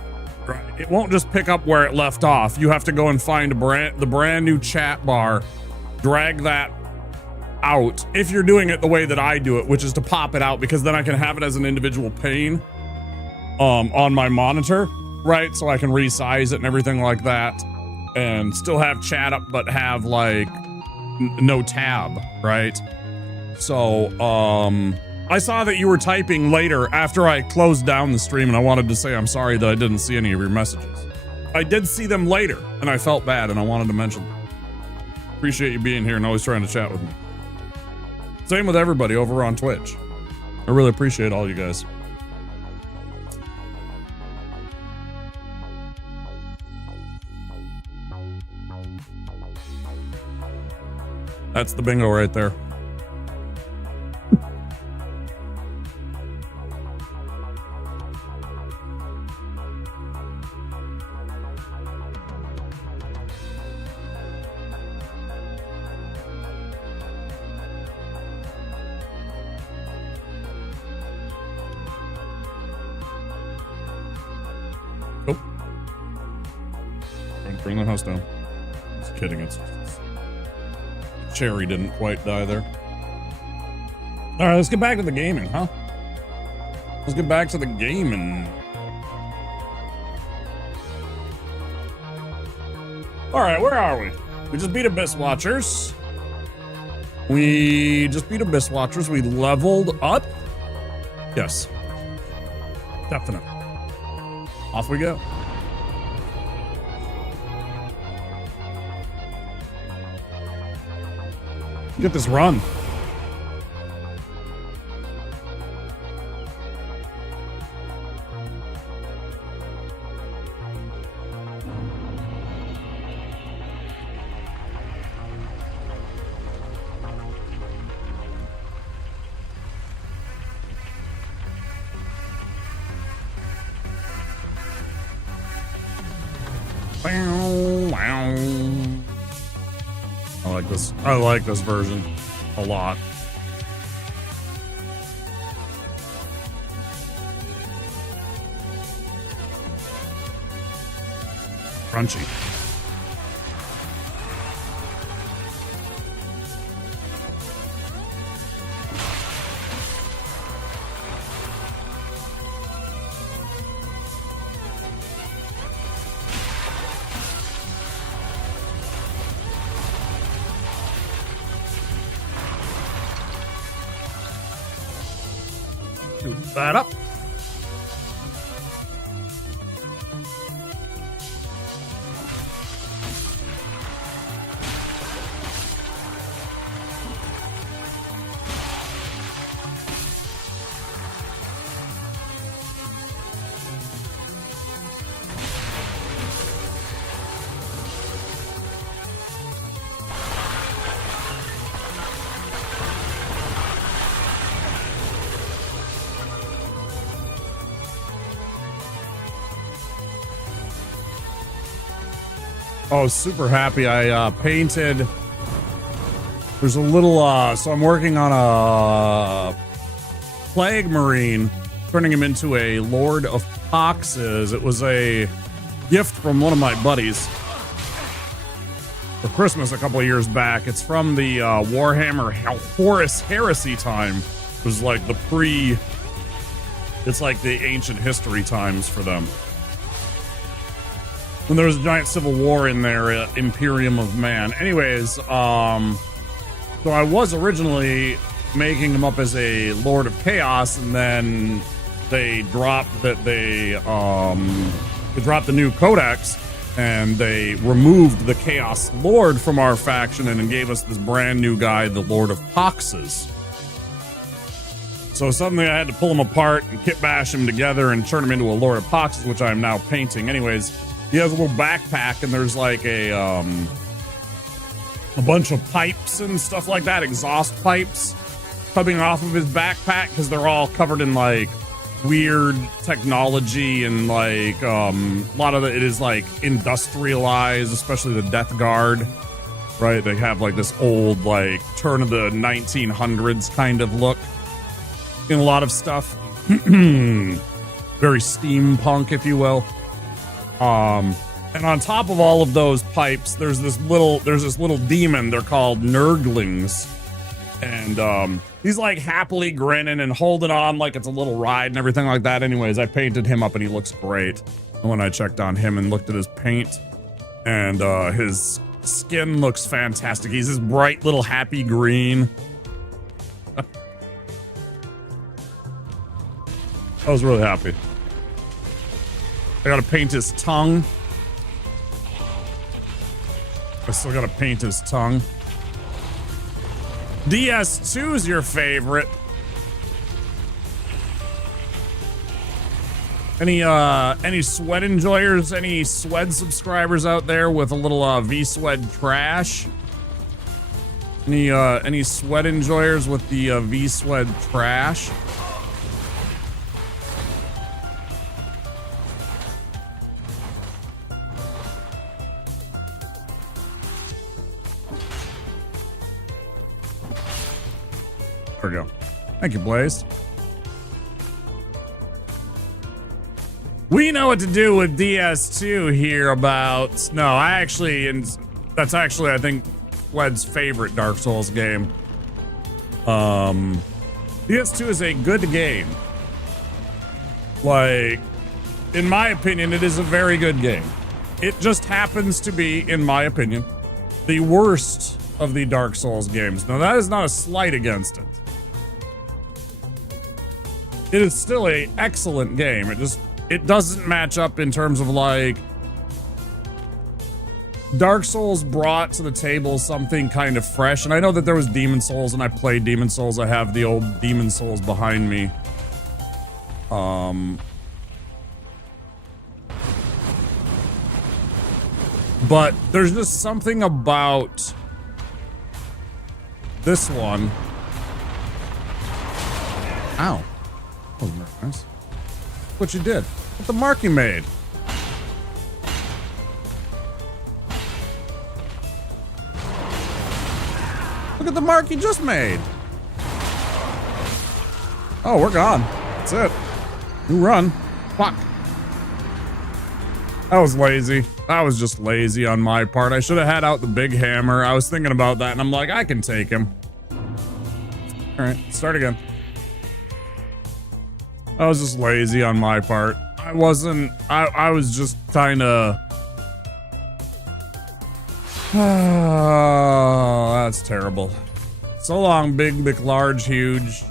Right? It won't just pick up where it left off. You have to go and find the brand new chat bar, drag that out if you're doing it the way that I do it, which is to pop it out, because then I can have it as an individual pane on my monitor, right? So I can resize it and everything like that and still have chat up but have like no tab, right? So I saw that you were typing later after I closed down the stream, and I wanted to say I'm sorry that I didn't see any of your messages. I did see them later and I felt bad and I wanted to mention them. Appreciate you being here and always trying to chat with me. Same with everybody over on Twitch. I really appreciate all you guys. That's the bingo right there. Bring the house down. Just kidding. It's Cherry didn't quite die there. All right, let's get back to the gaming, huh? Let's get back to the gaming. All right, where are we? We just beat Abyss Watchers. We leveled up. Yes. Definitely. Off we go. Get this run. I like this version a lot. Crunchy. That up. Oh, super happy. I painted. There's a little, so I'm working on a Plague Marine, turning him into a Lord of Poxes. It was a gift from one of my buddies for Christmas a couple of years back. It's from the Warhammer Horus Heresy time. It was like the it's like the ancient history times for them. When there was a giant civil war in their Imperium of Man. Anyways, so I was originally making him up as a Lord of Chaos, and then they dropped that they dropped the new codex, and they removed the Chaos Lord from our faction and gave us this brand new guy, the Lord of Poxes. So suddenly I had to pull him apart and kit bash him together and turn him into a Lord of Poxes, which I am now painting. Anyways, he has a little backpack, and there's like a bunch of pipes and stuff like that, exhaust pipes coming off of his backpack, because they're all covered in like weird technology and like a lot of it is like industrialized, especially the Death Guard, right? They have like this old like turn of the 1900s kind of look in a lot of stuff. Very steampunk, if you will. And on top of all of those pipes, there's this little demon. They're called Nurglings. And he's like happily grinning and holding on like it's a little ride and everything like that. Anyways, I painted him up and he looks great. And when I checked on him and looked at his paint, and his skin looks fantastic. He's this bright little happy green. I was really happy. I gotta paint his tongue. I still gotta paint his tongue. DS2 is your favorite. Any Swed enjoyers, any Swed subscribers out there with a little V-Swed trash? Any Swed enjoyers with the V-Swed trash? There we go. Thank you, Blaze. We know what to do with DS2 here about... No, that's actually, I think, Wed's favorite Dark Souls game. DS2 is a good game. Like, in my opinion, it is a very good game. It just happens to be, in my opinion, the worst of the Dark Souls games. Now, that is not a slight against it. It is still an excellent game. It doesn't match up in terms of like Dark Souls brought to the table something kind of fresh. And I know that there was Demon Souls and I played Demon Souls. I have the old Demon Souls behind me. But there's just something about this one. Ow. That was nice. What you did. What the mark you made. Look at the mark you just made. Oh, we're gone. That's it. New run. Fuck. That was lazy. That was just lazy on my part. I should have had out the big hammer. I was thinking about that and I'm like, I can take him. All right, start again. I was just lazy on my part. I was just kind of... Oh, that's terrible. So long, big, big, large, huge.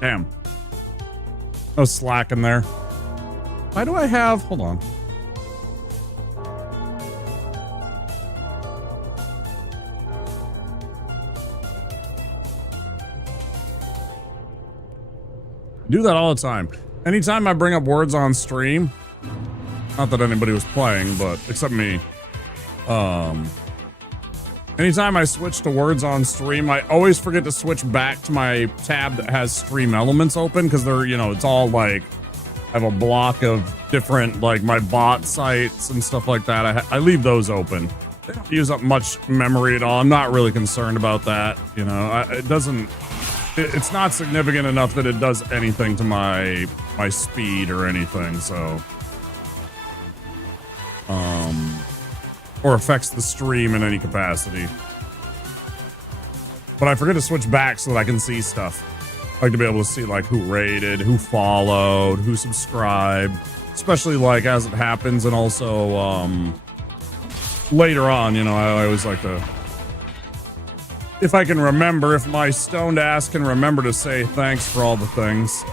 Damn. No slack in there. Why do I have... Hold on. Do that all the time. Anytime I bring up words on stream, not that anybody was playing, but except me. Anytime I switch to words on stream, I always forget to switch back to my tab that has stream elements open because they're, you know, it's all like, I have a block of different, like my bot sites and stuff like that. I leave those open. They don't use up much memory at all. I'm not really concerned about that. You know, it's not significant enough that it does anything to my speed or anything. So, or affects the stream in any capacity. But I forget to switch back so that I can see stuff. I like to be able to see like who rated, who followed, who subscribed, especially like as it happens, and also later on, you know, I always like to If I can remember, if my stoned ass can remember to say thanks for all the things.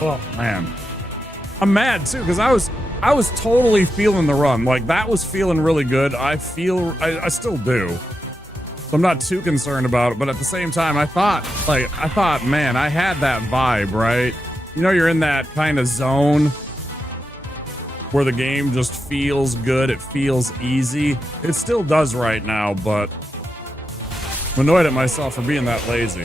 Oh man, I'm mad too because I was totally feeling the run. Like that was feeling really good. I still do. So I'm not too concerned about it. But at the same time, I thought, man, I had that vibe, right? You know, you're in that kind of zone where the game just feels good. It feels easy. It still does right now, but I'm annoyed at myself for being that lazy.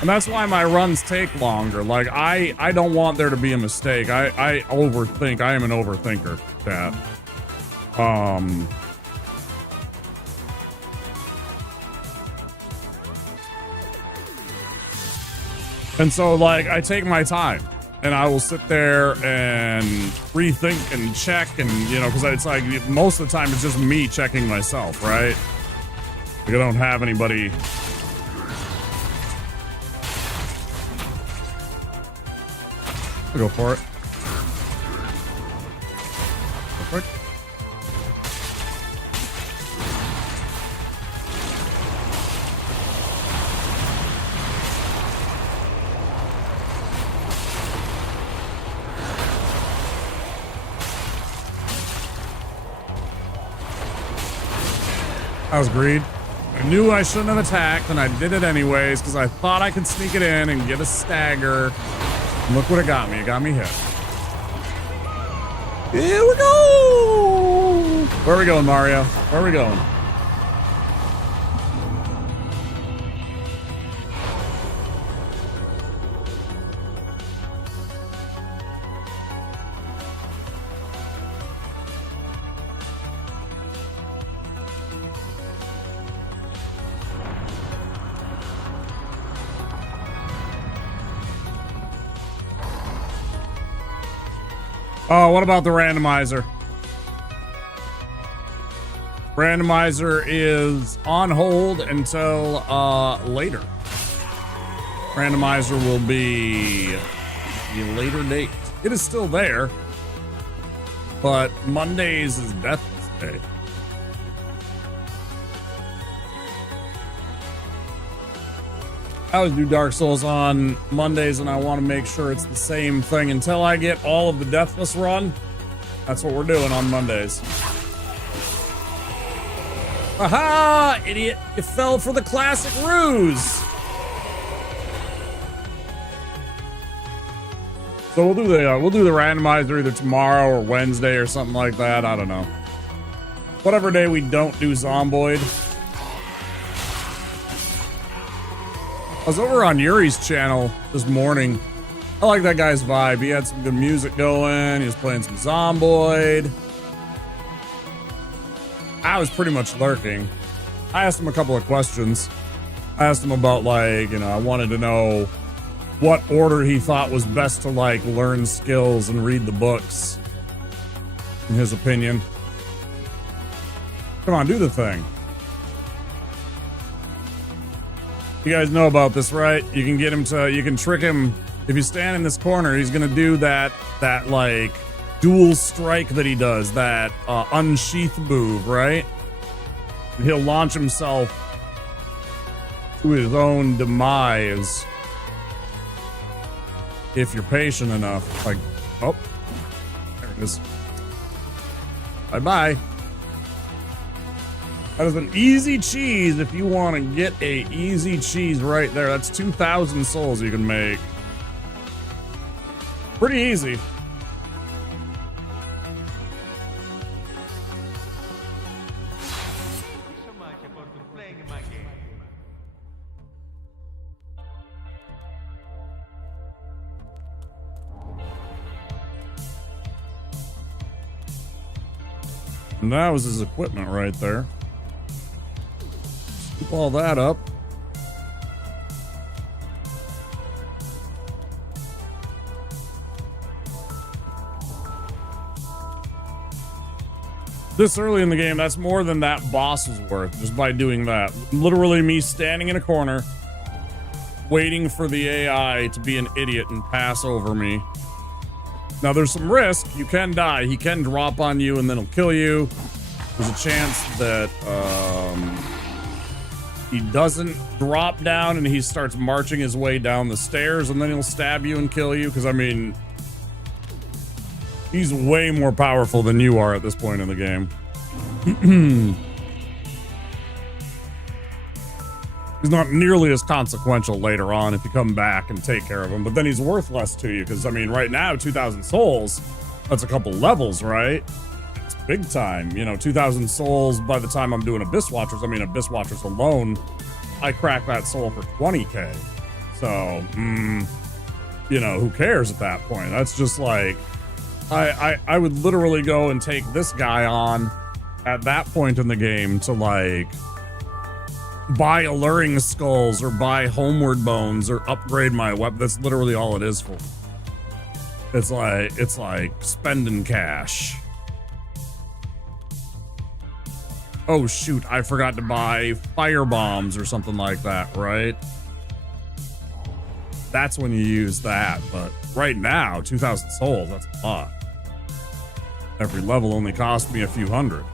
And that's why my runs take longer. Like, I don't want there to be a mistake. I overthink. I am an overthinker, chat. And so, like, I take my time. And I will sit there and rethink and check and, you know, because it's like, most of the time it's just me checking myself, right? Like, I don't have anybody... I'll go for it. Perfect. That was greed. I knew I shouldn't have attacked, and I did it anyways because I thought I could sneak it in and get a stagger. Look what it got me. It got me hit. Here we go. Where are we going, Mario? Where are we going? Oh, what about the randomizer? Randomizer is on hold until later. Randomizer will be a later date. It is still there, but Mondays is Deathless Day. I always do Dark Souls on Mondays, and I want to make sure it's the same thing until I get all of the Deathless run. That's what we're doing on Mondays. Aha! Idiot! You fell for the classic ruse! So we'll do the randomizer either tomorrow or Wednesday or something like that. I don't know. Whatever day we don't do Zomboid. I was over on Yuri's channel this morning. I like that guy's vibe. He had some good music going. He was playing some Zomboid. I was pretty much lurking. I asked him a couple of questions. I asked him about, like, you know, I wanted to know what order he thought was best to, like, learn skills and read the books, in his opinion. Come on, do the thing. You guys know about this, right? You can get him to, you can trick him. If you stand in this corner, he's gonna do that like dual strike that he does, that unsheath move, right? And he'll launch himself to his own demise if you're patient enough. Like, oh, there it is. Bye-bye. That is an easy cheese if you want to get a easy cheese right there. That's 2,000 souls you can make. Pretty easy. And that was his equipment right there. Scoop all that up. This early in the game, that's more than that boss was worth, just by doing that. Literally me standing in a corner, waiting for the AI to be an idiot and pass over me. Now, there's some risk. You can die. He can drop on you and then he'll kill you. There's a chance that he doesn't drop down and he starts marching his way down the stairs and then he'll stab you and kill you. Because, I mean, he's way more powerful than you are at this point in the game. He's not nearly as consequential later on if you come back and take care of him, but then he's worth less to you because, I mean, right now, 2,000 souls, that's a couple levels, right? It's big time. You know, 2,000 souls by the time I'm doing Abyss Watchers. I mean, Abyss Watchers alone, I crack that soul for 20k. So, you know, who cares at that point? That's just like, I would literally go and take this guy on at that point in the game to, like, buy alluring skulls or buy homeward bones or upgrade my weapon. That's literally all it is for. It's like spending cash. Oh shoot, I forgot to buy fire bombs or something like that, right? That's when you use that, but right now, 2,000 souls, that's a lot. Every level only cost me a few hundred.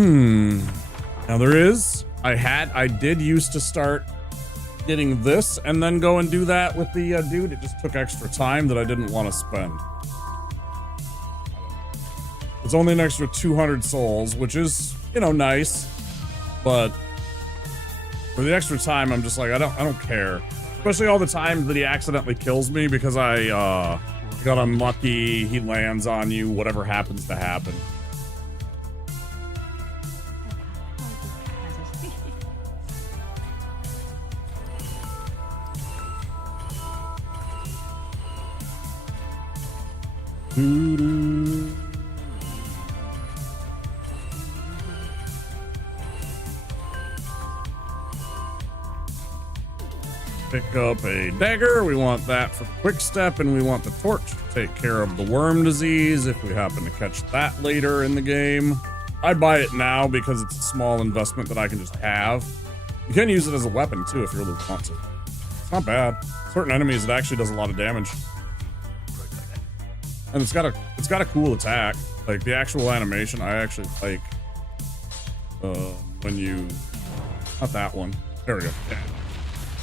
Now there is, I did used to start getting this and then go and do that with the dude. It just took extra time that I didn't want to spend. It's only an extra 200 souls, which is, you know, nice, but for the extra time, I'm just like, I don't care. Especially all the times that he accidentally kills me because I got unlucky, he lands on you, whatever happens to happen. Pick up a dagger. We want that for quick step, and we want the torch to take care of the worm disease if we happen to catch that later in the game. I buy it now because it's a small investment that I can just have. You can use it as a weapon too if you really want to. It's not bad. Certain enemies, it actually does a lot of damage. And it's got a cool attack. Like the actual animation, I actually like when you, not that one. There we go. Yeah.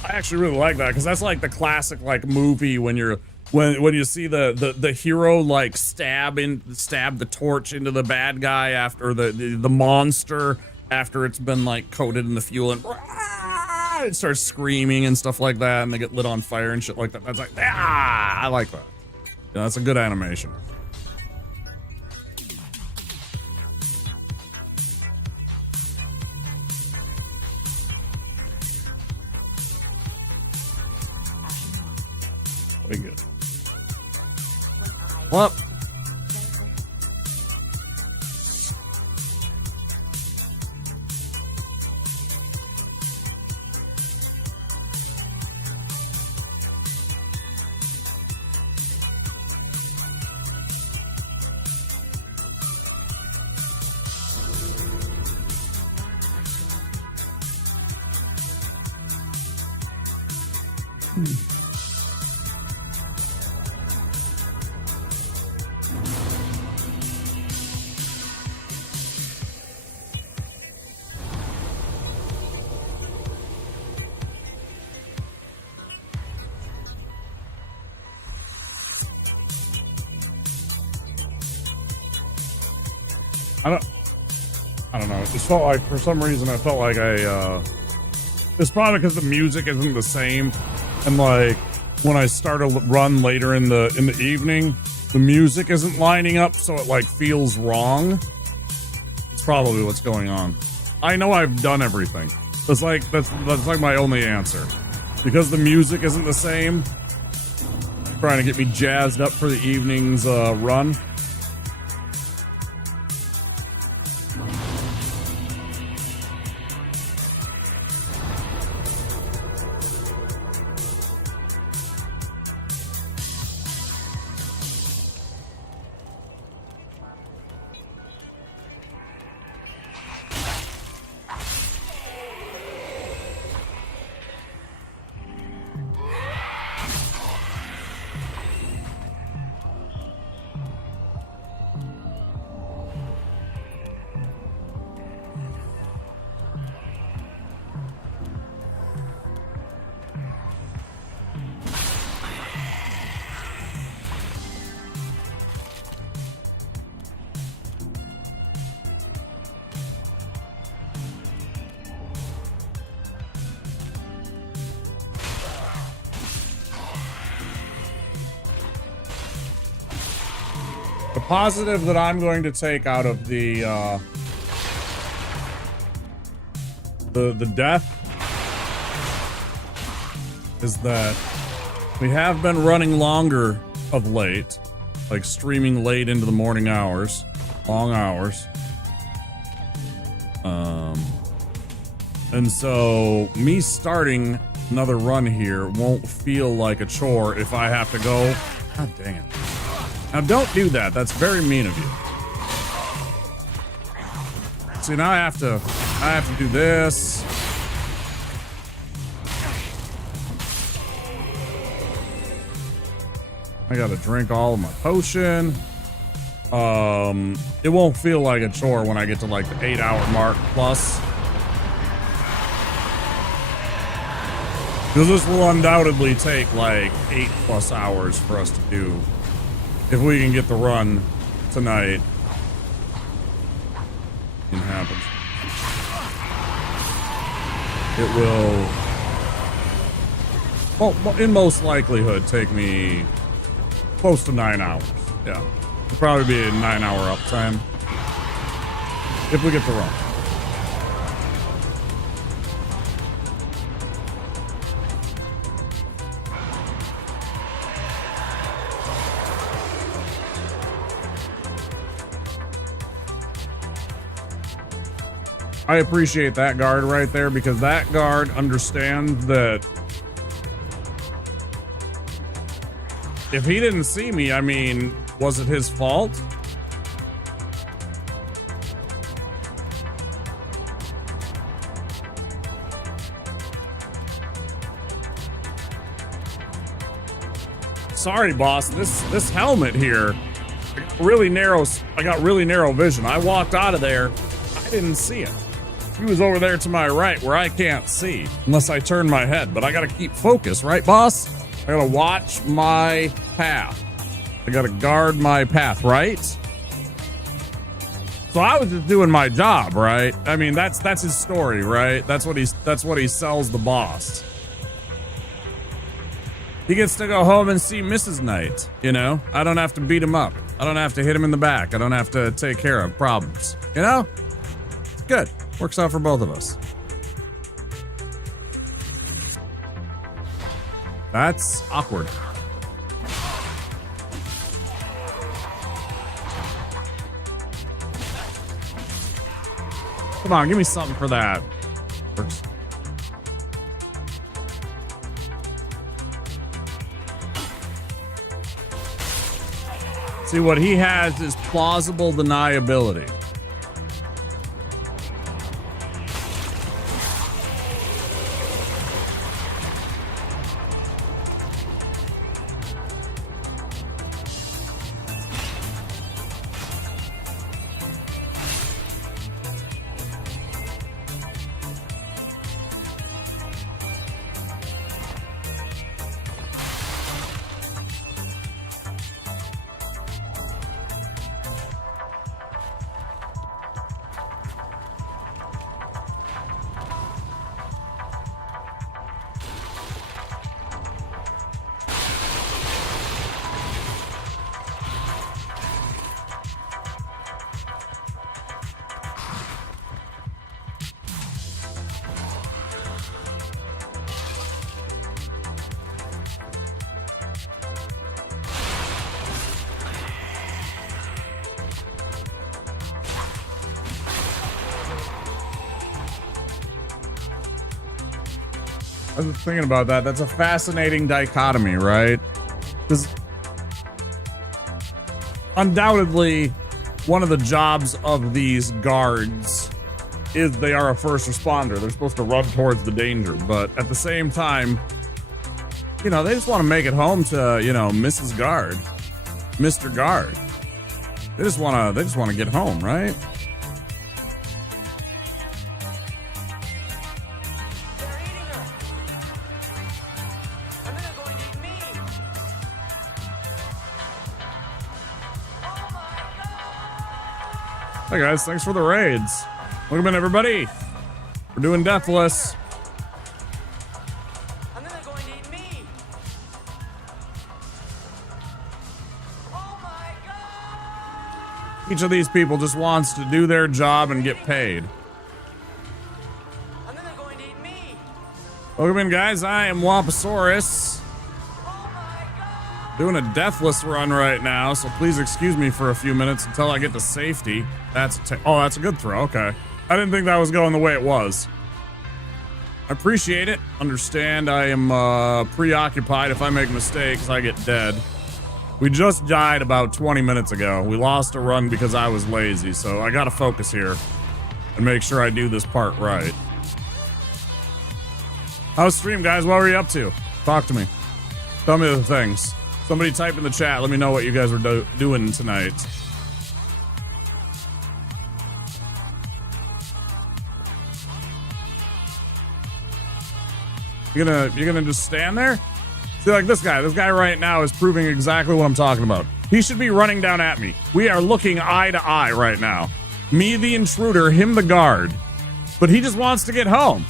I actually really like that because that's like the classic like movie when you're when you see the hero like stab the torch into the bad guy after the monster after it's been like coated in the fuel and it starts screaming and stuff like that and they get lit on fire and shit like that. That's like I like that. Yeah, that's a good animation. Very good. Well, I don't know. It just felt like, for some reason, I felt like it's probably because the music isn't the same. And like, when I start a run later in the evening, the music isn't lining up, so it like feels wrong. It's probably what's going on. I know I've done everything. That's like my only answer. Because the music isn't the same, trying to get me jazzed up for the evening's run. The positive that I'm going to take out of the death is that we have been running longer of late, like streaming late into the morning hours, long hours. And so me starting another run here won't feel like a chore if I have to go. God dang it. Now don't do that. That's very mean of you. See, now I have to do this. I gotta drink all of my potion. It won't feel like a chore when I get to like the 8-hour mark plus. Because this will undoubtedly take like 8+ hours for us to do. If we can get the run tonight. It happens. It will, well, in most likelihood, take me close to 9 hours. Yeah. It'll probably be a 9-hour uptime. If we get the run. I appreciate that guard right there, because that guard understands that if he didn't see me, I mean, was it his fault? Sorry, boss. This helmet here, I got really narrow vision. I walked out of there. I didn't see it. He was over there to my right where I can't see unless I turn my head, but I gotta keep focus, right, boss? I gotta watch my path. I gotta guard my path, right? So I was just doing my job, right? I mean, that's his story, right? That's what he sells the boss. He gets to go home and see Mrs. Knight, you know? I don't have to beat him up. I don't have to hit him in the back. I don't have to take care of problems, you know? Good. Works out for both of us. That's awkward. Come on, give me something for that. Works. See, what he has is plausible deniability. I was thinking about that. That's a fascinating dichotomy, right? Because undoubtedly, one of the jobs of these guards is they are a first responder. They're supposed to run towards the danger, but at the same time, you know, they just want to make it home to, you know, Mrs. Guard, Mr. Guard. They just want to get home, right? Hey guys, thanks for the raids. Welcome in, everybody. We're doing Deathless. And then they're going to eat me. Oh my god! Each of these people just wants to do their job and get paid. And then they're going to eat me. Welcome in, guys. I am Wampasaurus. Doing a Deathless run right now, so please excuse me for a few minutes until I get to safety. That's a good throw. Okay. I didn't think that was going the way it was. I appreciate it. Understand I am preoccupied. If I make mistakes, I get dead. We just died about 20 minutes ago. We lost a run because I was lazy, so I gotta focus here and make sure I do this part right. How's stream, guys? What were you up to? Talk to me. Tell me the things. Somebody type in the chat. Let me know what you guys were doing tonight. You're gonna just stand there? See, like this guy right now is proving exactly what I'm talking about. He should be running down at me. We are looking eye to eye right now. Me, the intruder, him, the guard. But he just wants to get home.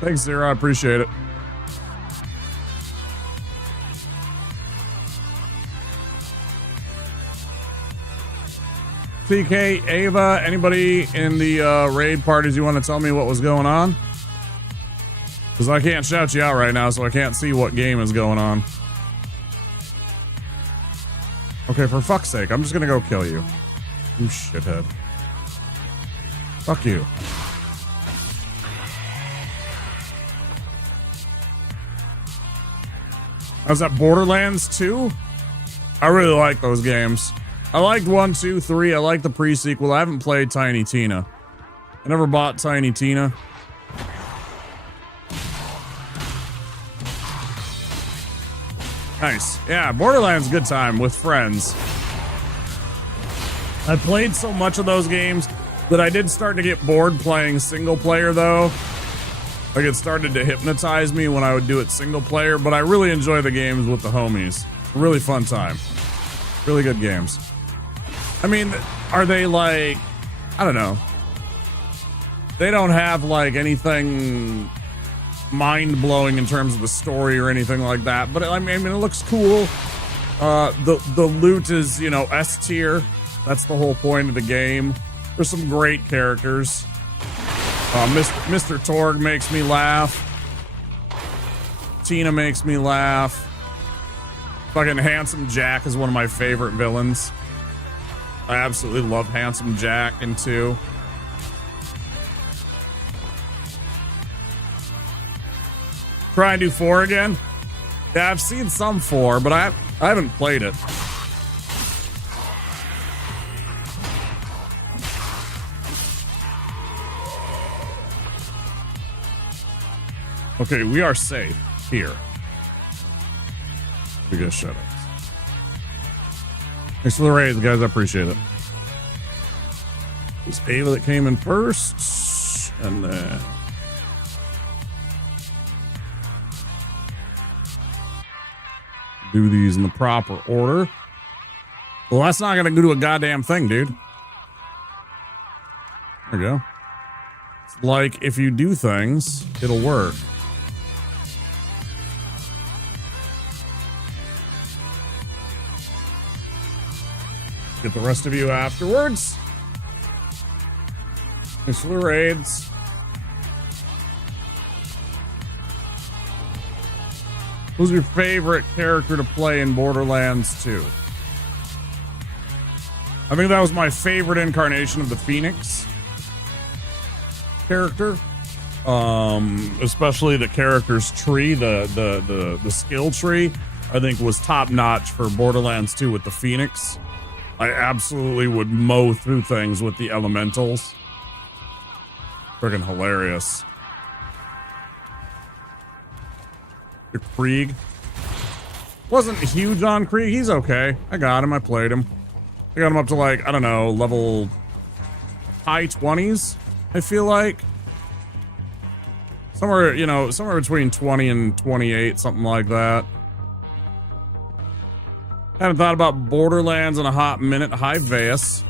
Thanks, Zero. I appreciate it. TK, Ava, anybody in the raid parties you want to tell me what was going on? Because I can't shout you out right now, so I can't see what game is going on. Okay, for fuck's sake, I'm just gonna go kill you. You shithead. Fuck you. Was that Borderlands 2? I really like those games. I liked 1, 2, 3. I like the pre-sequel. I haven't played Tiny Tina. I never bought Tiny Tina. Nice. Yeah, Borderlands, good time with friends. I played so much of those games that I did start to get bored playing single player though. Like it started to hypnotize me when I would do it single player, but I really enjoy the games with the homies. Really fun time. Really good games. I mean, are they like, I don't know. They don't have like anything mind-blowing in terms of the story or anything like that, but I mean it looks cool. The loot is, you know, S tier. That's the whole point of the game. There's some great characters. Mr. Torg makes me laugh. Tina makes me laugh. Fucking Handsome Jack is one of my favorite villains. I absolutely love Handsome Jack in 2. Try and do 4 again? Yeah, I've seen some 4, but I haven't played it. Okay, we are safe here. We got shut up. Thanks for the raids, guys. I appreciate it. It's Ava that came in first, and then do these in the proper order. Well, that's not gonna do a goddamn thing, dude. There we go. It's like if you do things, it'll work. Get the rest of you afterwards. Thanks for the raids. Who's your favorite character to play in Borderlands 2? I think that was my favorite incarnation of the Phoenix character. Especially the character's tree, the skill tree, I think was top notch for Borderlands 2 with the Phoenix. I absolutely would mow through things with the elementals. Friggin' hilarious. The Krieg. Wasn't huge on Krieg. He's okay. I got him. I played him. I got him up to like, I don't know, level high 20s, I feel like. Somewhere, you know, somewhere between 20 and 28, something like that. Haven't thought about Borderlands in a hot minute. Hi, Vayas.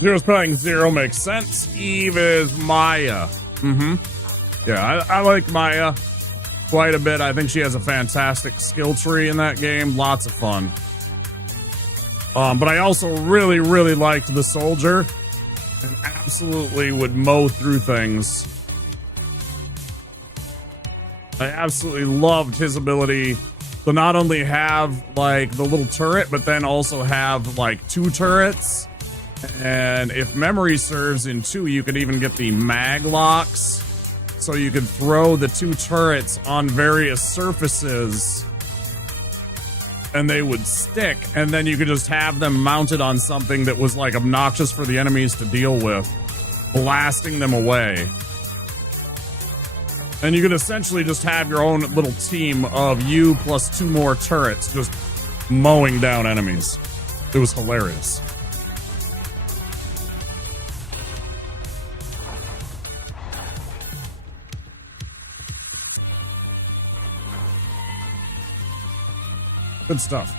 Zero's playing Zero makes sense. Eve is Maya. Yeah, I like Maya quite a bit. I think she has a fantastic skill tree in that game. Lots of fun. But I also really, really liked the Soldier and absolutely would mow through things. I absolutely loved his ability to not only have like the little turret, but then also have like 2 turrets. And if memory serves in 2, you could even get the mag locks. So you could throw the 2 turrets on various surfaces and they would stick, and then you could just have them mounted on something that was like obnoxious for the enemies to deal with, blasting them away. And you could essentially just have your own little team of you plus 2 more turrets just mowing down enemies. It was hilarious. Good stuff.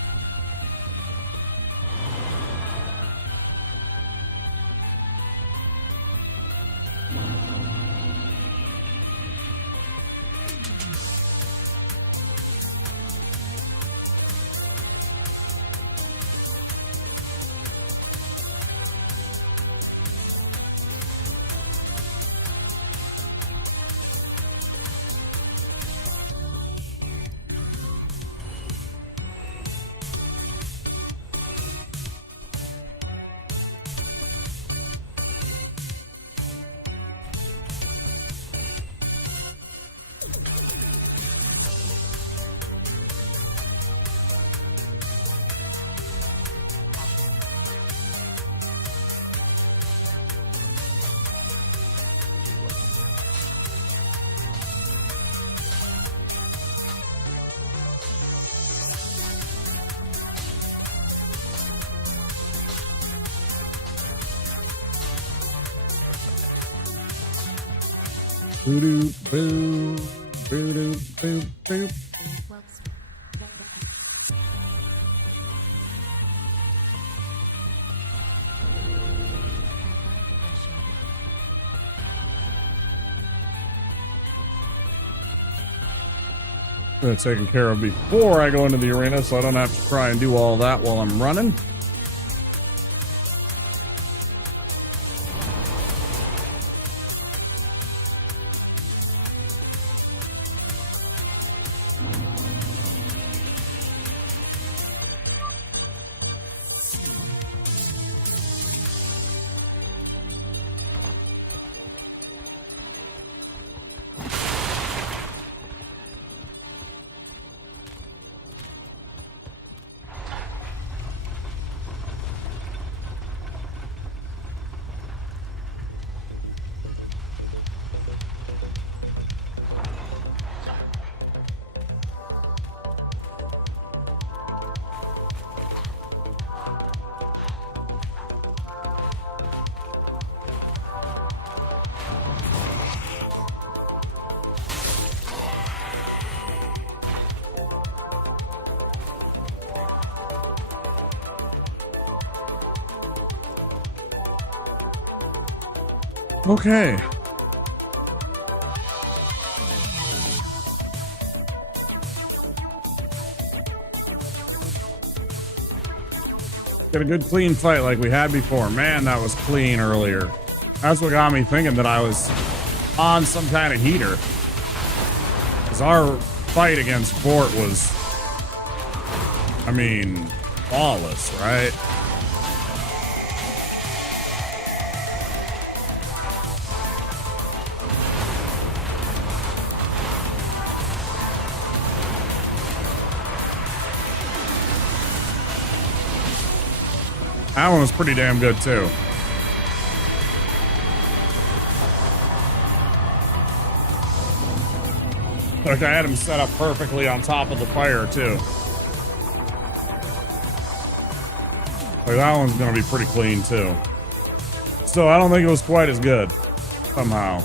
Boo-doo, boo, boo-doo, boo, boo. Taken care of before I go into the arena, so I don't have to try and do all that while I'm running. Okay. Get a good clean fight like we had before. Man, that was clean earlier. That's what got me thinking that I was on some kind of heater. Because our fight against Fort was, I mean, flawless, right? That one was pretty damn good too. Like I had him set up perfectly on top of the fire too. Like that one's gonna be pretty clean too. So I don't think it was quite as good somehow.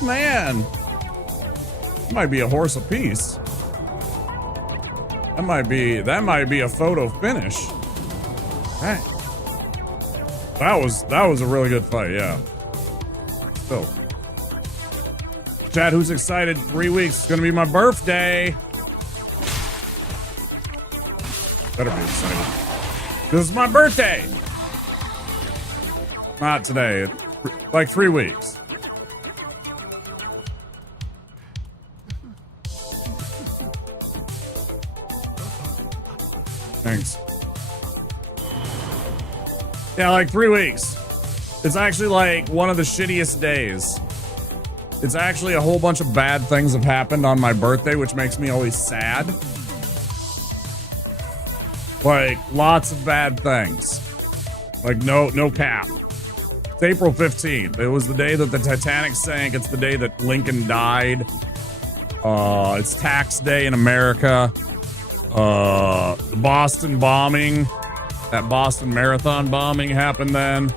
Man, might be a horse apiece. That might be a photo finish. Right. That was a really good fight, yeah. So, Chad, who's excited? 3 weeks. It's gonna be my birthday. Better be excited. This is my birthday. Not today. Like 3 weeks. Thanks. Yeah, like 3 weeks. It's actually like one of the shittiest days. It's actually a whole bunch of bad things have happened on my birthday, which makes me always sad. Like lots of bad things. Like no cap. It's April 15th. It was the day that the Titanic sank. It's the day that Lincoln died. It's tax day in America. The Boston bombing, that Boston Marathon bombing happened then.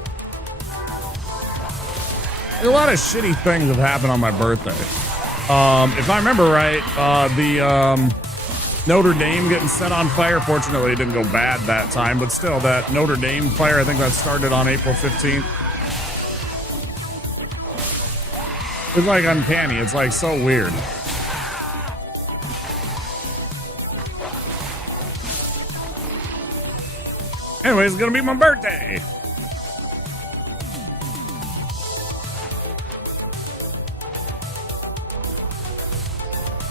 A lot of shitty things have happened on my birthday. If I remember right, the Notre Dame getting set on fire, fortunately it didn't go bad that time, but still that Notre Dame fire, I think that started on April 15th. It's like uncanny. It's like so weird. Anyway, it's gonna be my birthday.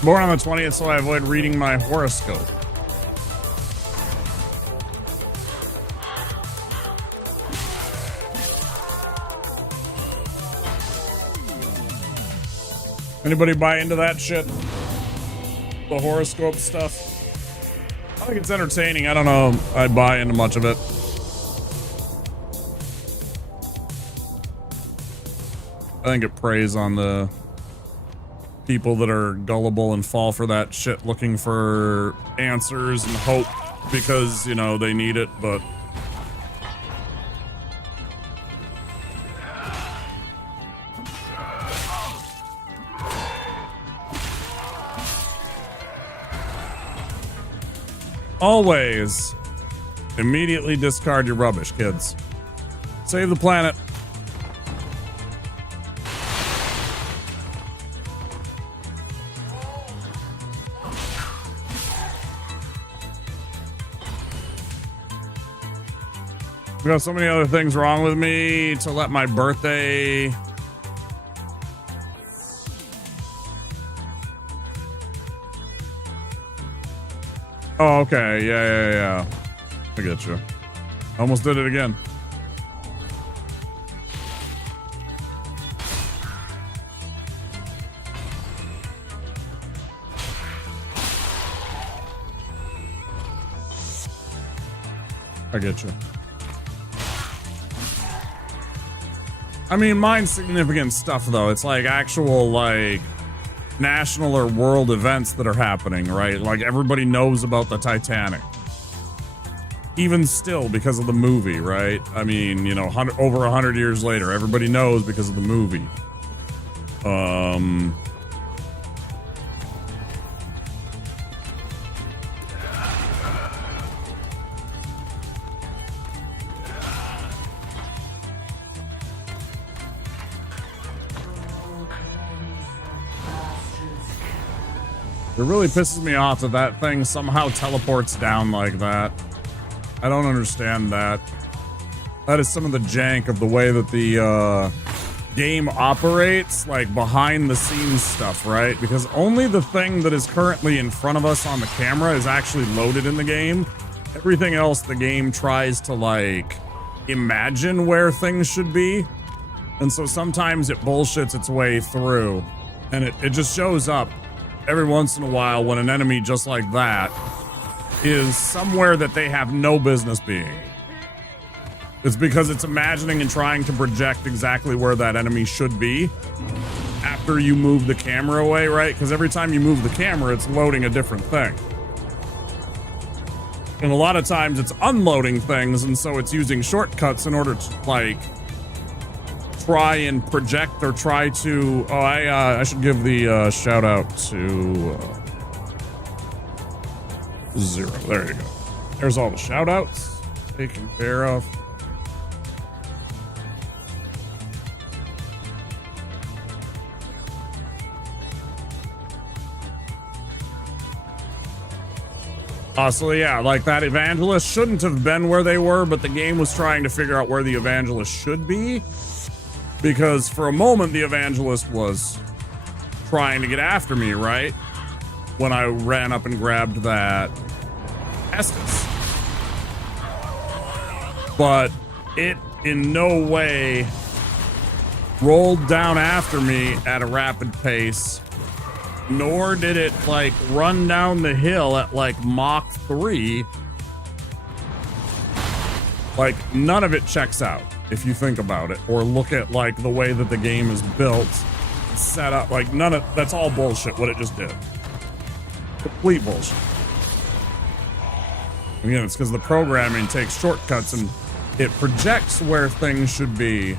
Born on the 20th, so I avoid reading my horoscope. Anybody buy into that shit? The horoscope stuff? I think it's entertaining. I don't know. I buy into much of it. I think it preys on the people that are gullible and fall for that shit, looking for answers and hope because, you know, they need it, but always immediately discard your rubbish, kids. Save the planet. I've got so many other things wrong with me to let my birthday... Oh, okay. Yeah. I get you. Almost did it again. I get you. I mean, mine's significant stuff, though. It's like actual, like, national or world events that are happening, right? Like, everybody knows about the Titanic. Even still, because of the movie, right? I mean, you know, over 100 years later, everybody knows because of the movie. It really pisses me off that that thing somehow teleports down like that. I don't understand that. That is some of the jank of the way that the game operates, like behind the scenes stuff, right? Because only the thing that is currently in front of us on the camera is actually loaded in the game. Everything else, the game tries to like imagine where things should be. And so sometimes it bullshits its way through, and it just shows up every once in a while when an enemy just like that is somewhere that they have no business being. It's because it's imagining and trying to project exactly where that enemy should be after you move the camera away, right? Because every time you move the camera, it's loading a different thing. And a lot of times it's unloading things, and so it's using shortcuts in order to, like, try and project or try to... Oh, I should give the shout out to... Zero. There you go. There's all the shout outs taken care of. So yeah, like that evangelist shouldn't have been where they were, but the game was trying to figure out where the evangelist should be. Because for a moment, the evangelist was trying to get after me, right? When I ran up and grabbed that Estus. But it in no way rolled down after me at a rapid pace, nor did it like run down the hill at like Mach 3. Like none of it checks out if you think about it, or look at like the way that the game is built, set up. Like none of that's all bullshit what it just did. Complete bullshit. Again, it's because the programming takes shortcuts and it projects where things should be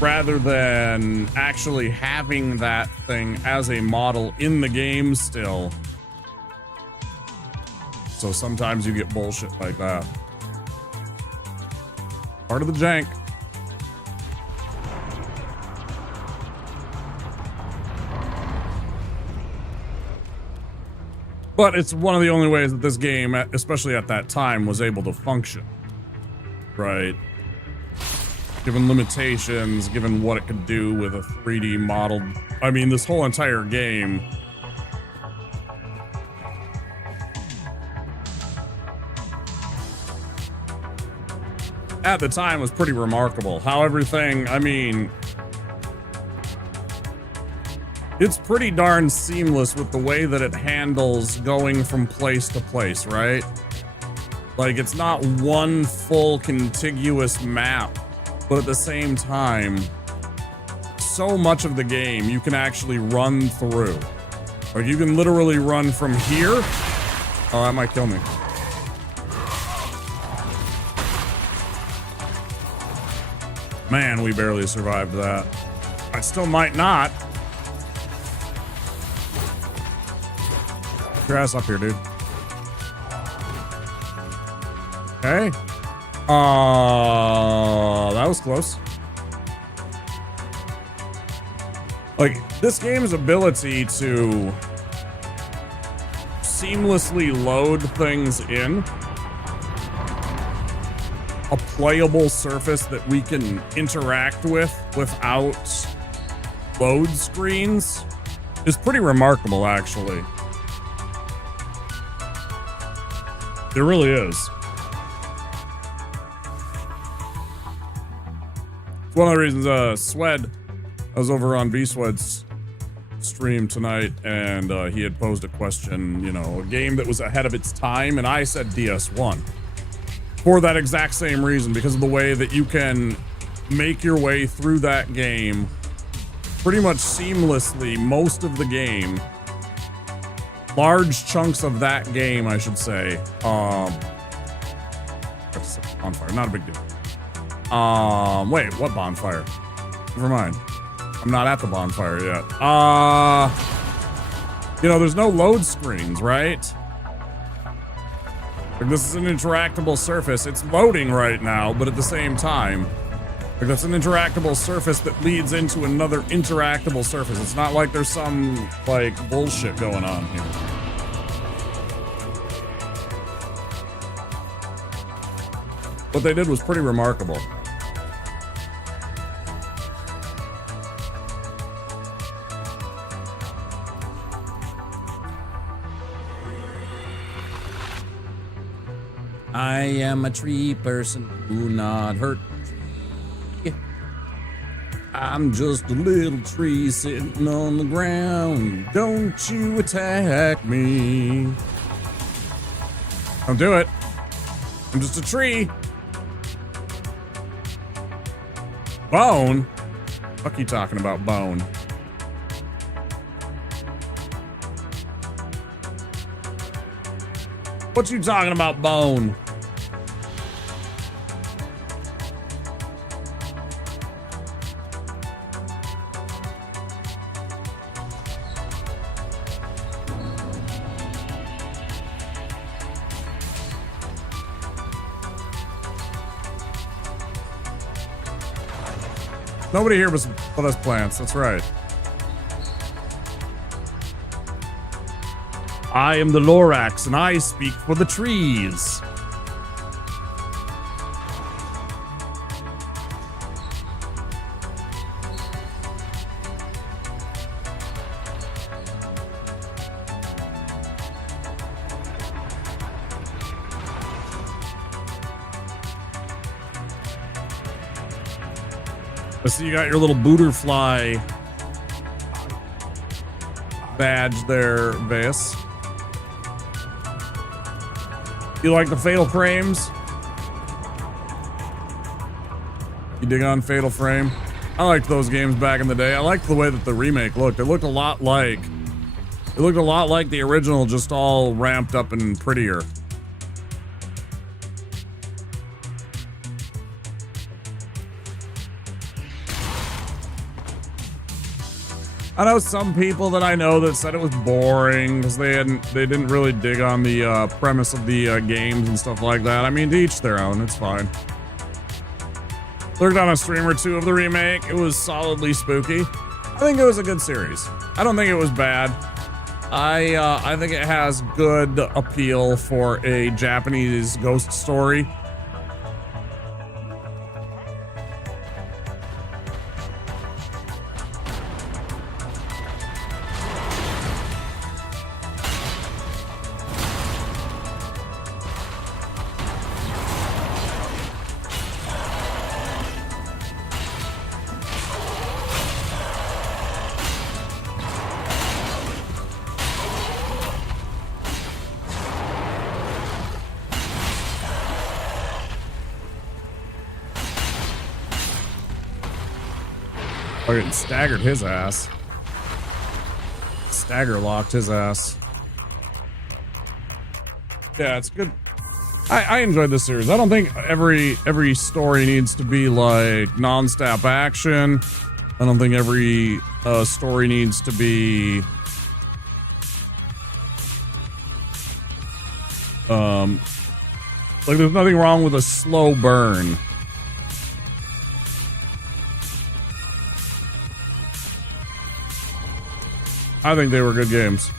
rather than actually having that thing as a model in the game still. So sometimes you get bullshit like that. Part of the jank. But it's one of the only ways that this game, especially at that time, was able to function. Right? Given limitations, given what it could do with a 3D model. I mean, this whole entire game at the time was pretty remarkable. How everything, I mean, it's pretty darn seamless with the way that it handles going from place to place, right? Like, it's not one full contiguous map, but at the same time, so much of the game you can actually run through. Like, you can literally run from here. Oh, that might kill me. Man, we barely survived that. I still might not. Get your ass up here, dude. Okay. That was close. Like, this game's ability to seamlessly load things in a playable surface that we can interact with without load screens is pretty remarkable, actually. It really is. It's one of the reasons, Swed, I was over on B-Swed's stream tonight, and he had posed a question, you know, a game that was ahead of its time, and I said DS1. For that exact same reason, because of the way that you can make your way through that game pretty much seamlessly, most of the game. Large chunks of that game, I should say. Bonfire, not a big deal. Wait, what bonfire? Never mind. I'm not at the bonfire yet. You know, there's no load screens, right? Like, this is an interactable surface. It's loading right now, but at the same time, like, Like, that's an interactable surface that leads into another interactable surface. It's not like there's some, like, bullshit going on here. What they did was pretty remarkable. I am a tree person, do not hurt the tree. I'm just a little tree sitting on the ground. Don't you attack me. Don't do it. I'm just a tree. Bone? Fuck you talking about, Bone? What you talking about, Bone? Nobody here but us plants, that's right. I am the Lorax, and I speak for the trees. I see you got your little booterfly badge there, Vis. You like the Fatal Frames? You dig on Fatal Frame? I liked those games back in the day. I liked the way that the remake looked. It looked a lot like the original, just all ramped up and prettier. I know some people that I know that said it was boring because they didn't really dig on the premise of the games and stuff like that. I mean, to each their own. It's fine. Looked on a stream or two of the remake. It was solidly spooky. I think it was a good series. I don't think it was bad. I think it has good appeal for a Japanese ghost story. Fucking staggered his ass. Stagger locked his ass. Yeah, it's good. I enjoyed this series. I don't think every story needs to be like non-stop action. I don't think every story needs to be like there's nothing wrong with a slow burn. I think they were good games.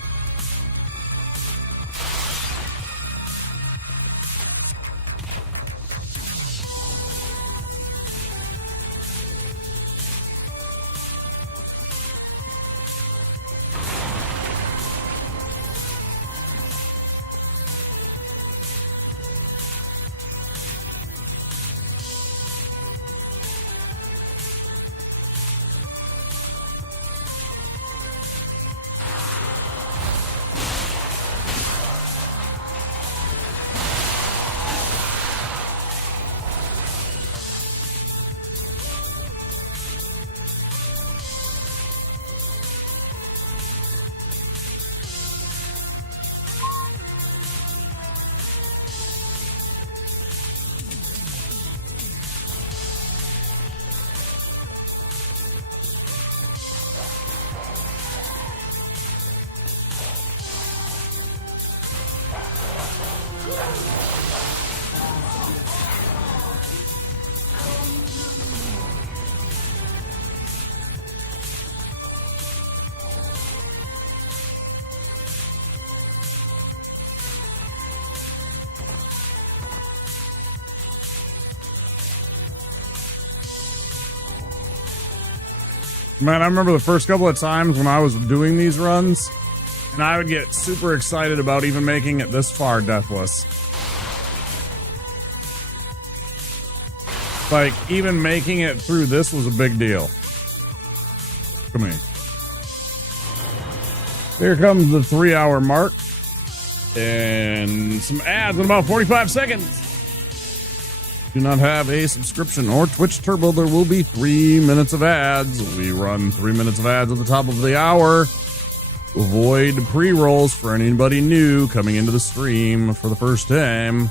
Man, I remember the first couple of times when I was doing these runs, and I would get super excited about even making it this far deathless. Like, even making it through this was a big deal. Come here. Here comes the 3-hour mark. And some ads in about 45 seconds. Do not have a subscription or Twitch Turbo, there will be 3 minutes of ads. We run 3 minutes of ads at the top of the hour. Avoid pre-rolls for anybody new coming into the stream for the first time.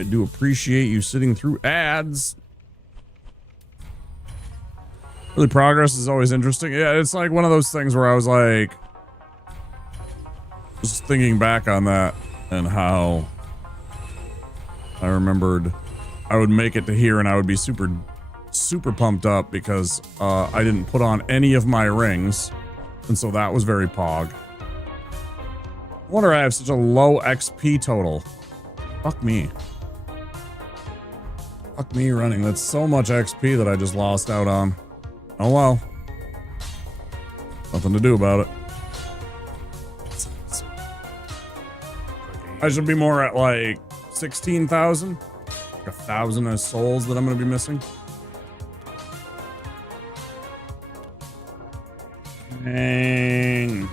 I do appreciate you sitting through ads. Really, progress is always interesting. Yeah, it's like one of those things where I was like, just thinking back on that and how I remembered I would make it to here and I would be super pumped up because I didn't put on any of my rings. And so that was very pog. I wonder I have such a low XP total. Fuck me. Fuck me running. That's so much XP that I just lost out on. Oh well. Nothing to do about it. I should be more at like 16,000. Like 1,000 as souls that I'm going to be missing. Dang.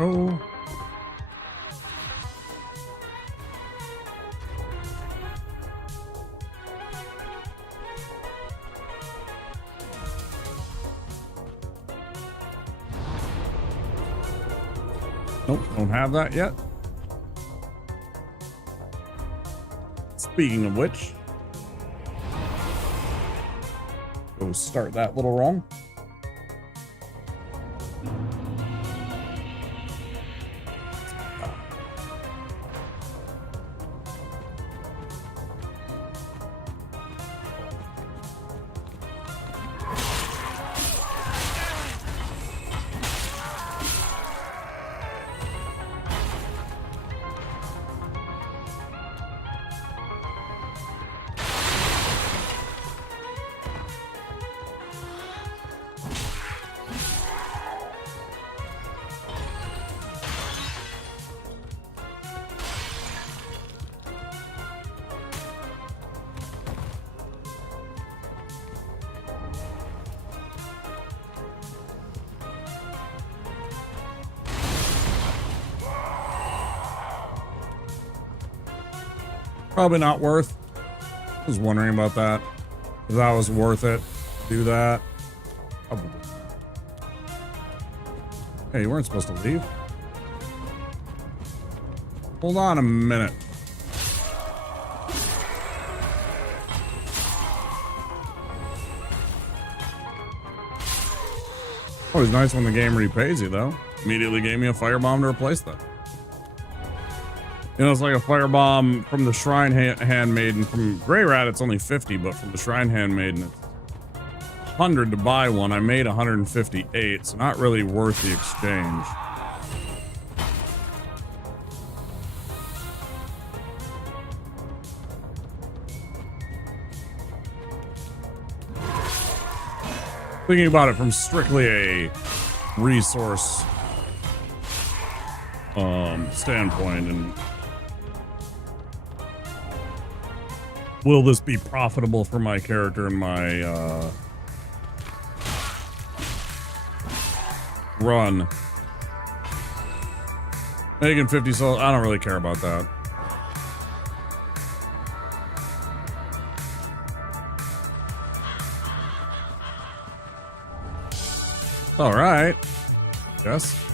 Oh. Nope, don't have that yet. Speaking of which, go start that little wrong. Probably not worth. I was wondering about that. If that was worth it. Do that. Probably. Hey, you weren't supposed to leave. Hold on a minute. Always nice when the game repays you, though. Immediately gave me a firebomb to replace that. You know, it's like a firebomb from the Shrine Handmaiden. From Grey Rat, it's only 50, but from the Shrine Handmaiden, it's 100 to buy one. I made 158, so not really worth the exchange. Thinking about it from strictly a resource standpoint, and will this be profitable for my character and my run? Making 50 souls, I don't really care about that. All right. Yes.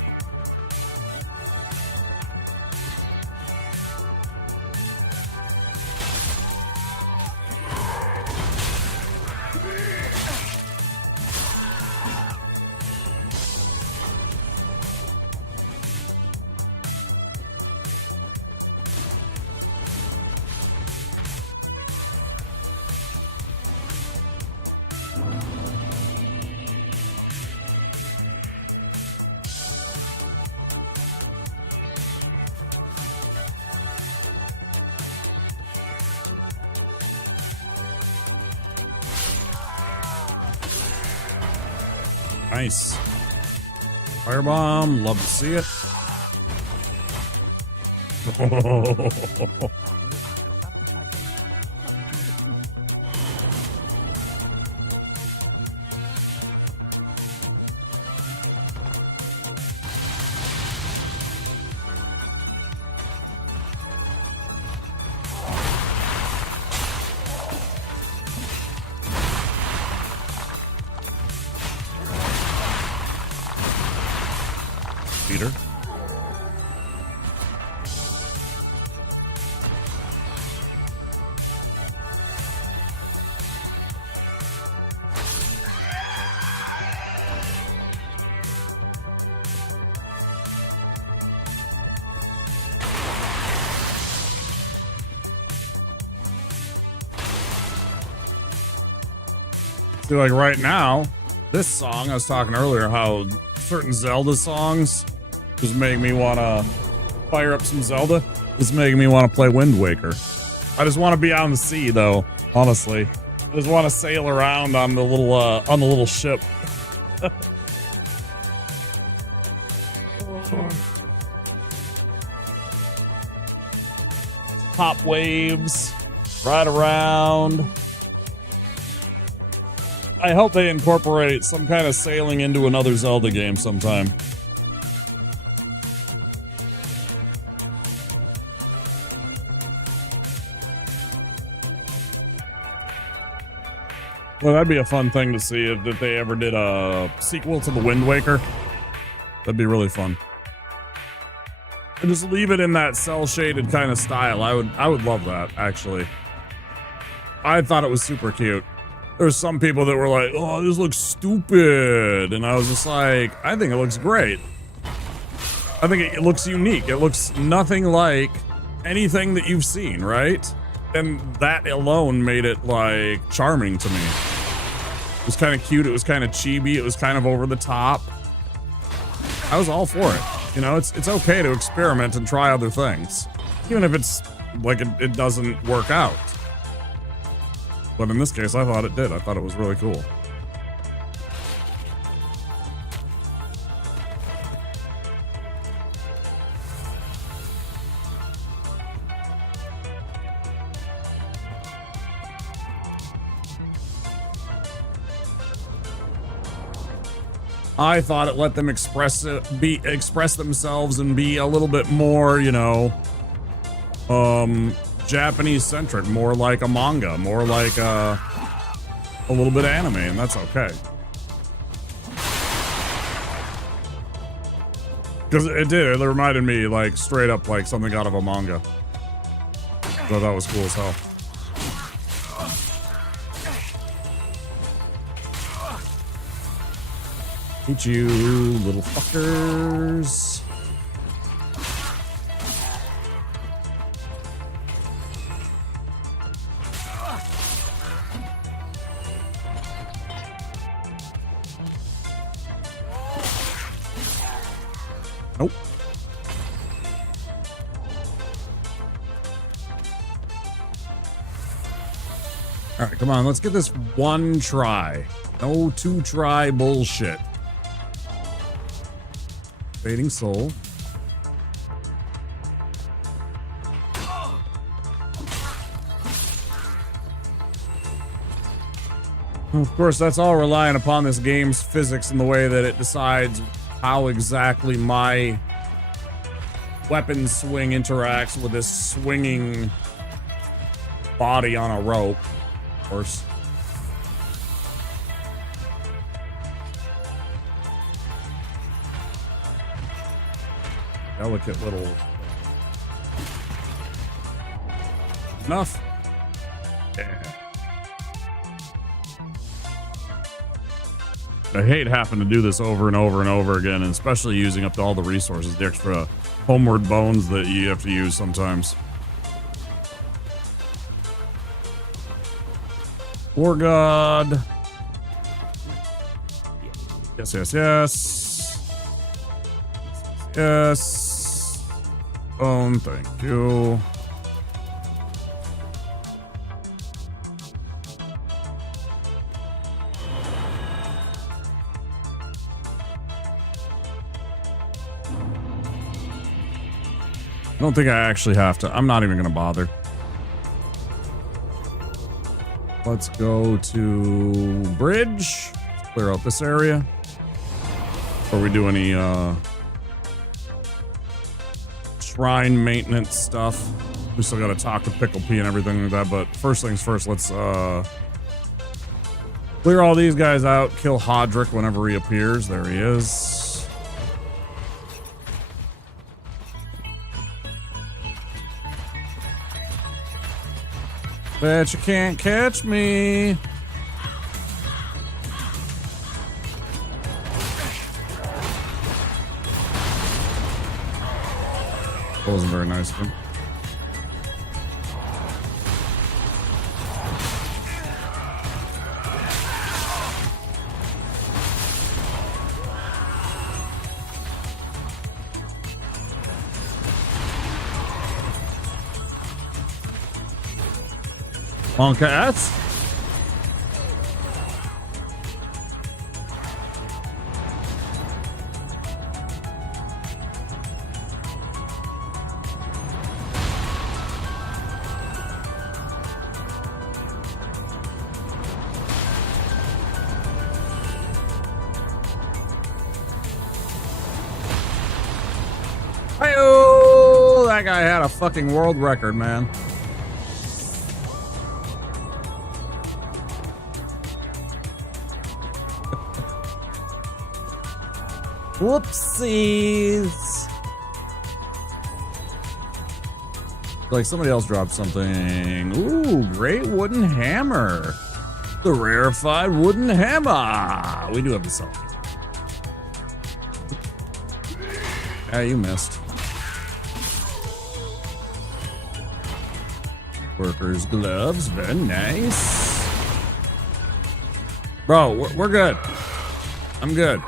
Nice. Firebomb, love to see it. Peter. See, like right now, this song, I was talking earlier how certain Zelda songs just make me want to fire up some Zelda. It's making me want to play Wind Waker. I just want to be out on the sea, though. Honestly, I just want to sail around on the little ship. Pop waves, ride around. I hope they incorporate some kind of sailing into another Zelda game sometime. Well, that'd be a fun thing to see if they ever did a sequel to the Wind Waker. That'd be really fun. And just leave it in that cel-shaded kind of style. I would love that, actually. I thought it was super cute. There's some people that were like, oh, this looks stupid. And I was just like, I think it looks great. I think it looks unique. It looks nothing like anything that you've seen, right? And that alone made it, like, charming to me. It was kind of cute. It was kind of chibi. It was kind of over the top. I was all for it. You know, it's okay to experiment and try other things. Even if it's, like, it doesn't work out. But in this case, I thought it did. I thought it was really cool. I thought it let them express themselves and be a little bit more, you know, Japanese centric, more like a manga, more like a little bit of anime, and that's okay. Because it did, it reminded me like straight up like something out of a manga. So that was cool as hell. Eat you, little fuckers. Nope. All right, come on, let's get this one try. No two try bullshit. Fading soul. Of course, that's all relying upon this game's physics and the way that it decides how exactly my weapon swing interacts with this swinging body on a rope. Of course. Delicate little... Enough. Yeah. I hate having to do this over and over and over again, and especially using up all the resources, the extra homeward bones that you have to use sometimes. War God. Yes, yes, yes. Yes. Bone, thank you. I don't think I actually have to. I'm not even going to bother. Let's go to bridge. Let's clear out this area. Before we do any shrine maintenance stuff. We still got to talk to Pickle P and everything like that. But first things first, let's clear all these guys out. Kill Hodrick whenever he appears. There he is. Bet you can't catch me. That wasn't very nice of him. On cats. Hi-oh! That guy had a fucking world record, man. Whoopsies. Like somebody else dropped something. Ooh, great wooden hammer. The rarefied wooden hammer. We do have to sell it. Yeah, you missed. Workers' gloves, very nice. Bro, we're good. I'm good.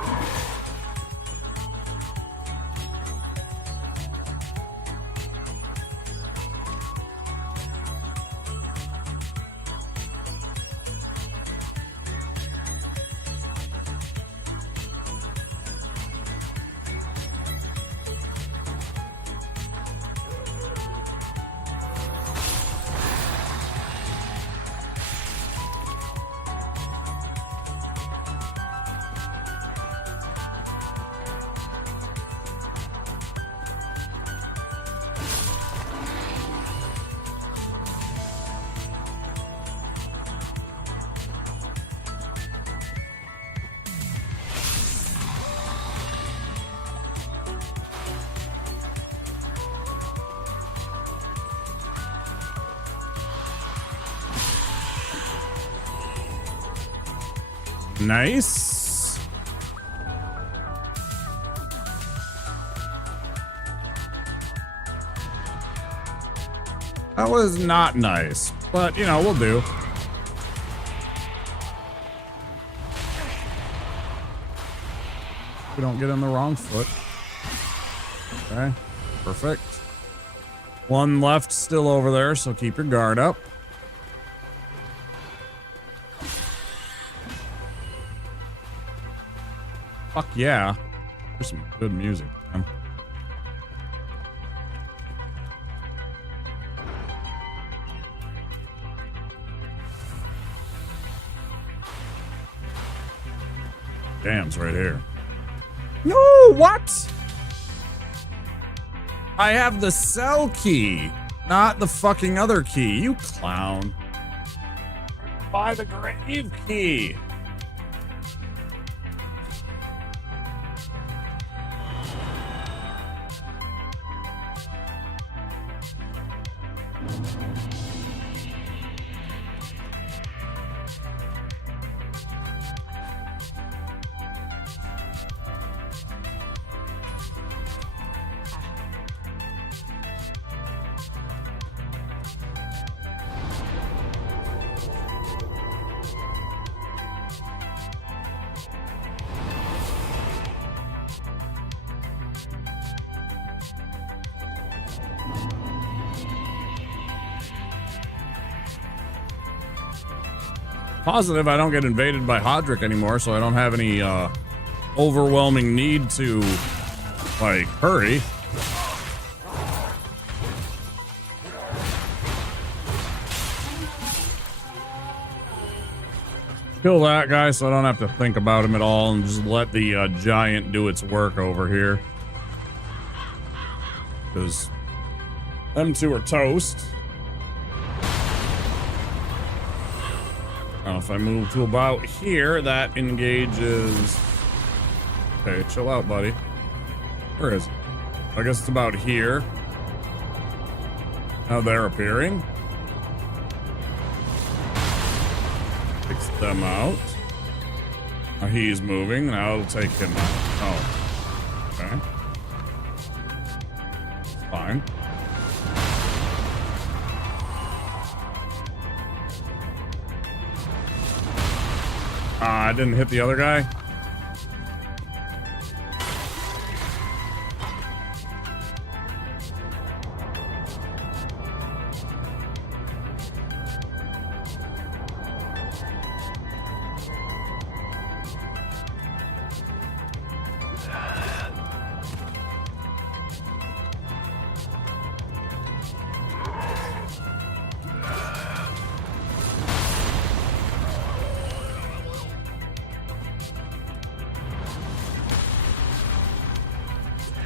Nice. That was not nice, but you know, we'll do. We don't get on the wrong foot. Okay, perfect. One left still over there, so keep your guard up. Fuck yeah. There's some good music, man. Damn's right here. No, what? I have the cell key, not the fucking other key. You clown. Buy the grave key. Positive I don't get invaded by Hodrick anymore, so I don't have any overwhelming need to like hurry. Kill that guy so I don't have to think about him at all and just let the giant do its work over here. Because them two are toast. Now, if I move to about here, that engages... Okay, chill out, buddy. Where is it? I guess it's about here. Now they're appearing. Takes them out. Now he's moving. Now it'll take him out. Oh. Okay. Fine. I didn't hit the other guy.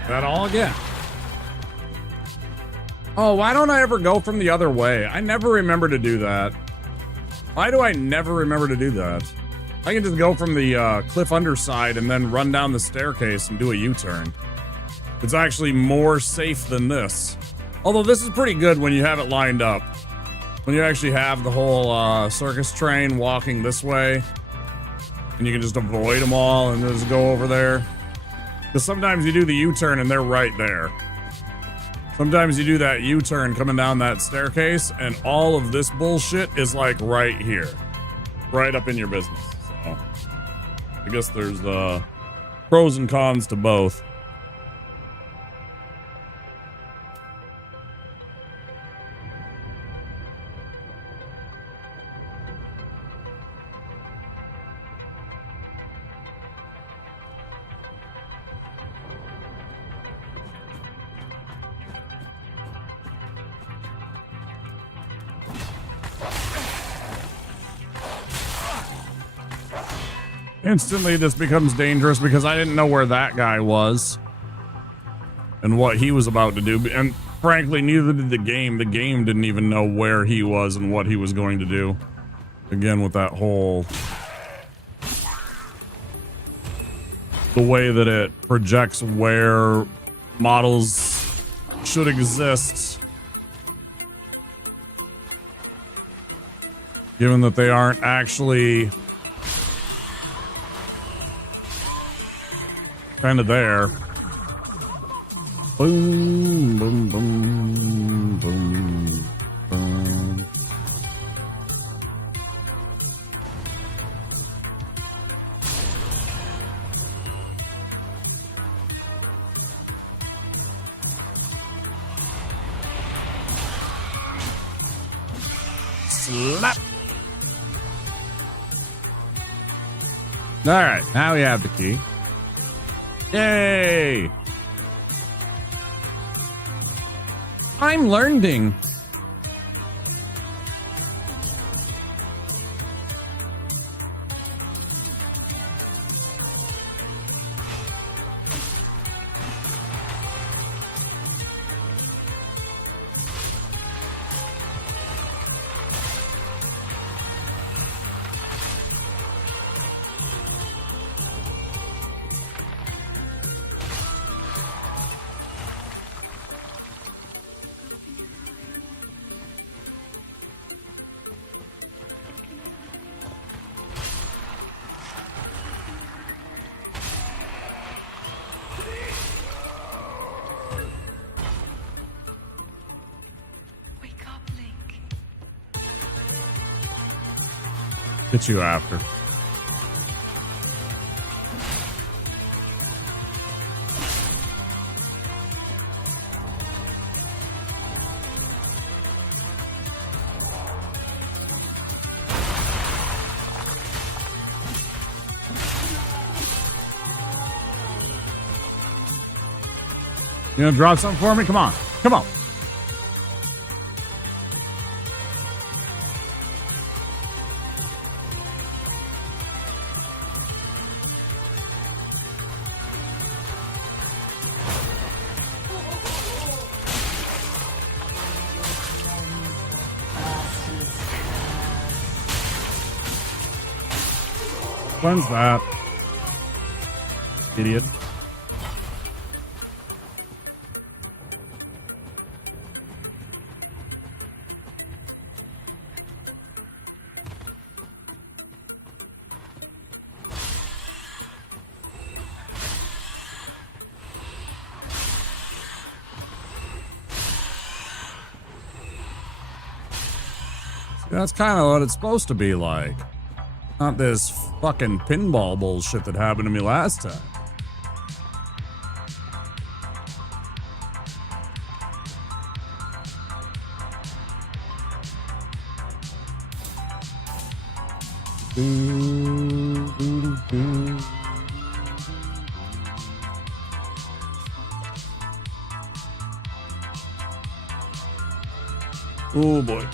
That all again. Oh, why don't I ever go from the other way? I never remember to do that. Why do I never remember to do that? I can just go from the cliff underside and then run down the staircase and do a U-turn. It's actually more safe than this. Although this is pretty good when you have it lined up. When you actually have the whole circus train walking this way. And you can just avoid them all and just go over there. Because sometimes you do the U-turn and they're right there. Sometimes you do that U-turn coming down that staircase and all of this bullshit is like right here. Right up in your business. So I guess there's pros and cons to both. Instantly, this becomes dangerous because I didn't know where that guy was and what he was about to do. And frankly, neither did the game. The game didn't even know where he was and what he was going to do. Again, with that whole... the way that it projects where models should exist. Given that they aren't actually... kind of there. Boom, boom, boom, boom, boom. Slap. All right, now we have the key. Yay! I'm learning. Get you after. You gonna drop something for me? Come on. Come on. When's that? Idiot. That's kind of what it's supposed to be like. Not this fucking pinball bullshit that happened to me last time. Oh boy.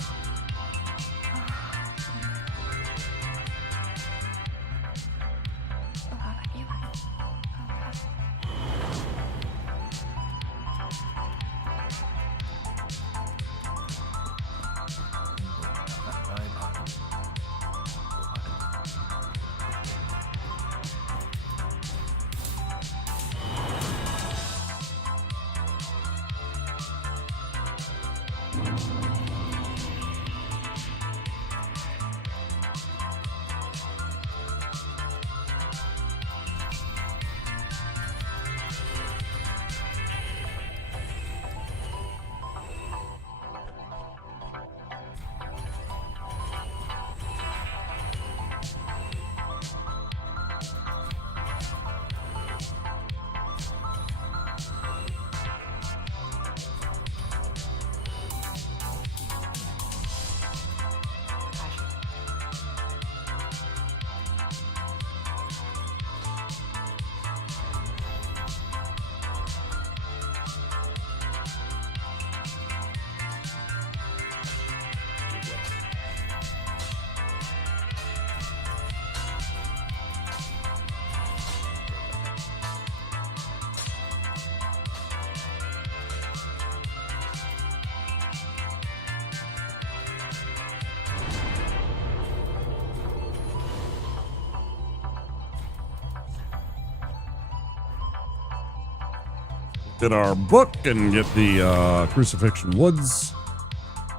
Get our book and get the Crucifixion Woods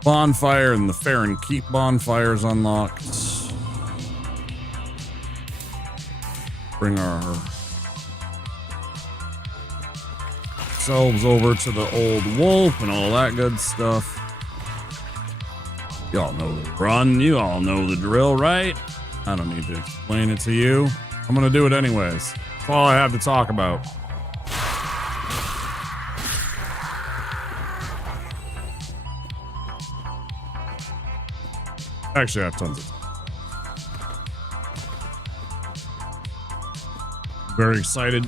bonfire and the Fair and Keep bonfires unlocked. Bring ourselves over to the Old Wolf and all that good stuff. Y'all know the run. You all know the drill, right? I don't need to explain it to you. I'm gonna do it anyways. That's all I have to talk about. Actually, I have tons of time. Very excited.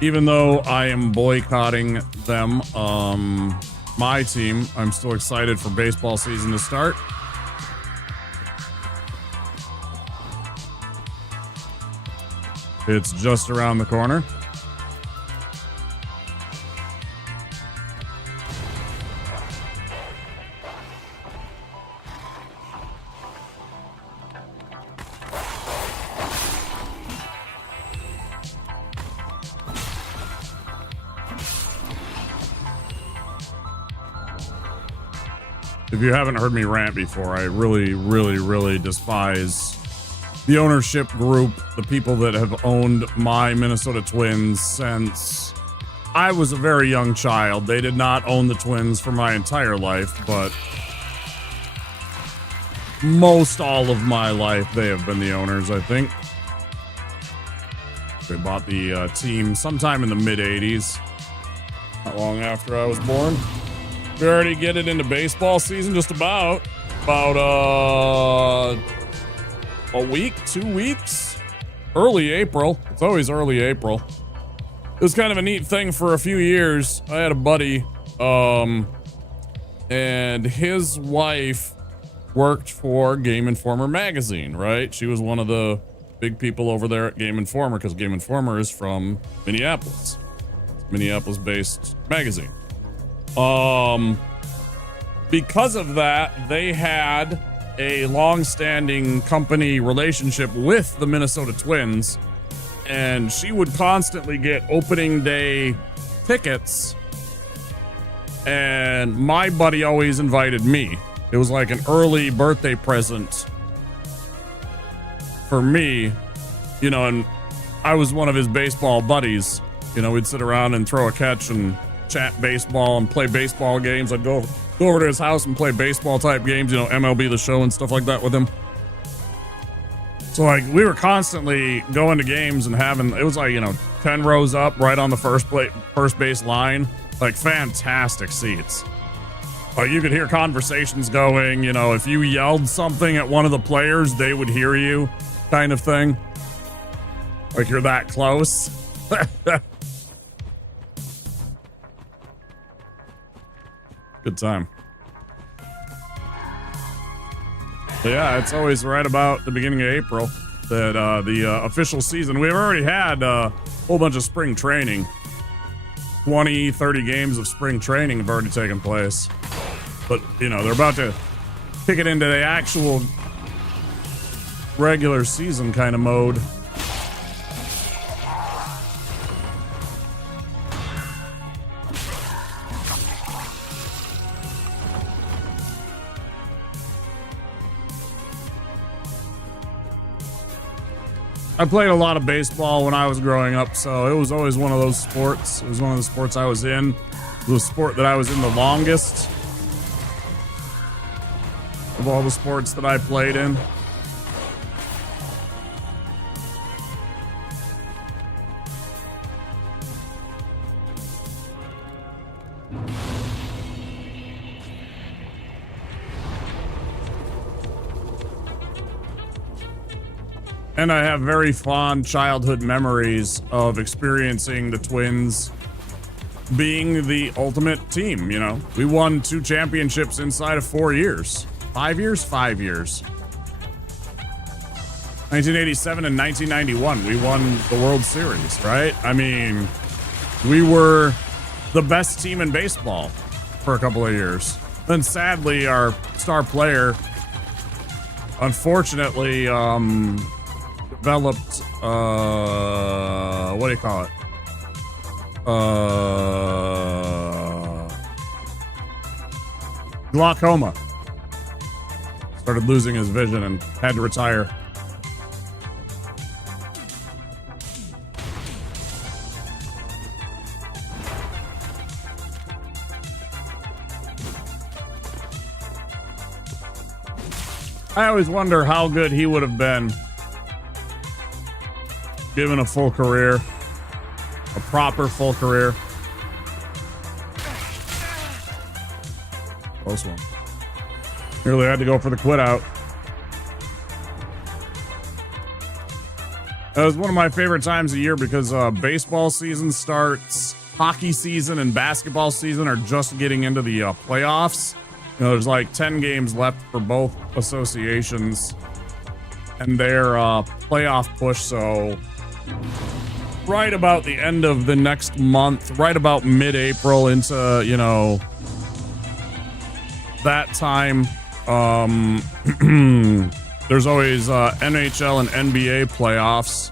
Even though I am boycotting them, my team, I'm still excited for baseball season to start. It's just around the corner. If you haven't heard me rant before, I really, really, really despise the ownership group, the people that have owned my Minnesota Twins since I was a very young child. They did not own the Twins for my entire life, but most all of my life, they have been the owners, I think. They bought the team sometime in the mid-'80s, not long after I was born. We already get it into baseball season, just about a week, 2 weeks, early April. It's always early April. It was kind of a neat thing for a few years. I had a buddy, and his wife worked for Game Informer magazine, right? She was one of the big people over there at Game Informer, because Game Informer is from Minneapolis. Minneapolis-based magazine. Because of that, they had a long-standing company relationship with the Minnesota Twins, and she would constantly get opening day tickets, and my buddy always invited me. It was like an early birthday present for me, you know, and I was one of his baseball buddies. You know, we'd sit around and throw a catch and chat baseball and play baseball games. I'd go over to his house and play baseball type games, you know, MLB The Show and stuff like that with him. So like we were constantly going to games and having, it was like, you know, 10 rows up right on the first base line, like fantastic seats. You could hear conversations going, you know, if you yelled something at one of the players, they would hear you, kind of thing. Like you're that close. Good time. But yeah, it's always right about the beginning of April that the official season. We've already had a whole bunch of spring training. 20, 30 games of spring training have already taken place. But, you know, they're about to kick it into the actual regular season kind of mode. I played a lot of baseball when I was growing up, so it was always one of those sports. It was one of the sports I was in. It was the sport that I was in the longest of all the sports that I played in. And I have very fond childhood memories of experiencing the Twins being the ultimate team, you know. We won 2 championships inside of 4 years. 5 years? 5 years. 1987 and 1991, we won the World Series, right? I mean, we were the best team in baseball for a couple of years. Then sadly, our star player, unfortunately, developed, what do you call it? Glaucoma. Started losing his vision and had to retire. I always wonder how good he would have been given a full career, a proper full career. Close one. Nearly had to go for the quit out. It was one of my favorite times of year because baseball season starts, hockey season and basketball season are just getting into the playoffs. You know, there's like 10 games left for both associations and their playoff push. So right about the end of the next month, right about mid-April into, you know, that time, there's always NHL and NBA playoffs.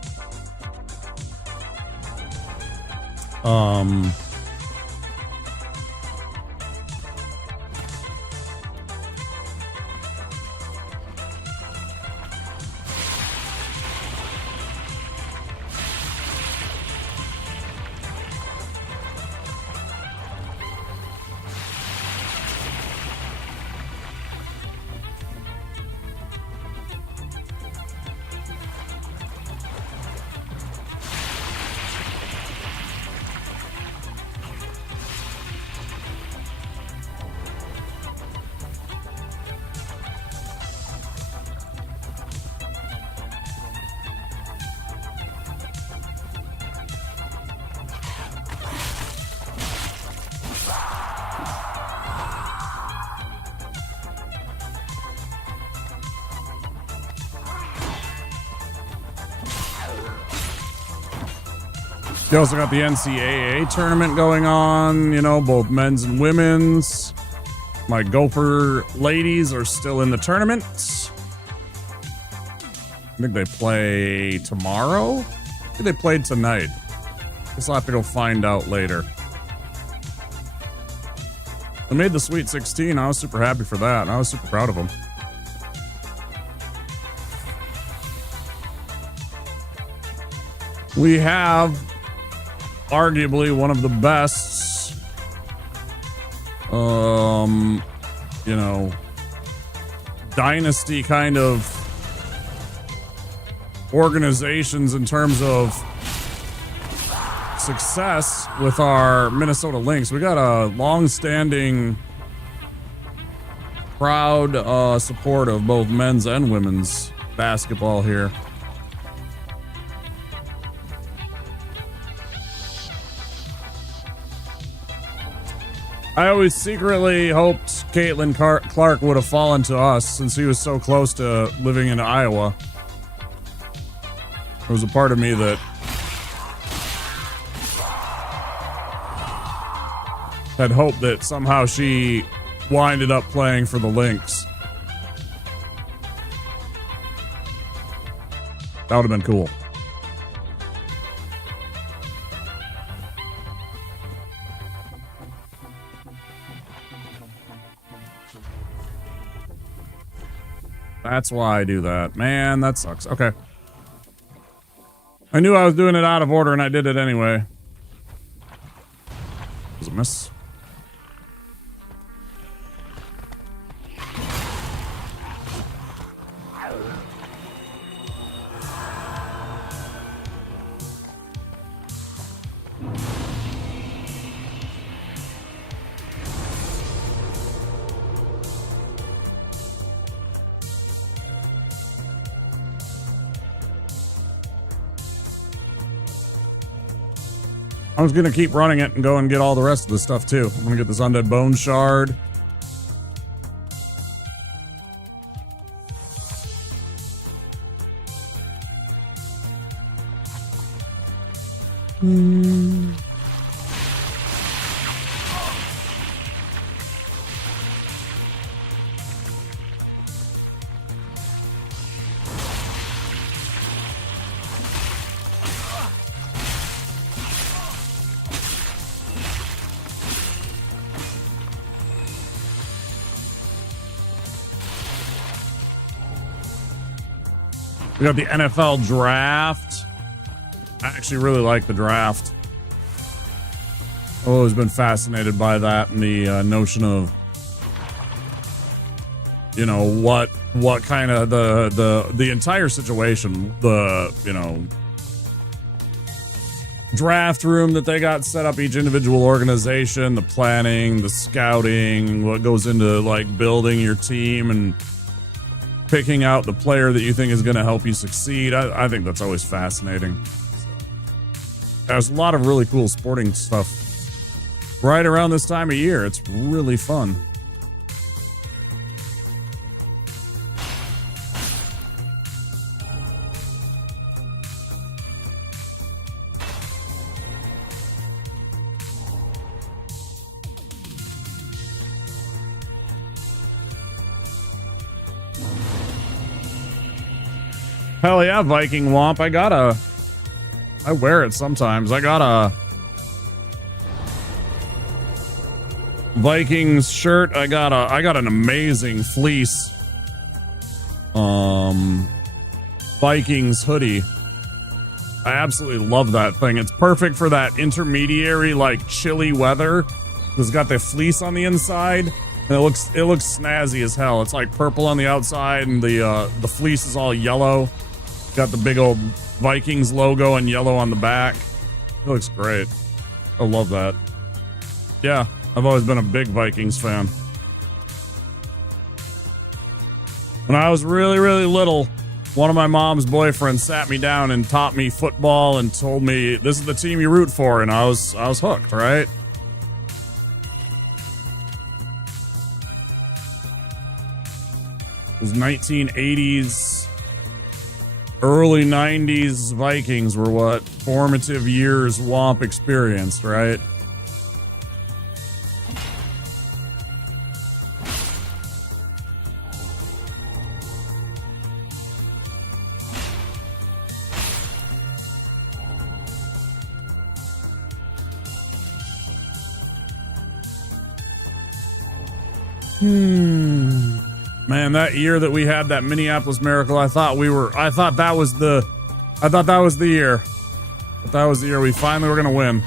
You also got the NCAA tournament going on, you know, both men's and women's. My Gopher ladies are still in the tournament. I think they play tomorrow. I think they played tonight. Guess I'll have to go find out later. They made the Sweet 16. I was super happy for that. And I was super proud of them. We have arguably one of the best, you know, dynasty kind of organizations in terms of success with our Minnesota Lynx. We got a long-standing, proud support of both men's and women's basketball here. I always secretly hoped Caitlin Clark would have fallen to us since he was so close to living in Iowa. There was a part of me that had hoped that somehow she winded up playing for the Lynx. That would have been cool. That's why I do that. Man, that sucks. Okay. I knew I was doing it out of order and I did it anyway. Was a miss. I was gonna keep running it and go and get all the rest of the stuff too. I'm gonna get this undead bone shard. We got the NFL draft. I actually really like the draft. I've always been fascinated by that and the notion of, you know, what kind of the entire situation, the, you know, draft room that they got set up, each individual organization, the planning, the scouting, what goes into like building your team and picking out the player that you think is going to help you succeed. I think that's always fascinating. There's a lot of really cool sporting stuff right around this time of year. It's really fun. Hell yeah, Viking Womp. I wear it sometimes. I got a Vikings shirt. I got an amazing fleece Vikings hoodie. I absolutely love that thing. It's perfect for that intermediary, like chilly weather. It's got the fleece on the inside, and it looks snazzy as hell. It's like purple on the outside, and the fleece is all yellow. Got the big old Vikings logo and yellow on the back. It looks great. I love that. Yeah, I've always been a big Vikings fan. When I was really, really little, one of my mom's boyfriends sat me down and taught me football and told me, this is the team you root for, and I was hooked, right? It was 1980s early 90s Vikings were what formative years Womp experienced, right? Man, that year that we had that Minneapolis Miracle, I thought that was the year. That was the year we finally were gonna win.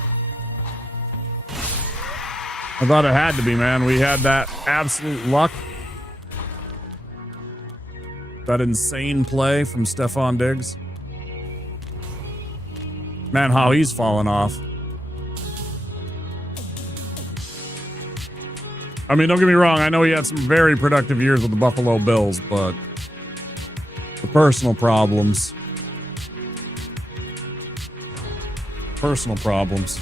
I thought it had to be, man. We had that absolute luck. That insane play from Stephon Diggs. Man, how he's fallen off. I mean, don't get me wrong. I know he had some very productive years with the Buffalo Bills, but the personal problems. Personal problems.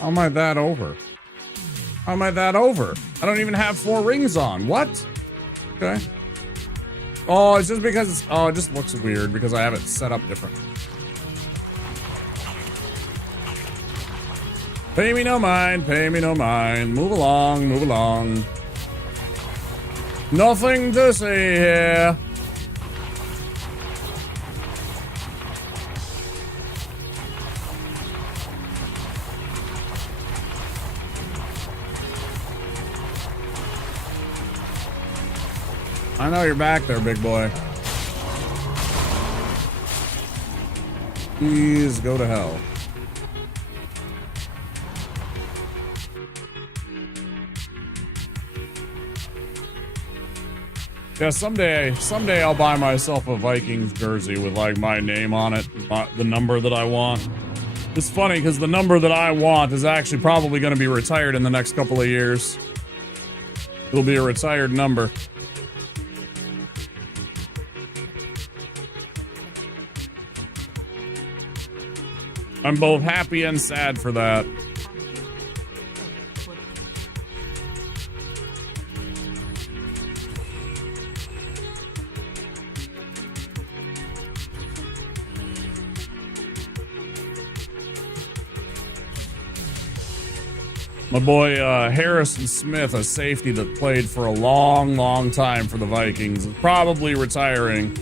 How am I that over? How am I that over? I don't even have 4 rings on. What? Okay. Oh, it's just because it's... Oh, it just looks weird because I have it set up different. Pay me no mind. Pay me no mind. Move along. Move along. Nothing to see here. I know you're back there, big boy. Please go to hell. Yeah, someday I'll buy myself a Vikings jersey with like my name on it, the number that I want. It's funny because the number that I want is actually probably going to be retired in the next couple of years. It'll be a retired number. I'm both happy and sad for that. My boy Harrison Smith, a safety that played for a long, long time for the Vikings, is probably retiring.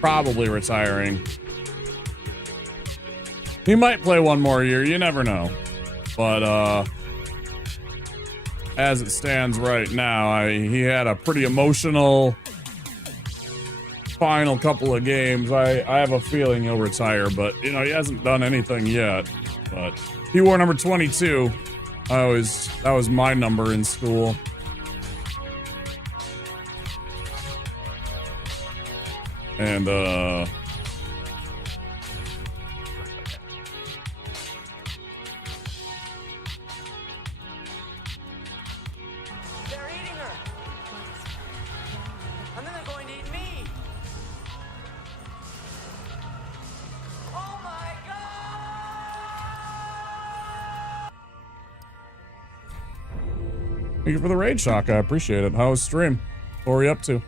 Probably retiring. He might play one more year, you never know. But as it stands right now, he had a pretty emotional final couple of games. I have a feeling he'll retire, but you know, he hasn't done anything yet. But he wore number 22. That was my number in school. And thank you for the raid, Shock. I appreciate it. How was stream? What were you up to?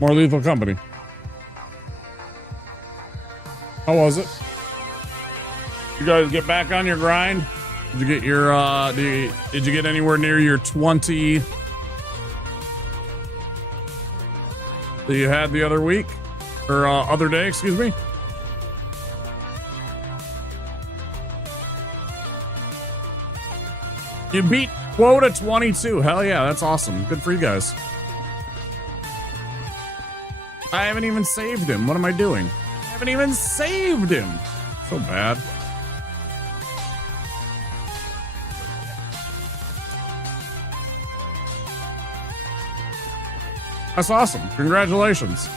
More Lethal Company. How was it? You guys get back on your grind? Did you get your, did you get anywhere near your 20 that you had the other week? Or, other day, excuse me? You beat quota 22. Hell yeah, that's awesome. Good for you guys. I haven't even saved him. What am I doing? I haven't even saved him. So bad. That's awesome. Congratulations.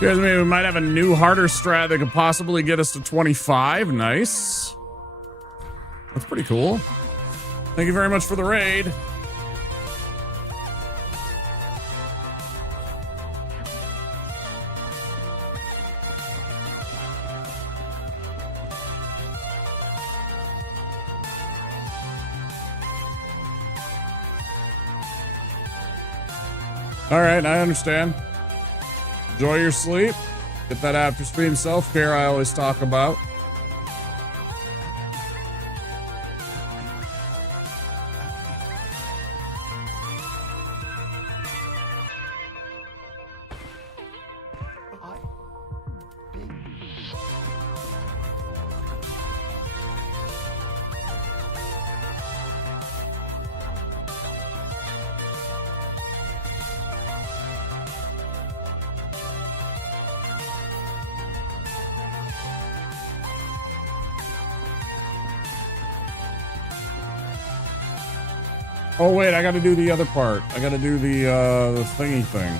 You guys maybe might have a new harder strat that could possibly get us to 25. Nice. That's pretty cool. Thank you very much for the raid. All right, I understand. Enjoy your sleep. Get that after stream self-care I always talk about. Oh wait, I gotta do the other part. I gotta do the thingy thing.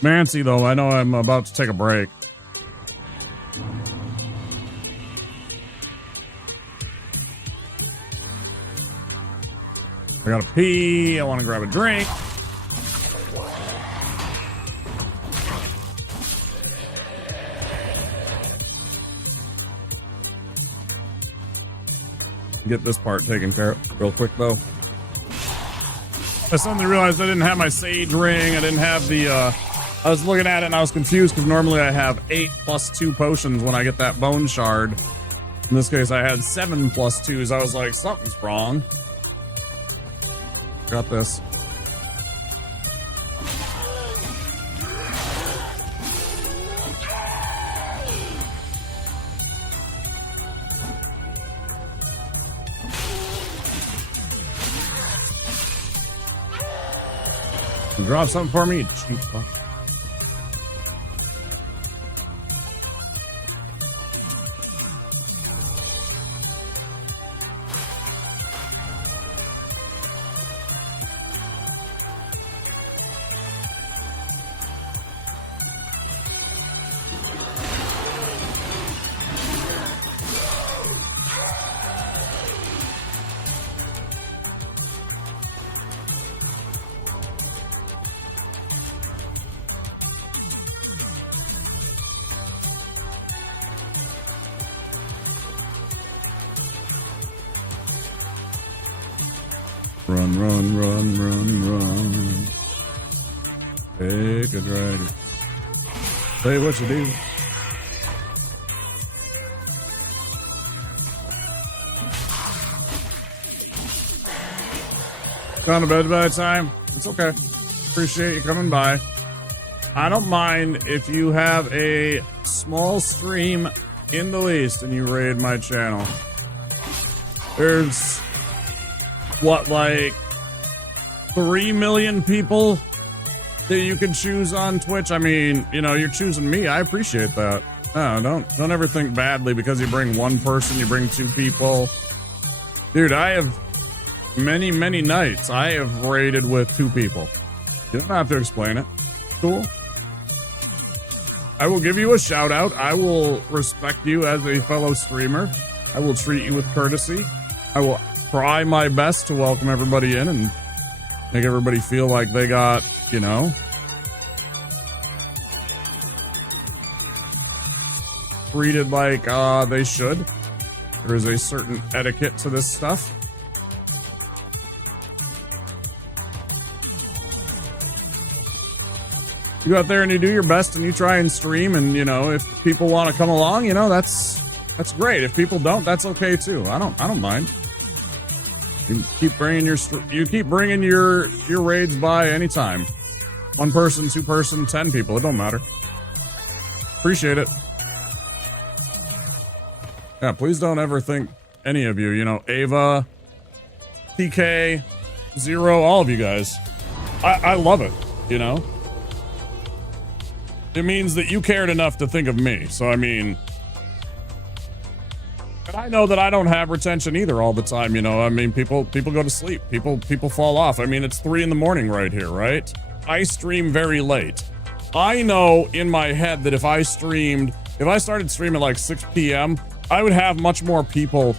Mancy, though, I know I'm about to take a break. I gotta pee. I want to grab a drink. Get this part taken care of real quick, though. I suddenly realized I didn't have my sage ring. I didn't have the, I was looking at it and I was confused because normally I have 8 + 2 potions when I get that bone shard. In this case, I had 7 + 2s. I was like, something's wrong. Got this. You drop something for me, you cheap fuck. Run, run, run, run, run. Take a dragon. Say what you do. Gone to bed by the time. It's okay. Appreciate you coming by. I don't mind if you have a small stream in the least and you raid my channel. There's what, like 3 million people that you can choose on Twitch? I mean, you know, you're choosing me. I appreciate that. No, don't ever think badly because you bring one person, you bring 2 people. Dude, I have many nights I have raided with 2 people. You don't have to explain it. Cool. I will give you a shout out. I will respect you as a fellow streamer. I will treat you with courtesy. I will try my best to welcome everybody in and make everybody feel like they got, you know, treated like they should. There is a certain etiquette to this stuff. You go out there and you do your best and you try and stream, and you know, if people want to come along, you know, that's great. If people don't, that's okay too. I don't mind. You keep bringing your raids by anytime. 1 person, 2 person, 10 people, it don't matter. Appreciate it. Yeah, please don't ever think, any of you, you know, Ava, PK, Zero, all of you guys. I love it, you know? It means that you cared enough to think of me. So, I mean, and I know that I don't have retention either all the time, you know? I mean, people go to sleep. People fall off. I mean, it's 3 in the morning right here, right? I stream very late. I know in my head that if I started streaming at like 6 p.m., I would have much more people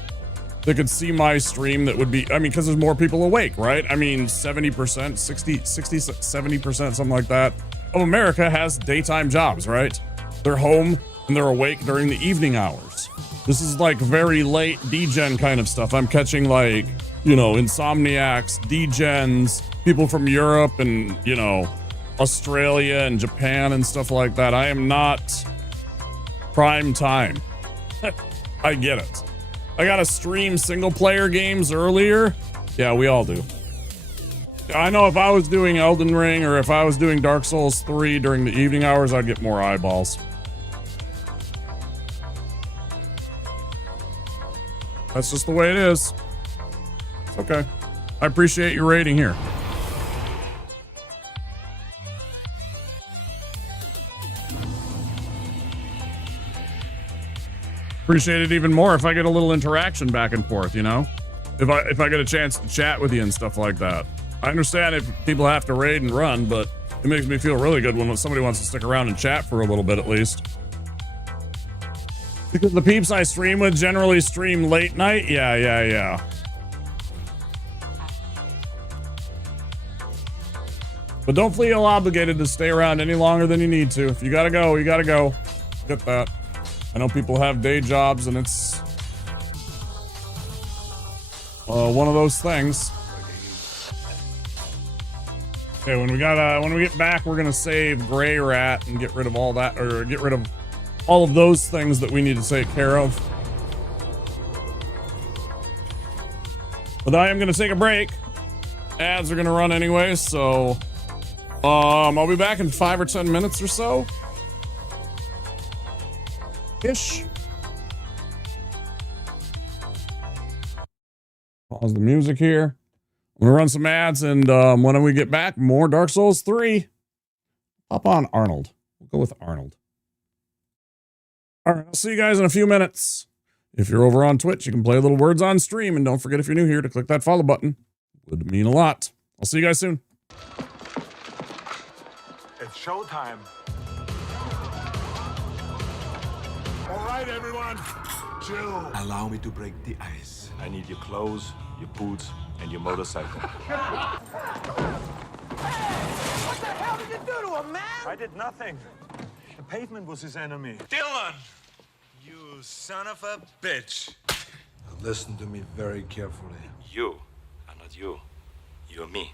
that could see my stream that would be, I mean, because there's more people awake, right? I mean, 70%, 60, 70%, something like that, of America has daytime jobs, right? They're home and they're awake during the evening hours. This is like very late degen kind of stuff. I'm catching like, you know, insomniacs, degens, people from Europe and, you know, Australia and Japan and stuff like that. I am not prime time. I get it. I gotta stream single player games earlier. Yeah, we all do. I know if I was doing Elden Ring or if I was doing Dark Souls 3 during the evening hours, I'd get more eyeballs. That's just the way it is. It's okay. I appreciate your rating here. Appreciate it even more if I get a little interaction back and forth, you know? If I get a chance to chat with you and stuff like that. I understand if people have to raid and run, but it makes me feel really good when somebody wants to stick around and chat for a little bit at least. Because the peeps I stream with generally stream late night. Yeah. But don't feel obligated to stay around any longer than you need to. If you gotta go, you gotta go. Get that. I know people have day jobs and it's one of those things. Okay, when we get back, we're gonna save Gray Rat and get rid of all that, or get rid of all of those things that we need to take care of. But I am gonna take a break. Ads are gonna run anyway, so I'll be back in 5 or 10 minutes or so. Ish. Pause the music here. I'm gonna run some ads, and when we get back, more Dark Souls 3. Hop on Arnold. We'll go with Arnold. All right, I'll see you guys in a few minutes. If you're over on Twitch, you can play little words on stream, and don't forget if you're new here to click that follow button. Would mean a lot. I'll see you guys soon. It's showtime. All right, everyone, chill. Allow me to break the ice. I need your clothes, your boots, and your motorcycle. Hey! What the hell did you do to him, man? I did nothing. The pavement was his enemy. Dylan! You son of a bitch. Listen to me very carefully. You are not you. You're me.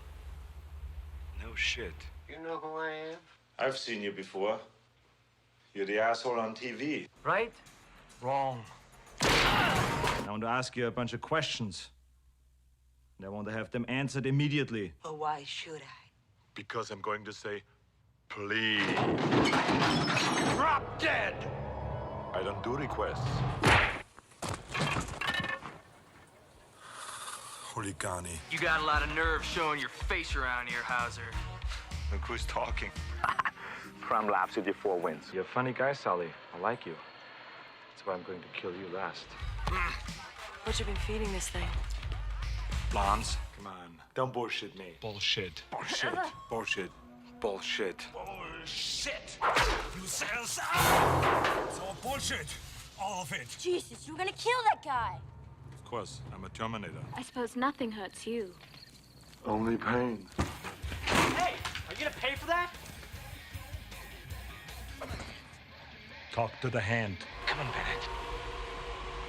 No shit. You know who I am? I've seen you before. You're the asshole on TV. Right? Wrong. I want to ask you a bunch of questions. And I want to have them answered immediately. But why should I? Because I'm going to say, please. Drop dead! I don't do requests. Huligani. You got a lot of nerve showing your face around here, Hauser. Look who's talking. Prime Lapsity 4 wins. You're a funny guy, Sully. I like you. That's why I'm going to kill you last. What you been feeding this thing? Lance, come on. Don't bullshit me. Bullshit. Bullshit. Bullshit. Bullshit. Bullshit. You said so. It's all bullshit. All of it. Jesus, you were gonna kill that guy. Of course, I'm a Terminator. I suppose nothing hurts you. Only pain. Hey, are you gonna pay for that? Talk to the hand. Come 7 minutes.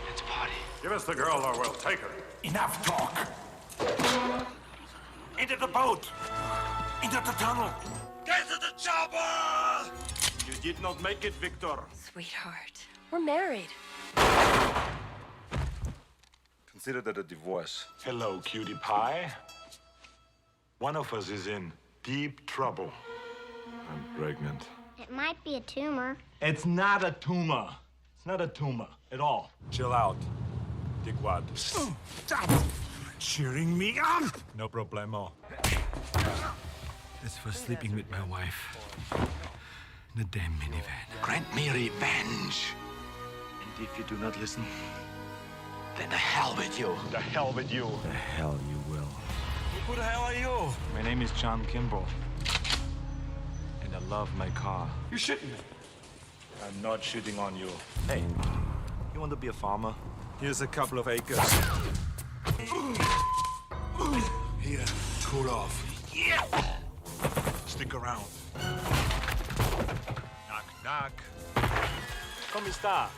Let's party. Give us the girl or we'll take her. Enough talk. Into the boat! Into the tunnel! Get to the chopper! You did not make it, Victor. Sweetheart, we're married. Consider that a divorce. Hello, cutie pie. One of us is in deep trouble. I'm pregnant. It might be a tumor. It's not a tumor. It's not a tumor at all. Chill out, dickwad. Stop cheering me up! No problemo. It's for sleeping with my wife. In the damn minivan. Grant me revenge. And if you do not listen, then the hell with you. The hell with you. The hell you will. Who the hell are you? My name is John Kimball. And I love my car. You're shitting me. I'm not shitting on you. Hey, you want to be a farmer? Here's a couple of acres. Here, cool off. Yeah! Stick around. Knock, knock. Come sta?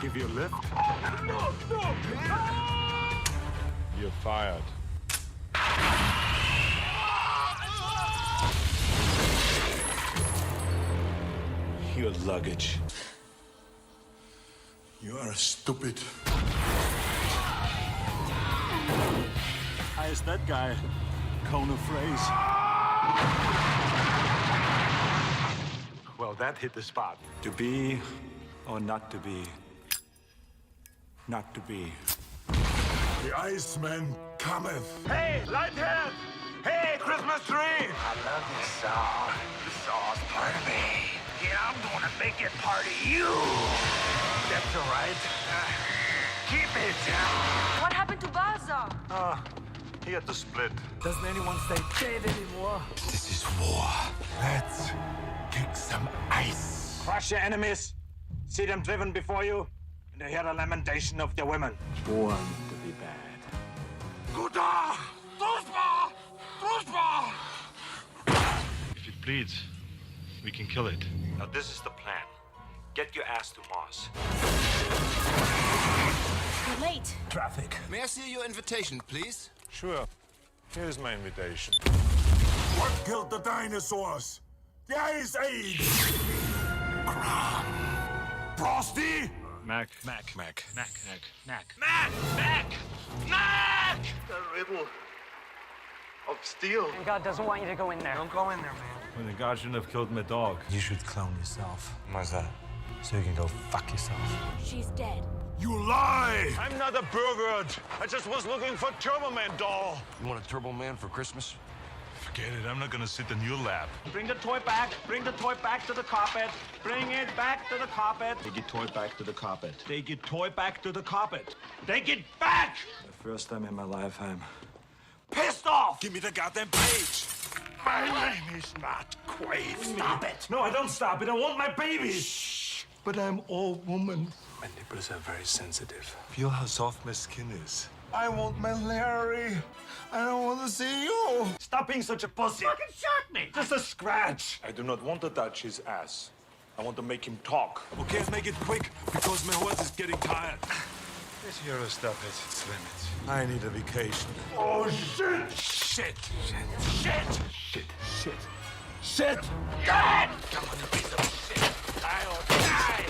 Give you a lift? No, no! You're fired. Your luggage. You are stupid. Hi, is that guy? Kona phrase. Well, that hit the spot. To be or not to be? Not to be. The Iceman cometh. Hey, Lighthead! Hey, Christmas tree! I love this song. This song's part of me. Yeah, I'm gonna make it part of you. That's all right. Keep it. What happened to Baza? He had to split. Doesn't anyone stay dead anymore? This is war. Let's kick some ice. Crush your enemies. See them driven before you, and hear the lamentation of their women. Born to be bad. Guda! Druspa! Druspa! If it bleeds, we can kill it. Now this is the plan. Get your ass to Mars. You're late. Traffic. May I see your invitation, please? Sure. Here's my invitation. What killed the dinosaurs? The Ice Age! Frosty! Mac. Mac. Mac. Mac. Mac. Mac. Mac! Mac! Mac! The riddle of steel. And God doesn't want you to go in there. Don't go in there, man. Well, the God shouldn't have killed my dog. You should clone yourself. Why's that? So you can go fuck yourself. She's dead. You lie! I'm not a pervert. I just was looking for Turbo Man doll. You want a Turbo Man for Christmas? Forget it. I'm not gonna sit in your lap. Bring the toy back. Bring the toy back to the carpet. Bring it back to the carpet. Take your toy back to the carpet. Take your toy back to the carpet. Take it back! The first time in my life I'm pissed off! Give me the goddamn page! My name is not Quaid. Stop it! No, I don't stop it. I want my baby! Shh! But I'm all woman. My nipples are very sensitive. Feel how soft my skin is. I want my Larry. I don't want to see you. Stop being such a pussy. Fucking shot me. Just a scratch. I do not want to touch his ass. I want to make him talk. Okay, make it quick, because my horse is getting tired. This hero stuff has its limits. I need a vacation. Oh, shit! Shit! Shit! Shit! Shit! Shit! God! Come on, you piece of shit! I'll die!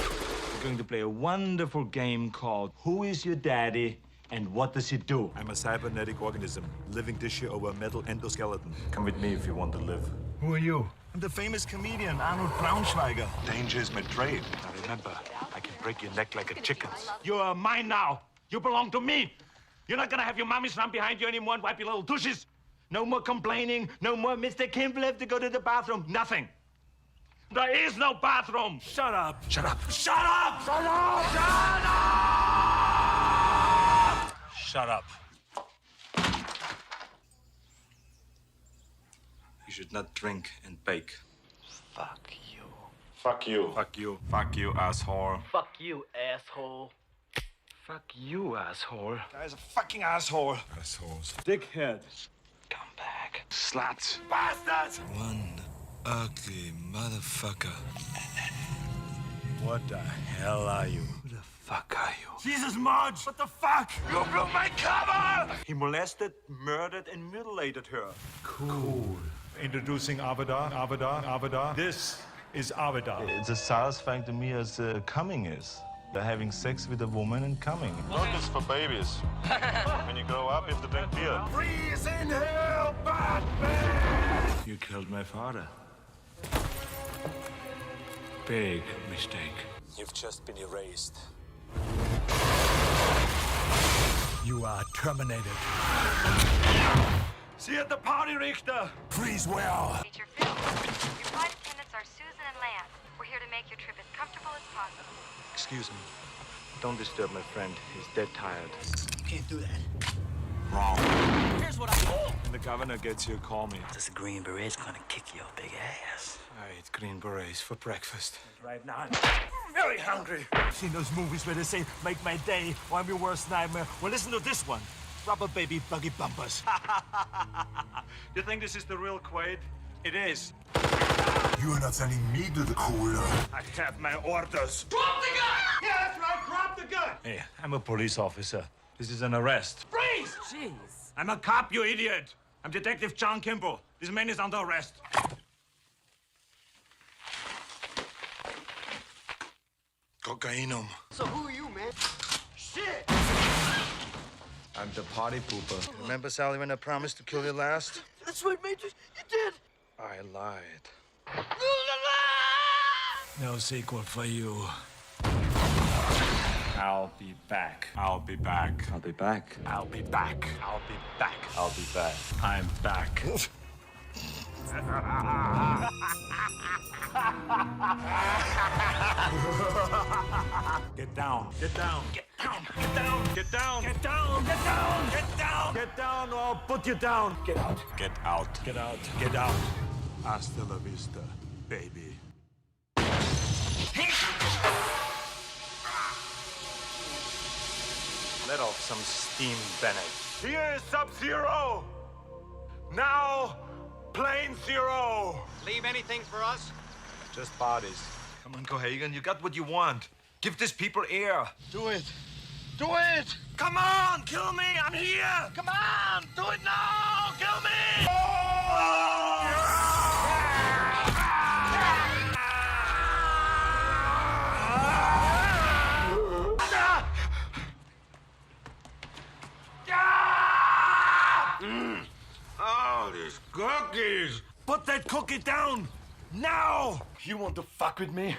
We're going to play a wonderful game called Who is Your Daddy and What Does He Do? I'm a cybernetic organism, living tissue over a metal endoskeleton. Come with me if you want to live. Who are you? I'm the famous comedian, Arnold Braunschweiger. Danger is my trade. Now remember, I can break your neck like a chicken's. You're mine now. You belong to me. You're not gonna have your mommies run behind you anymore and wipe your little douches. No more complaining. No more Mr. Kimball have to go to the bathroom. Nothing. There is no bathroom. Shut up. Shut up. Shut up. Shut up. Shut up. Shut up. You should not drink and bake. Fuck you. Fuck you. Fuck you. Fuck you, asshole. Fuck you, asshole. Fuck you, asshole. Guy's a fucking asshole. Assholes. Dickhead. Come back. Sluts. Bastards! One ugly motherfucker. What the hell are you? Who the fuck are you? Jesus, Marge! What the fuck? You blew my cover! He molested, murdered, and mutilated her. Cool. Introducing Avada. This is Avada. It's as satisfying to me as coming is. They're having sex with a woman and coming. Not just for babies. When you grow up, you have to drink beer. Freeze in hell, Batman! You killed my father. Big mistake. You've just been erased. You are terminated. See you at the party, Richter! Freeze well. Feature film. Your flight attendants are Susan and Lance. We're here to make your trip as comfortable as possible. Excuse me. Don't disturb my friend. He's dead tired. Can't do that. Wrong. Here's what I want. When the governor gets here, call me. This Green Beret's gonna kick your big ass. I eat green berets for breakfast. Right now, I'm very hungry. Seen those movies where they say, make my day, or I'm your worst nightmare? Well, listen to this one. Rubber baby buggy bumpers. You think this is the real Quaid? It is. You are not sending me to the cooler. I have my orders. Drop the gun! Yeah, that's right. Drop the gun! Hey, I'm a police officer. This is an arrest. Freeze! Jeez. I'm a cop, you idiot. I'm Detective John Kimball. This man is under arrest. Cocainum. So who are you, man? Shit! I'm the party pooper. Remember, Sally, when I promised to kill you last? That's right, Major. You did. I lied. No sequel for you. I'll be back. I'll be back. I'll be back. I'll be back. I'll be back. I'll be back. I'm back. Get down. Get down. Get down. Get down. Get down. Get down. Get down. Get down. Get down or I'll put you down. Get out. Get out. Get out. Get out. Hasta la vista, baby. Let off some steam, Bennett. Here is Sub-Zero. Now, Plane Zero. Leave anything for us? Just bodies. Come on, Cohagen, you got what you want. Give these people air. Do it. Do it! Come on, kill me, I'm here. Come on, do it now, kill me. Oh, these cookies! Put that cookie down! Now! You want to fuck with me?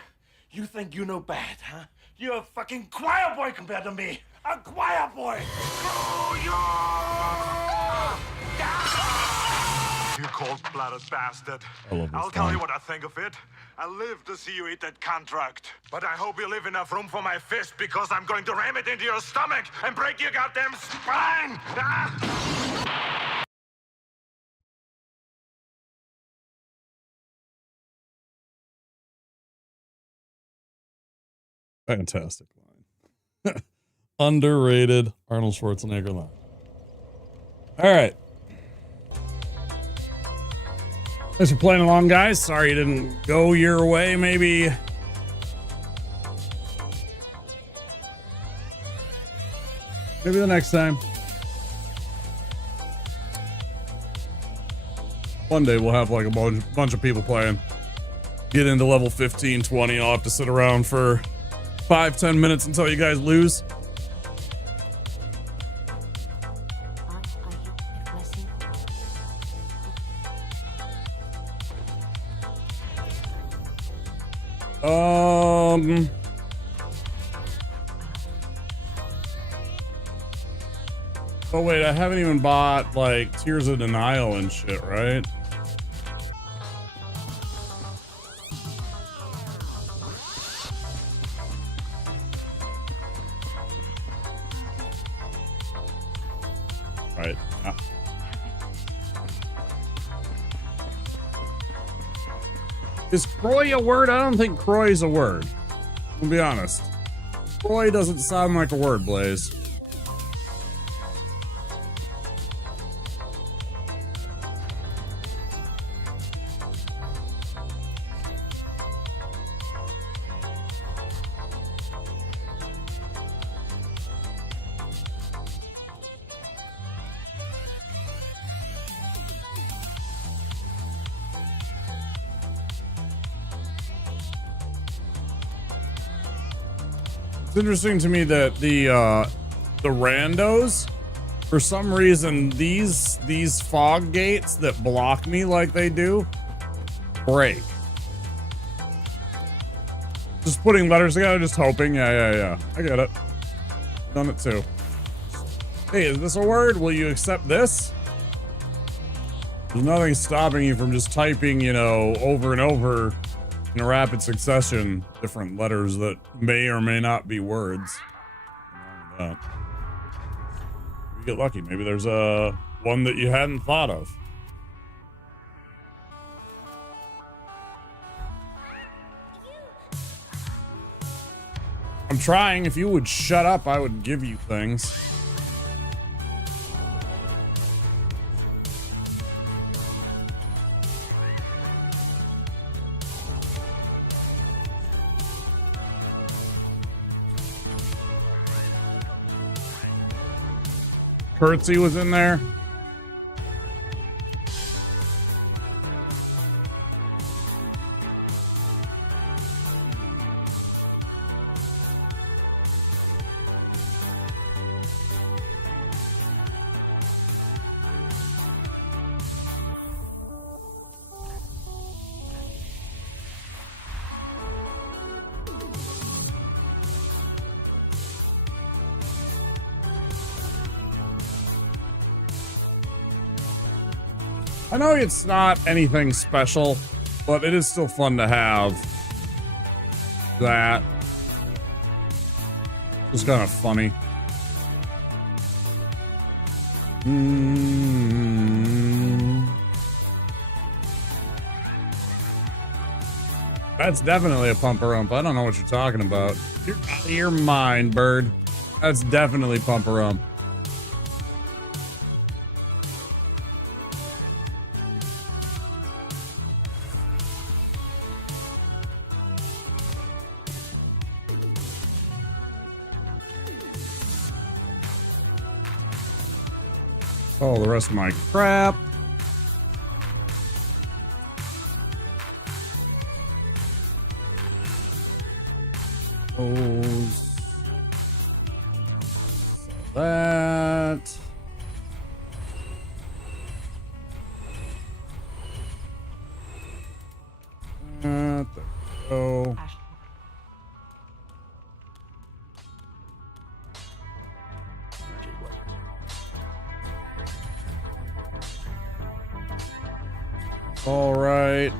You think you know bad, huh? You're a fucking choir boy compared to me. A choir boy. You cold-blooded bastard. I'll tell you what I think of it. I live to see you eat that contract. But I hope you leave enough room for my fist because I'm going to ram it into your stomach and break your goddamn spine! Ah! Fantastic line. Underrated Arnold Schwarzenegger line. All right. Thanks for playing along, guys. Sorry it didn't go your way. Maybe the next time. One day we'll have like a bunch of people playing. Get into level 15, 20. I'll have to sit around for 5-10 minutes until you guys lose. Oh wait, I haven't even bought like Tears of Denial and shit, right? Right. Yeah. Is Croy a word? I don't think Croy is a word. I'll be honest. Croy doesn't sound like a word, Blaze. It's interesting to me that the randos, for some reason, these fog gates that block me like they do, break. Just putting letters together, just hoping. Yeah. I get it. Done it too. Hey, is this a word? Will you accept this? There's nothing stopping you from just typing, you know, over and over in a rapid succession, different letters that may or may not be words. You get lucky. Maybe there's a one that you hadn't thought of. I'm trying. If you would shut up, I would give you things. Curtsy was in there. I know it's not anything special, but it is still fun to have that. It's kind of funny. That's definitely a pumper-ump. I don't know what you're talking about. You're out of your mind, bird. That's definitely pumper-ump. Oh, the rest of my crap. Those. That. There we go. All right.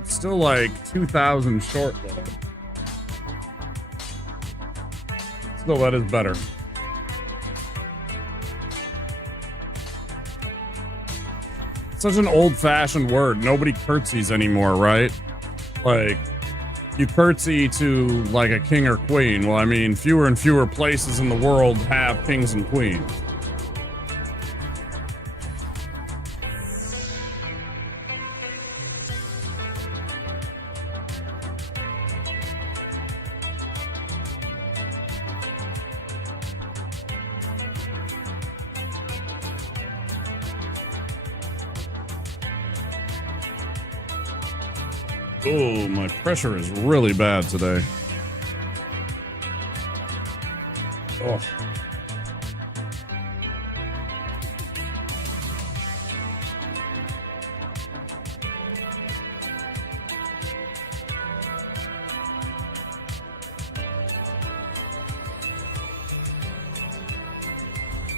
It's still like 2,000 short though. Still, that is better. Such an old-fashioned word. Nobody curtsies anymore, right? Like, you curtsy to like a king or queen. Well, I mean, fewer and fewer places in the world have kings and queens. Oh, my pressure is really bad today. Oh.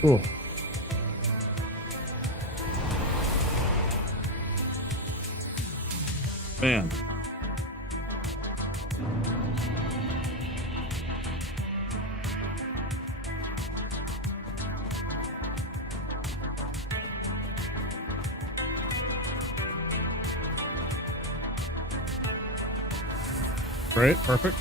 Oh. Man. Great, perfect.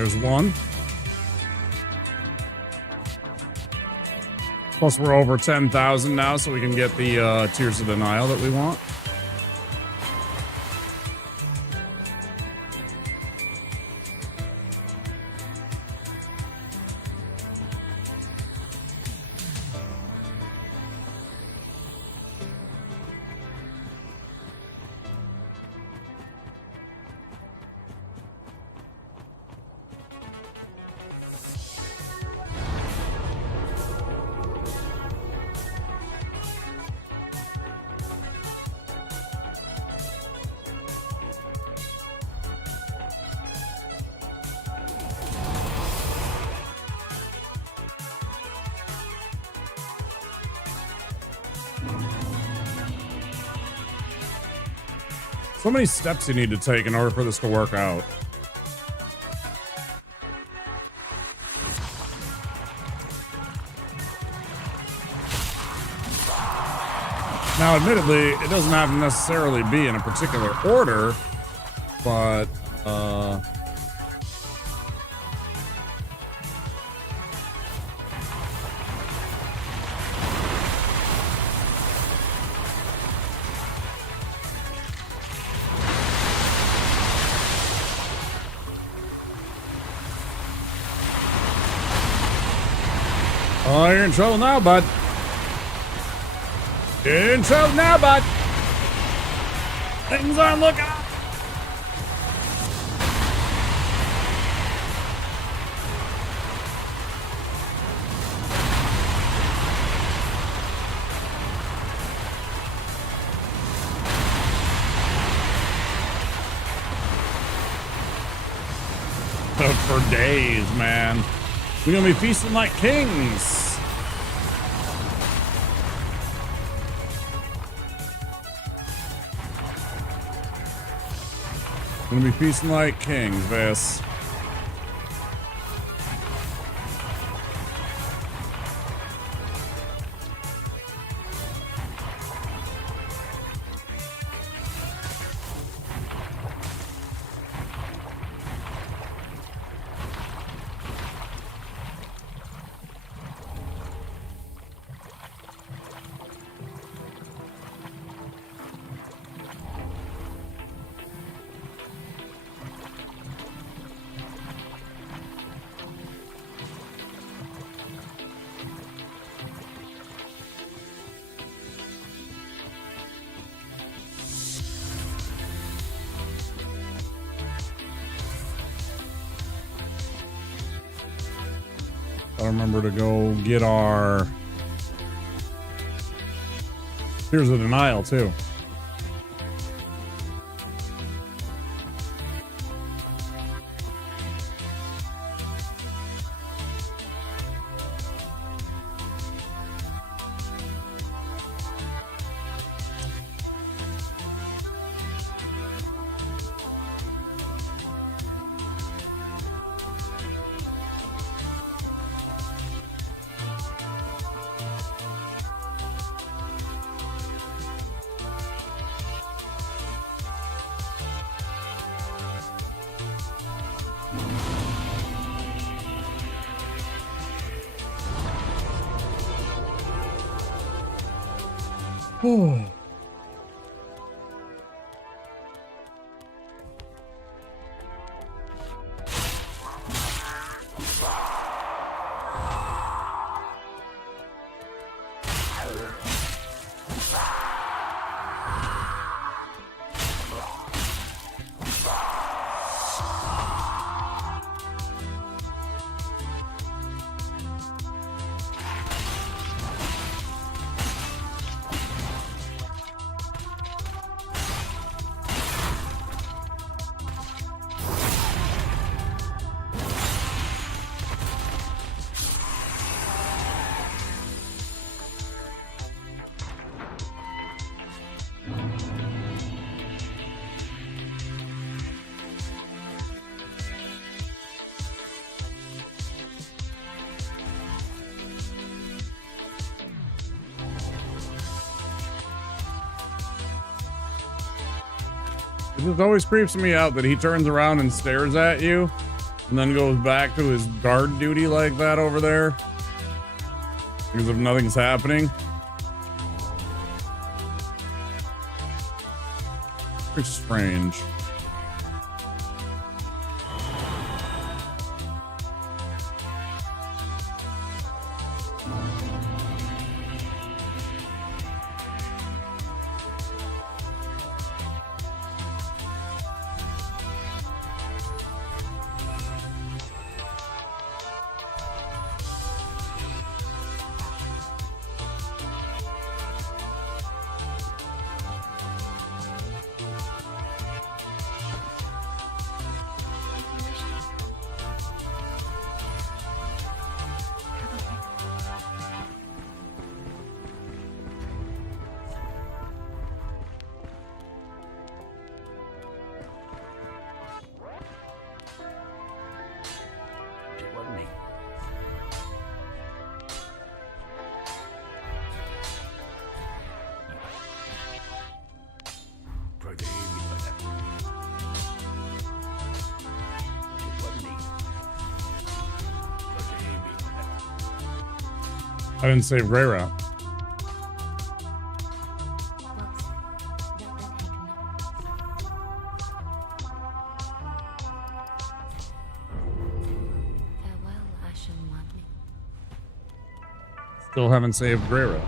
There's one. Plus, we're over 10,000 now, so we can get the Tears of Denial that we want. So many steps you need to take in order for this to work out. Now, admittedly, it doesn't have to necessarily be in a particular order, but, oh, you're in trouble now, bud. You're in trouble now, bud. Things aren't looking up. For days, man. We're gonna be feasting like kings. Gonna be feasting like kings, Vis. I remember to go get our Tears of Denial too. Oh. It just always creeps me out that he turns around and stares at you and then goes back to his guard duty like that over there because if nothing's happening. Pretty strange. I didn't save Grey Rat. Still haven't saved Grey Rat.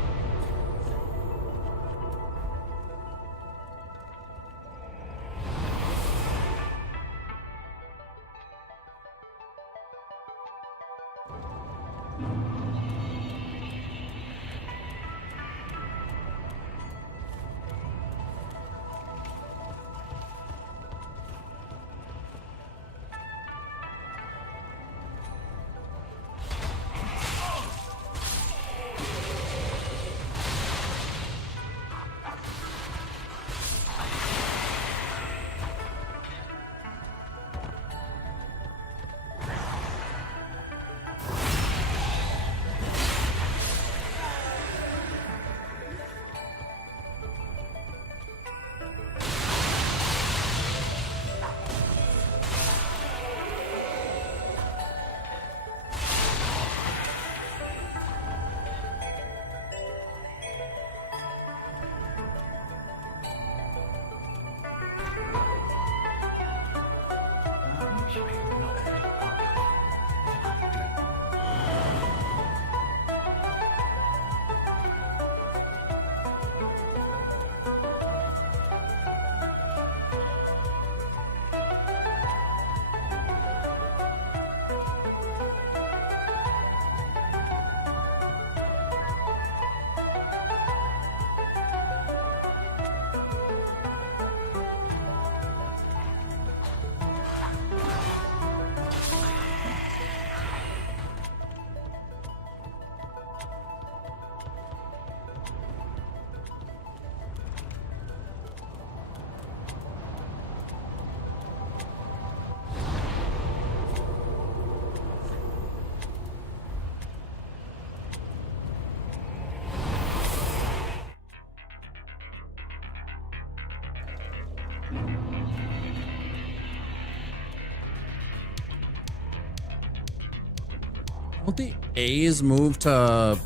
Won't the A's move to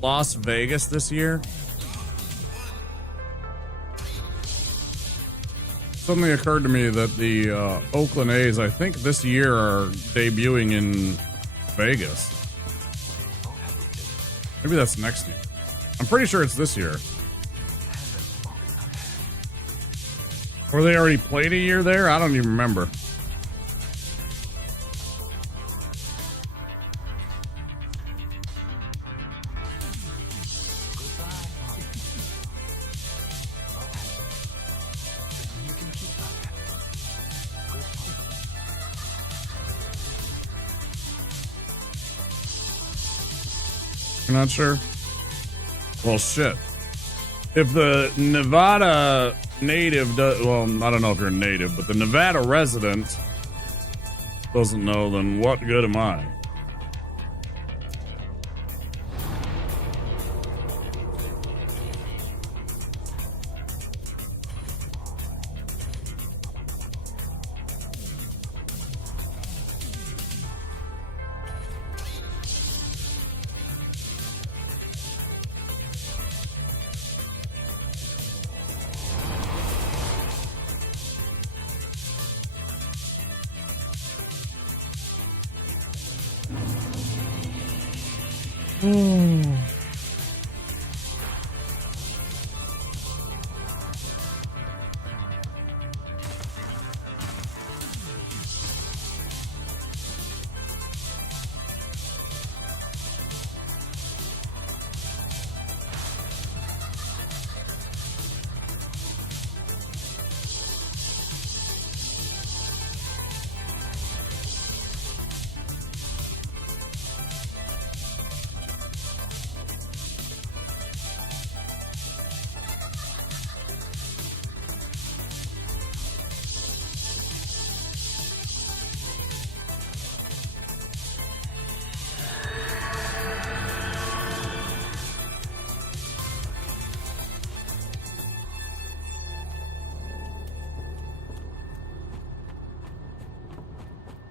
Las Vegas this year? Suddenly occurred to me that the Oakland A's, I think this year, are debuting in Vegas. Maybe that's next year. I'm pretty sure it's this year. Or they already played a year there? I don't even remember. You're not sure? Well, shit. If the Nevada native does, well, I don't know if you're a native, but the Nevada resident doesn't know, then what good am I? Boom,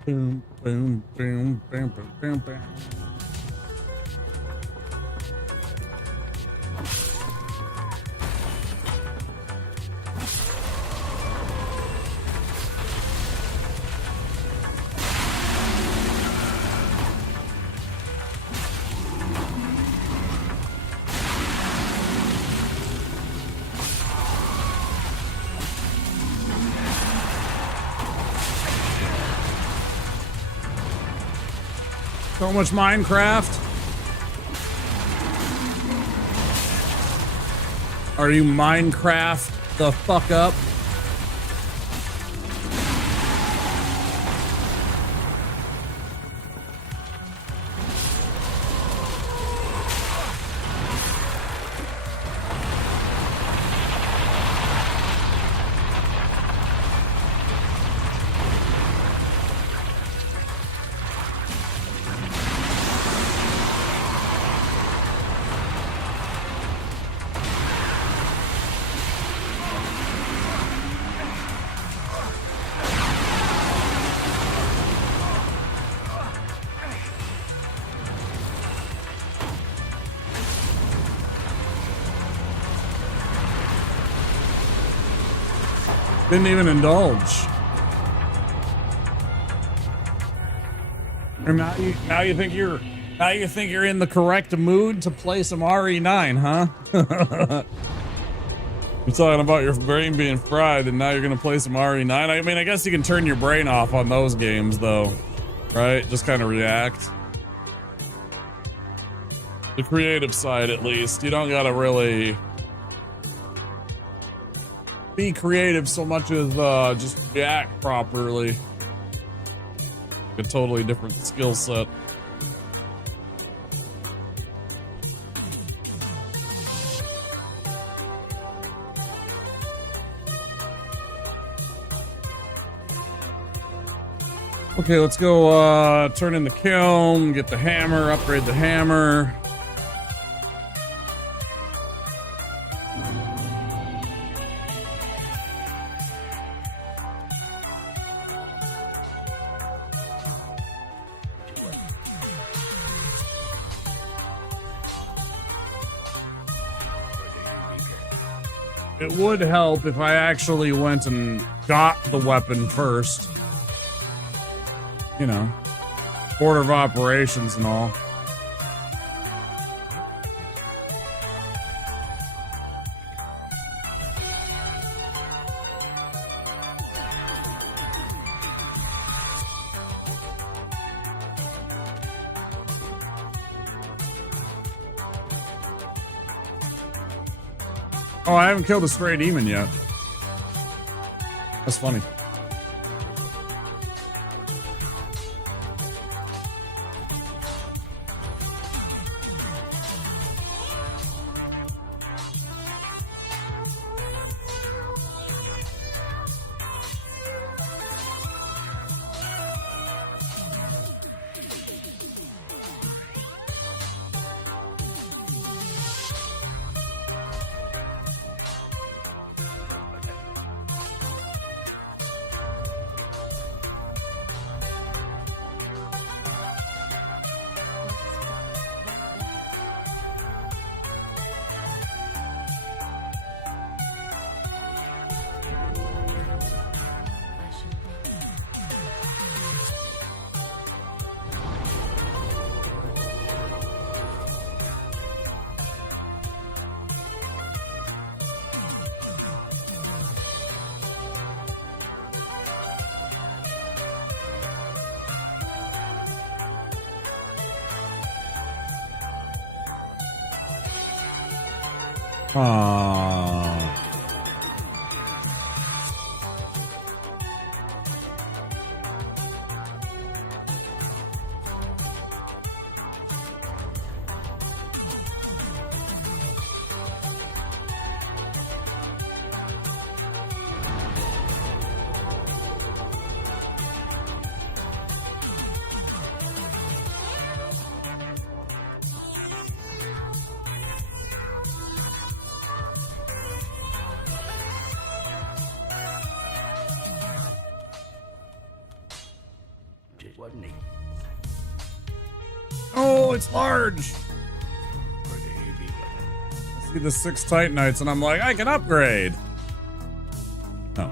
boom, boom, boom, boom, boom, boom. So much Minecraft. Are you Minecraft the fuck up? Didn't even indulge. And now you think you're in the correct mood to play some RE9, huh? You're talking about your brain being fried, and now you're gonna play some RE9. I mean, I guess you can turn your brain off on those games, though, right? Just kind of react. The creative side, at least, you don't gotta really be creative so much as just react properly. A totally different skill set. Okay, let's go turn in the kiln, get the hammer, upgrade the hammer. It would help if I actually went and got the weapon first. You know, order of operations and all. Oh, I haven't killed a stray demon yet. That's funny. Aww. Wasn't he? Oh, it's large. I see the 6 Titanites and I'm like, I can upgrade. Oh.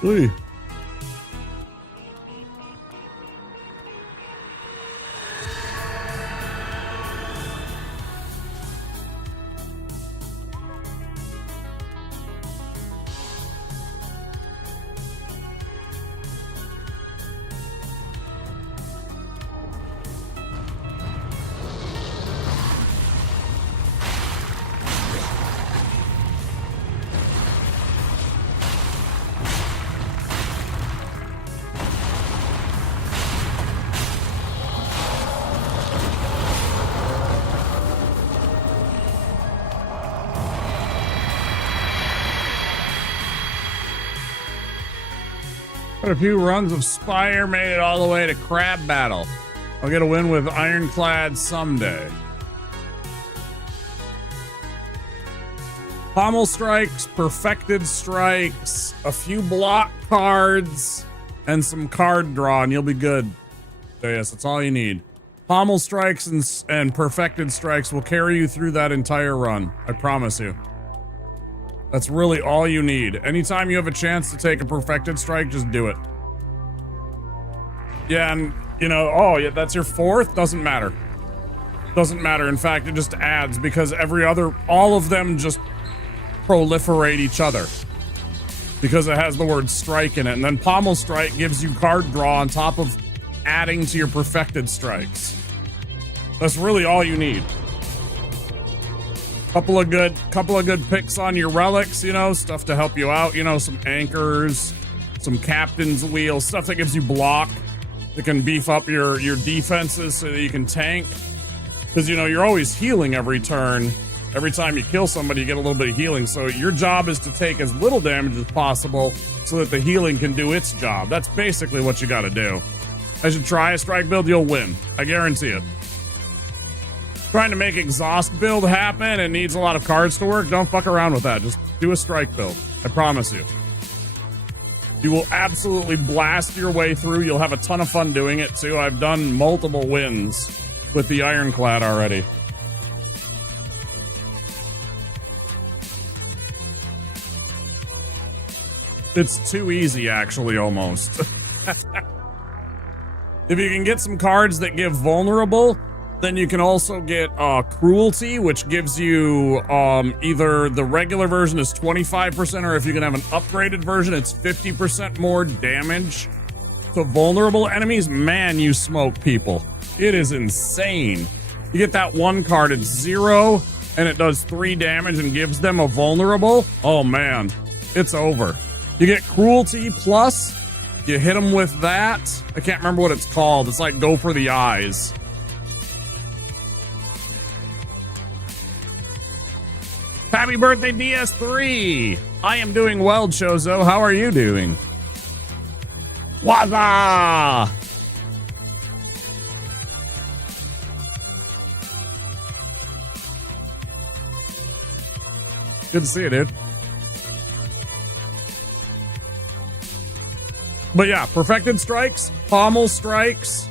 Hey. Got a few runs of Spire, made it all the way to Crab Battle. I'll get a win with Ironclad someday. Pommel strikes, perfected strikes, a few block cards, and some card draw, and you'll be good. Yes, that's all you need. Pommel strikes and perfected strikes will carry you through that entire run. I promise you. That's really all you need. Anytime you have a chance to take a perfected strike, just do it. Yeah, and you know, oh yeah, that's your 4th? Doesn't matter. Doesn't matter. In fact, it just adds because all of them just proliferate each other. Because it has the word strike in it. And then Pommel Strike gives you card draw on top of adding to your perfected strikes. That's really all you need. Couple of good picks on your relics, you know, stuff to help you out, you know, some anchors, some captain's wheel, stuff that gives you block, that can beef up your defenses so that you can tank. Because, you know, you're always healing every turn. Every time you kill somebody, you get a little bit of healing. So your job is to take as little damage as possible so that the healing can do its job. That's basically what you got to do. As you try a strike build, you'll win. I guarantee it. Trying to make exhaust build happen and needs a lot of cards to work, don't fuck around with that. Just do a strike build. I promise you. You will absolutely blast your way through. You'll have a ton of fun doing it too. I've done multiple wins with the Ironclad already. It's too easy, actually, almost. If you can get some cards that give vulnerable, then you can also get Cruelty, which gives you either the regular version is 25%, or if you can have an upgraded version, it's 50% more damage to vulnerable enemies. Man, you smoke people. It is insane. You get that one card, it's 0, and it does 3 damage and gives them a vulnerable. Oh man, it's over. You get Cruelty plus, you hit them with that. I can't remember what it's called. It's like Go for the Eyes. Happy birthday, DS3! I am doing well, Chozo. How are you doing? Waza! Good to see you, dude. But yeah, perfected strikes, pommel strikes.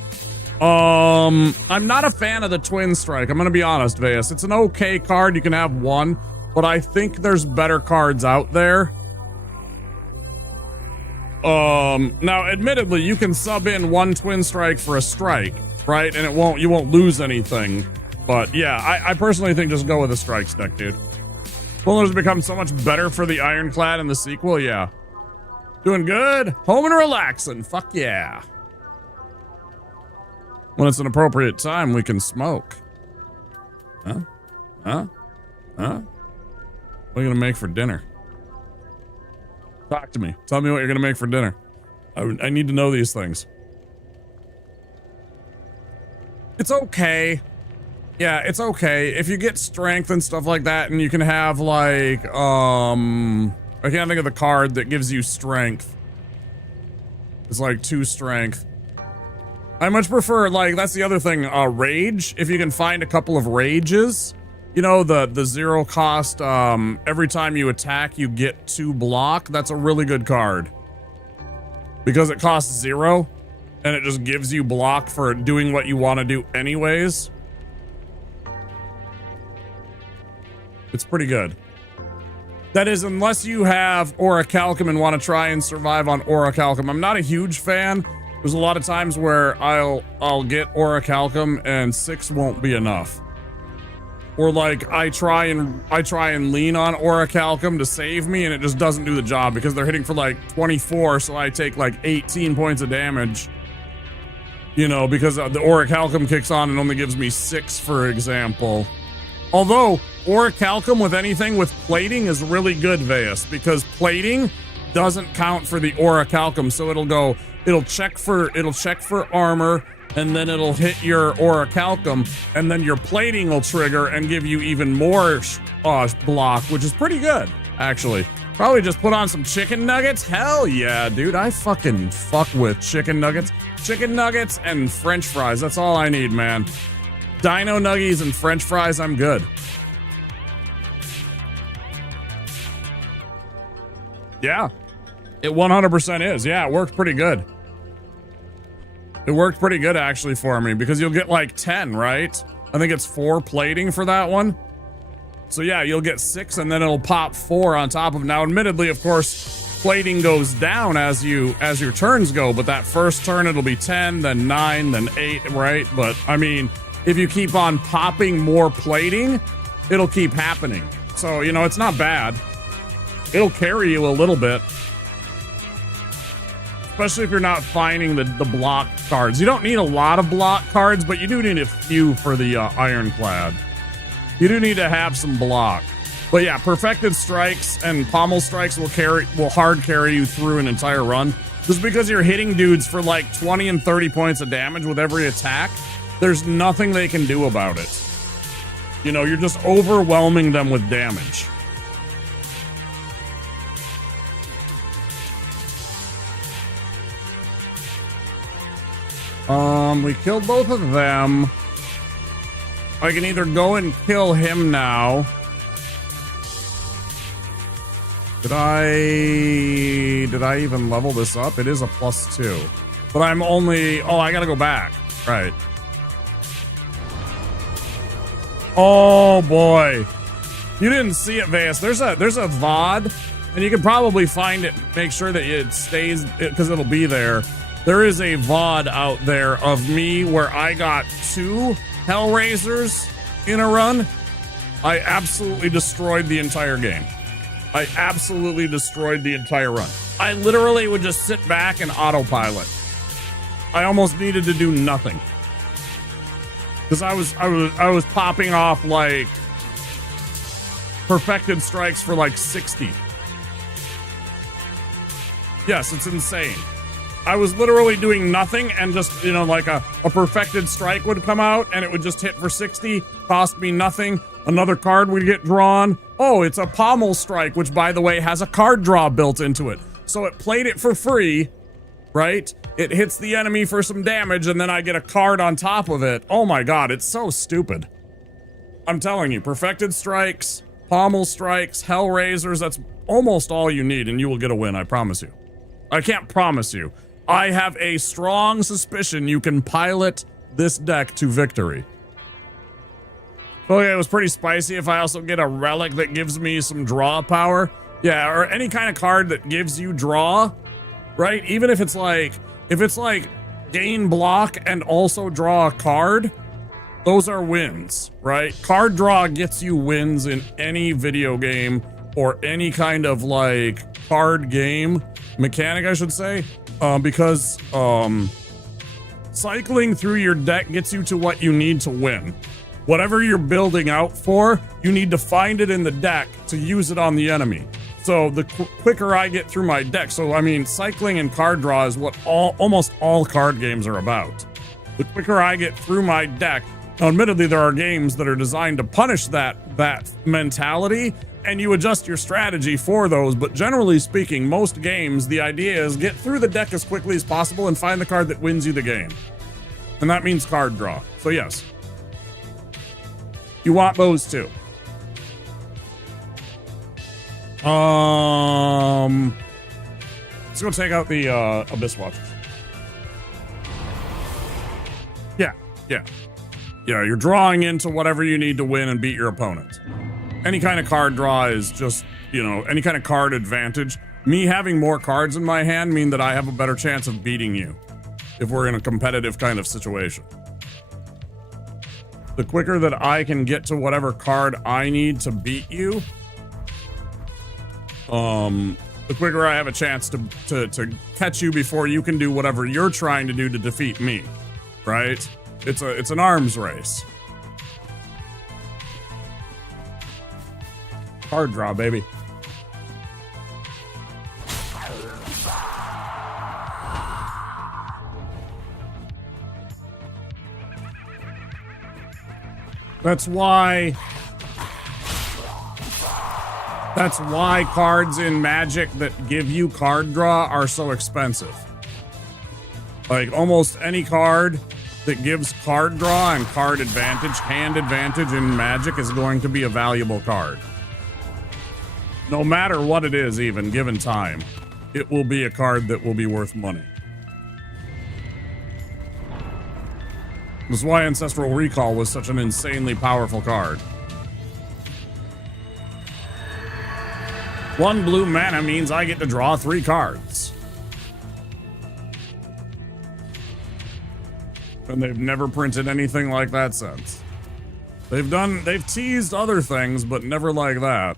I'm not a fan of the twin strike. I'm gonna be honest, Veus. It's an okay card. You can have one, but I think there's better cards out there. Now, admittedly, you can sub in one twin strike for a strike, right? And you won't lose anything. But yeah, I personally think just go with a strike deck, dude. Pullers become so much better for the Ironclad in the sequel, yeah. Doing good. Home and relaxing. Fuck yeah. When it's an appropriate time, we can smoke. Huh? Huh? Huh? What are you gonna make for dinner? Talk to me. Tell me what you're gonna make for dinner. I need to know these things. It's okay. Yeah, it's okay. If you get strength and stuff like that, and you can have like, I can't think of the card that gives you strength. It's like 2 strength. I much prefer, like, that's the other thing, rage. If you can find a couple of rages, you know, the 0 cost, every time you attack, you get 2 block. That's a really good card. Because it costs 0, and it just gives you block for doing what you want to do anyways. It's pretty good. That is, unless you have Orichalcum and want to try and survive on Orichalcum. I'm not a huge fan. There's a lot of times where I'll get Orichalcum and 6 won't be enough. Or like I try and lean on Orichalcum to save me and it just doesn't do the job because they're hitting for like 24, so I take like 18 points of damage. You know, because the Orichalcum kicks on and only gives me 6, for example. Although Orichalcum with anything with plating is really good, Veus, because plating doesn't count for the Orichalcum, so it'll check for armor, and then it'll hit your Orichalcum, and then your plating will trigger and give you even more block, which is pretty good, actually. Probably just put on some chicken nuggets. Hell yeah, dude. I fucking fuck with chicken nuggets. Chicken nuggets and French fries. That's all I need, man. Dino nuggies and French fries, I'm good. Yeah, it 100% is. Yeah, it worked pretty good. It worked pretty good, actually, for me, because you'll get like 10, right? I think it's 4 plating for that one. So yeah, you'll get 6, and then it'll pop 4 on top of. Now, admittedly, of course, plating goes down as your turns go, but that first turn, it'll be 10, then 9, then 8, right? But, I mean, if you keep on popping more plating, it'll keep happening. So, you know, it's not bad. It'll carry you a little bit. Especially if you're not finding the block cards. You don't need a lot of block cards, but you do need a few for the Ironclad. You do need to have some block. But yeah, perfected strikes and pommel strikes will hard carry you through an entire run. Just because you're hitting dudes for like 20 and 30 points of damage with every attack, there's nothing they can do about it. You know, you're just overwhelming them with damage. We killed both of them. I can either go and kill him now. Did I even level this up? It is a +2. But I'm only... Oh, I gotta go back. Right. Oh, boy. You didn't see it, Veus. There's a VOD, and you can probably find it, make sure that it stays, because it'll be there. There is a VOD out there of me where I got 2 Hellraisers in a run. I absolutely destroyed the entire game. I absolutely destroyed the entire run. I literally would just sit back and autopilot. I almost needed to do nothing. Because I was popping off like perfected strikes for like 60. Yes, it's insane. I was literally doing nothing and just, you know, like a perfected strike would come out and it would just hit for 60, cost me nothing. Another card would get drawn. Oh, it's a pommel strike, which by the way has a card draw built into it. So it played it for free, right? It hits the enemy for some damage and then I get a card on top of it. Oh my God, it's so stupid. I'm telling you, perfected strikes, pommel strikes, Hellraisers, that's almost all you need and you will get a win, I promise you. I can't promise you. I have a strong suspicion you can pilot this deck to victory. Okay, it was pretty spicy if I also get a relic that gives me some draw power. Yeah, or any kind of card that gives you draw, right? Even if it's like gain block and also draw a card, those are wins, right? Card draw gets you wins in any video game or any kind of like card game mechanic, I should say, because cycling through your deck gets you to what you need to win. Whatever you're building out for, you need to find it in the deck to use it on the enemy. So the quicker I get through my deck, so I mean, cycling and card draw is what almost all card games are about. The quicker I get through my deck, now admittedly there are games that are designed to punish that mentality, and you adjust your strategy for those, but generally speaking, most games, the idea is get through the deck as quickly as possible and find the card that wins you the game. And that means card draw. So yes. You want those too. Let's go take out the Abyss Watchers. Yeah, you're drawing into whatever you need to win and beat your opponent. Any kind of card draw is just, any kind of card advantage. Me having more cards in my hand mean that I have a better chance of beating you if we're in a competitive kind of situation. The quicker that I can get to whatever card I need to beat you, the quicker I have a chance to catch you before you can do whatever you're trying to do to defeat me, right? It's an arms race. Card draw, baby. That's why cards in Magic that give you card draw are so expensive. Like almost any card that gives card draw and card advantage, hand advantage in Magic is going to be a valuable card. No matter what it is, even given time, it will be a card that will be worth money. That's why Ancestral Recall was such an insanely powerful card. 1 blue mana means I get to draw 3 cards. And they've never printed anything like that since. They've teased other things, but never like that.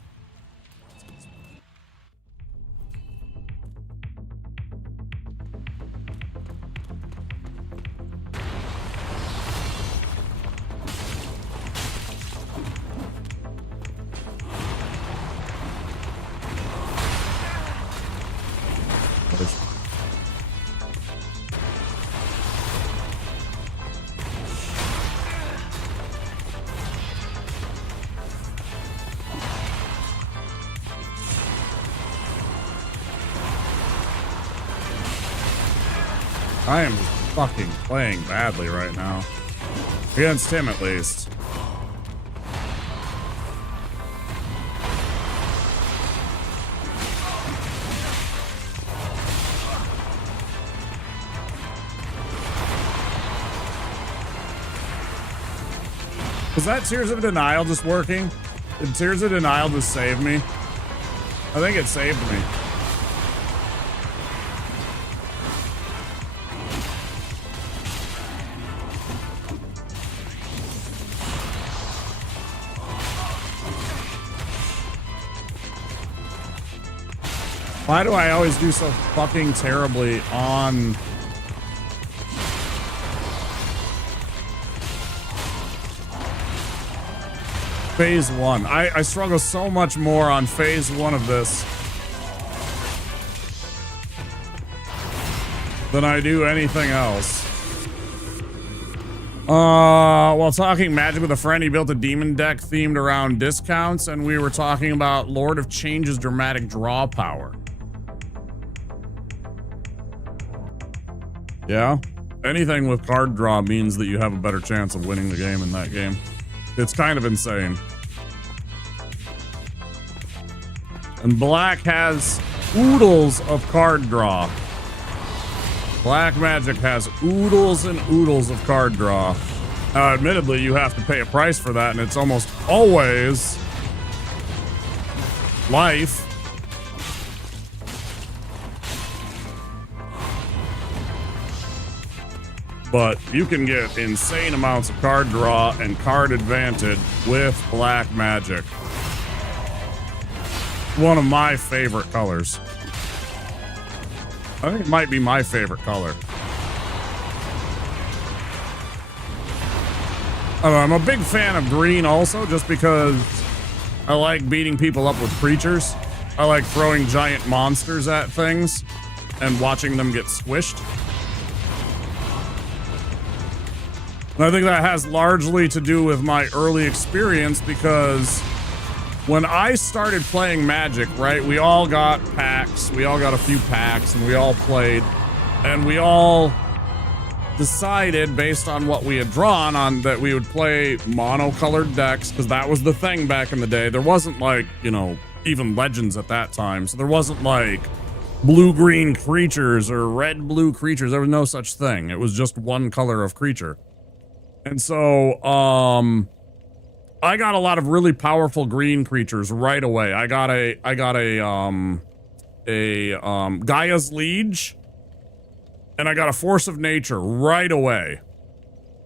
I am just fucking playing badly right now. Against him, at least. Was that Tears of Denial just working? Did Tears of Denial just save me? I think it saved me. Why do I always do so fucking terribly on... Phase 1? I struggle so much more on Phase 1 of this than I do anything else. While talking Magic with a friend, he built a demon deck themed around discounts, and we were talking about Lord of Change's dramatic draw power. Yeah, anything with card draw means that you have a better chance of winning the game in that game. It's kind of insane. And black has oodles of card draw. Black Magic has oodles and oodles of card draw. Now, admittedly, you have to pay a price for that, and it's almost always life. But you can get insane amounts of card draw and card advantage with Black Magic. One of my favorite colors. I think it might be my favorite color. I'm a big fan of green also, just because I like beating people up with creatures. I like throwing giant monsters at things and watching them get squished. And I think that has largely to do with my early experience, because when I started playing Magic, right, we all got packs. We all got a few packs and we all played, and we all decided based on what we had drawn on that we would play monocolored decks, because that was the thing back in the day. There wasn't like, you know, even Legends at that time. So there wasn't like blue-green creatures or red-blue creatures. There was no such thing. It was just one color of creature. And so, I got a lot of really powerful green creatures right away. I got a Gaia's Liege, and I got a Force of Nature right away.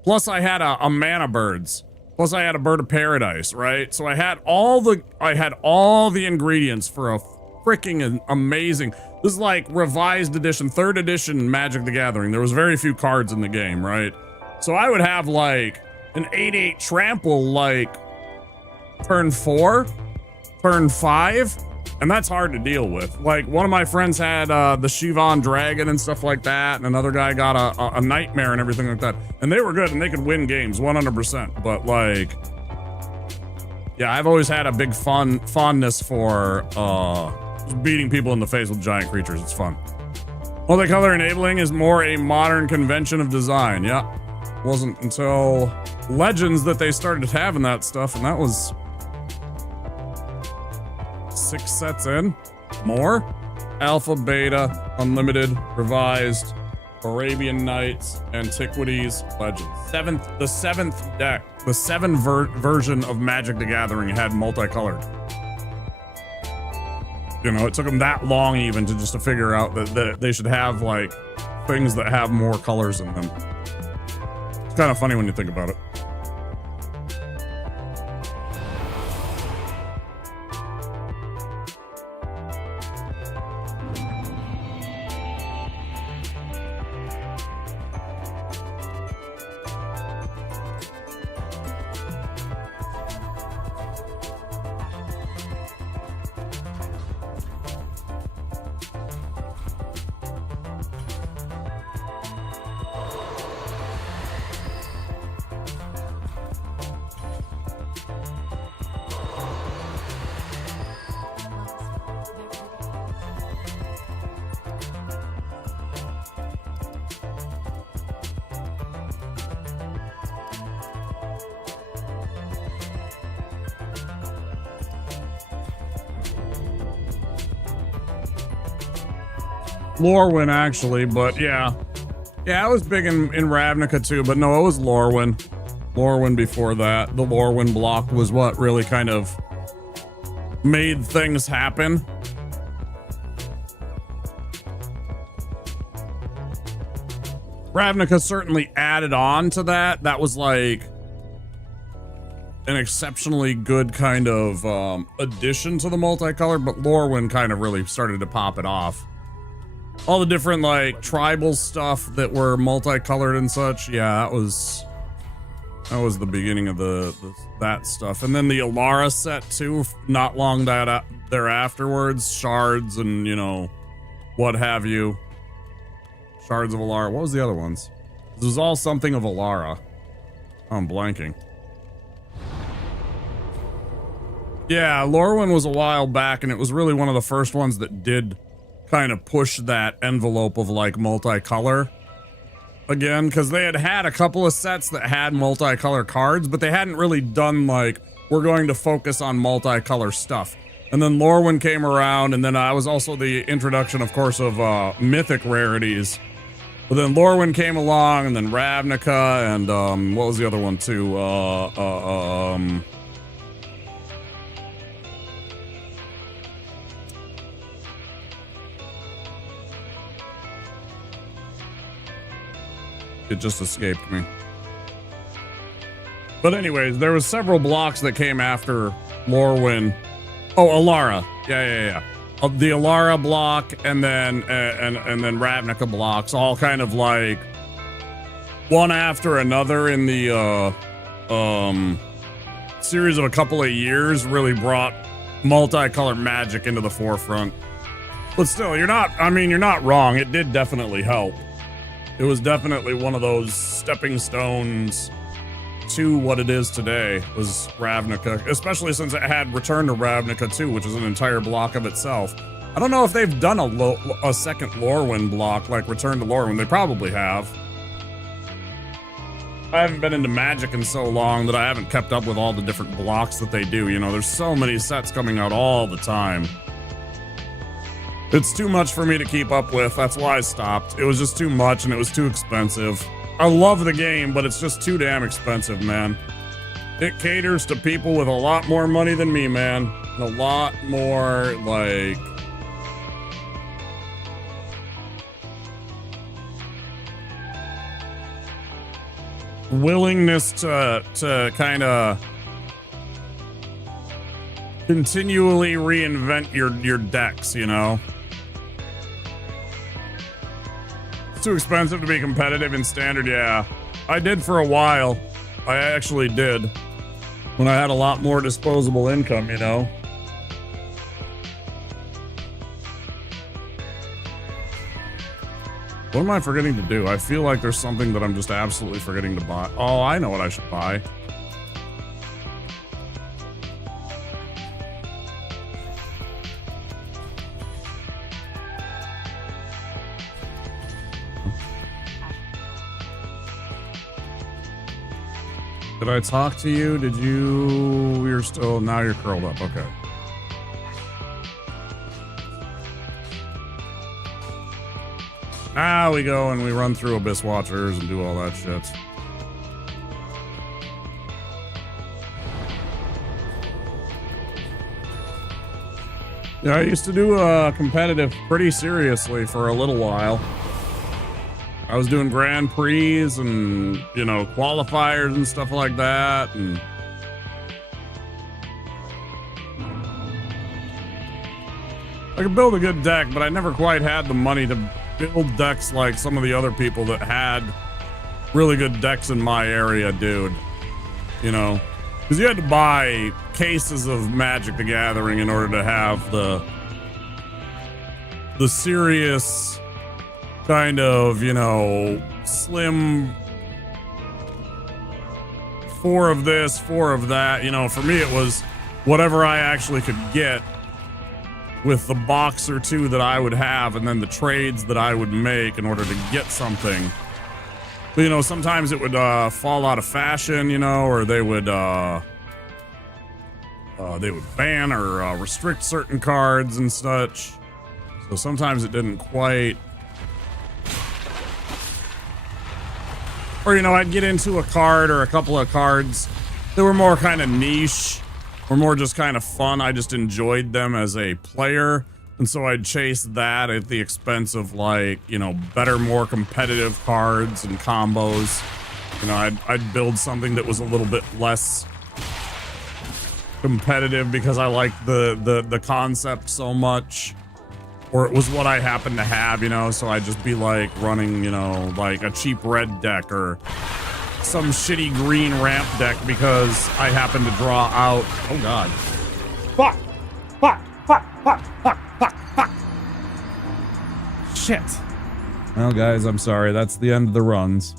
Plus I had a Mana Birds. Plus I had a Bird of Paradise, right? So I had all the ingredients for a freaking amazing. This is like revised edition, 3rd edition Magic the Gathering. There was very few cards in the game, right? So I would have like an 8/8 trample like turn 4, turn 5, and that's hard to deal with. Like one of my friends had the Shivan Dragon and stuff like that, and another guy got a Nightmare and everything like that. And they were good and they could win games 100%. But like, yeah, I've always had a big fondness for beating people in the face with giant creatures. It's fun. Multicolor enabling is more a modern convention of design. Yeah. Wasn't until Legends that they started having that stuff, and that was 6 sets in. More? Alpha, Beta, Unlimited, Revised, Arabian Nights, Antiquities, Legends. The seventh deck, the 7th version of Magic the Gathering had multicolored. You know, it took them that long even to figure out that they should have like things that have more colors in them. It's kind of funny when you think about it. Lorwyn, actually, but yeah. Yeah, I was big in Ravnica too, but no, it was Lorwyn. Lorwyn before that. The Lorwyn block was what really kind of made things happen. Ravnica certainly added on to that. That was like an exceptionally good kind of addition to the multicolor, but Lorwyn kind of really started to pop it off. All the different like tribal stuff that were multicolored and such. Yeah, that was the beginning of that stuff. And then the Alara set too, not long thereafterwards, shards and, you know, what have you. Shards of Alara. What was the other ones? This was all something of Alara. Oh, I'm blanking. Yeah, Lorwyn was a while back, and it was really one of the first ones that did kind of push that envelope of like multicolor again, because they had a couple of sets that had multicolor cards, but they hadn't really done like, we're going to focus on multicolor stuff. And then Lorwyn came around, and then I was also the introduction, of course, of mythic rarities But then Lorwyn came along, and then Ravnica, and what was the other one too? It just escaped me. But anyways, there was several blocks that came after Lorwyn. Oh, Alara. Yeah. The Alara block and then Ravnica blocks, all kind of like one after another in the series of a couple of years, really brought multicolored magic into the forefront. But still, you're not wrong. It did definitely help. It was definitely one of those stepping stones to what it is today, was Ravnica, especially since it had Return to Ravnica 2, which is an entire block of itself. I don't know if they've done a second Lorwyn block like Return to Lorwyn. They probably have. I haven't been into Magic in so long that I haven't kept up with all the different blocks that they do. You know, there's so many sets coming out all the time. It's too much for me to keep up with. That's why I stopped. It was just too much and it was too expensive. I love the game, but it's just too damn expensive, man. It caters to people with a lot more money than me, man. And a lot more, like... willingness to kind of continually reinvent your decks, you know? It's too expensive to be competitive in standard, yeah. I did for a while. I actually did. When I had a lot more disposable income, you know? What am I forgetting to do? I feel like there's something that I'm just absolutely forgetting to buy. Oh, I know what I should buy. Did I talk to you? Did you... You're still... Now you're curled up. Okay. Now we go and we run through Abyss Watchers and do all that shit. Yeah, I used to do competitive pretty seriously for a little while. I was doing Grand Prix and, you know, qualifiers and stuff like that, and I could build a good deck, but I never quite had the money to build decks like some of the other people that had really good decks in my area, dude. You know, because you had to buy cases of Magic the Gathering in order to have the serious kind of, you know, slim 4 of this, 4 of that. You know, for me it was whatever I actually could get with the box or 2 that I would have, and then the trades that I would make in order to get something. But, you know, sometimes it would fall out of fashion, you know, or they would ban or restrict certain cards and such. So sometimes it didn't quite. Or, you know, I'd get into a card or a couple of cards that were more kind of niche, or more just kind of fun. I just enjoyed them as a player, and so I'd chase that at the expense of, like, you know, better, more competitive cards and combos. You know, I'd build something that was a little bit less competitive because I liked the concept so much, or it was what I happened to have, you know. So I'd just be like running, you know, like a cheap red deck or some shitty green ramp deck because I happen to draw out. Oh god. Fuck! Fuck! Fuck! Fuck! Fuck! Fuck! Fuck! Shit. Well, guys, I'm sorry. That's the end of the runs.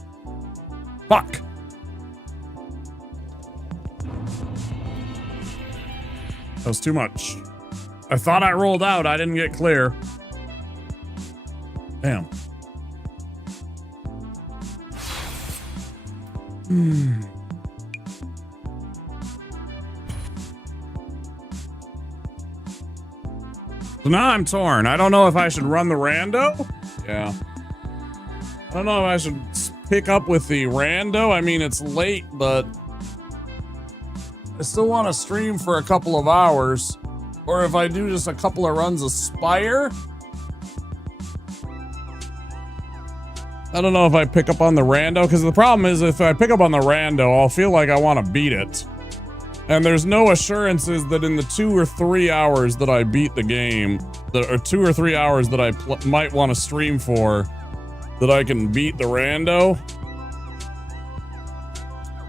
Fuck! That was too much. I thought I rolled out. I didn't get clear. Damn. So now I'm torn. I don't know if I should run the rando. Yeah. don't know if I should pick up with the rando. I mean, it's late, but I still want to stream for a couple of hours. Or if I do just a couple of runs of Spire. I don't know if I pick up on the rando, because the problem is if I pick up on the rando, I'll feel like I want to beat it. And there's no assurances that in the 2 or 3 hours that I beat the game, or 2 or 3 hours that I might want to stream for, that I can beat the rando.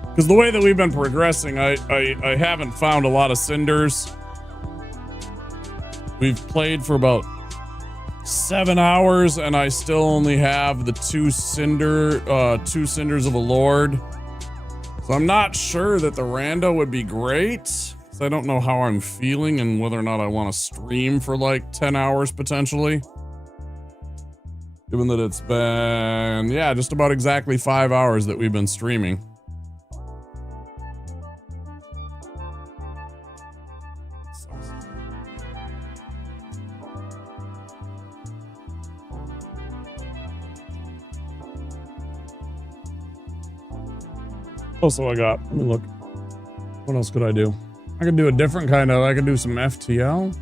Because the way that we've been progressing, I haven't found a lot of cinders. We've played for about 7 hours, and I still only have the 2 cinders of a lord. So I'm not sure that the rando would be great. So I don't know how I'm feeling and whether or not I want to stream for like 10 hours potentially. Given that it's been, yeah, just about exactly 5 hours that we've been streaming. Also, I got, let me look. What else could I do? I could do a different kind of, I could do some FTL.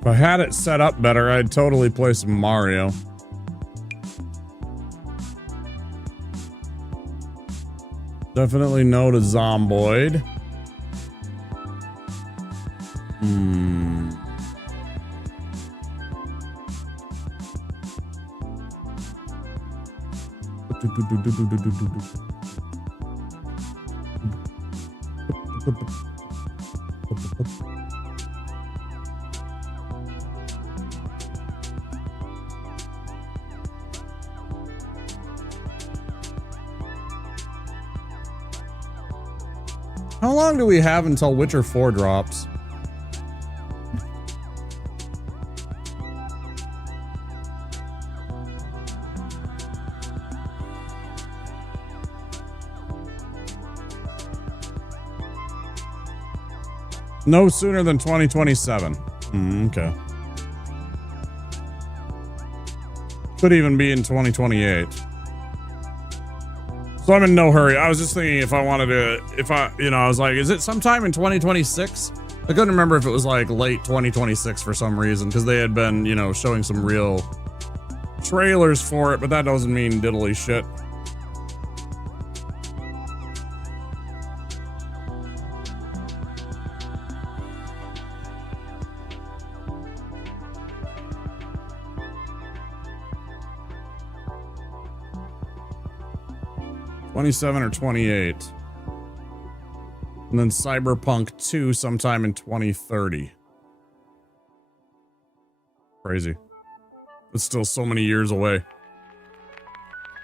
If I had it set up better, I'd totally play some Mario. Definitely no to Zomboid. How long do we have until Witcher 4 drops? No sooner than 2027. Okay. Could even be in 2028. So I'm in no hurry. I was just thinking if I wanted to, I was like, is it sometime in 2026? I couldn't remember if it was like late 2026 for some reason, because they had been, showing some real trailers for it, but that doesn't mean diddly shit. '27 or 28. And then Cyberpunk 2 sometime in 2030. Crazy. It's still so many years away.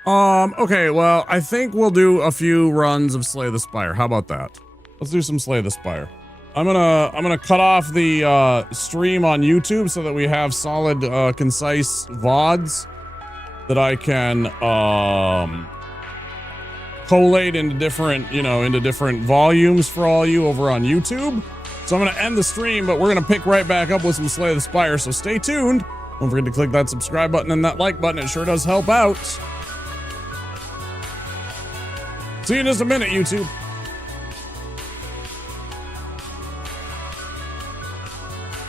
Okay, well, I think we'll do a few runs of Slay the Spire. How about that? Let's do some Slay the Spire. I'm gonna cut off the stream on YouTube so that we have solid concise VODs that I can collate into different, into different volumes for all you over on YouTube. So I'm going to end the stream, but we're going to pick right back up with some Slay the Spire. So stay tuned. Don't forget to click that subscribe button and that like button. It sure does help out. See you in just a minute, YouTube.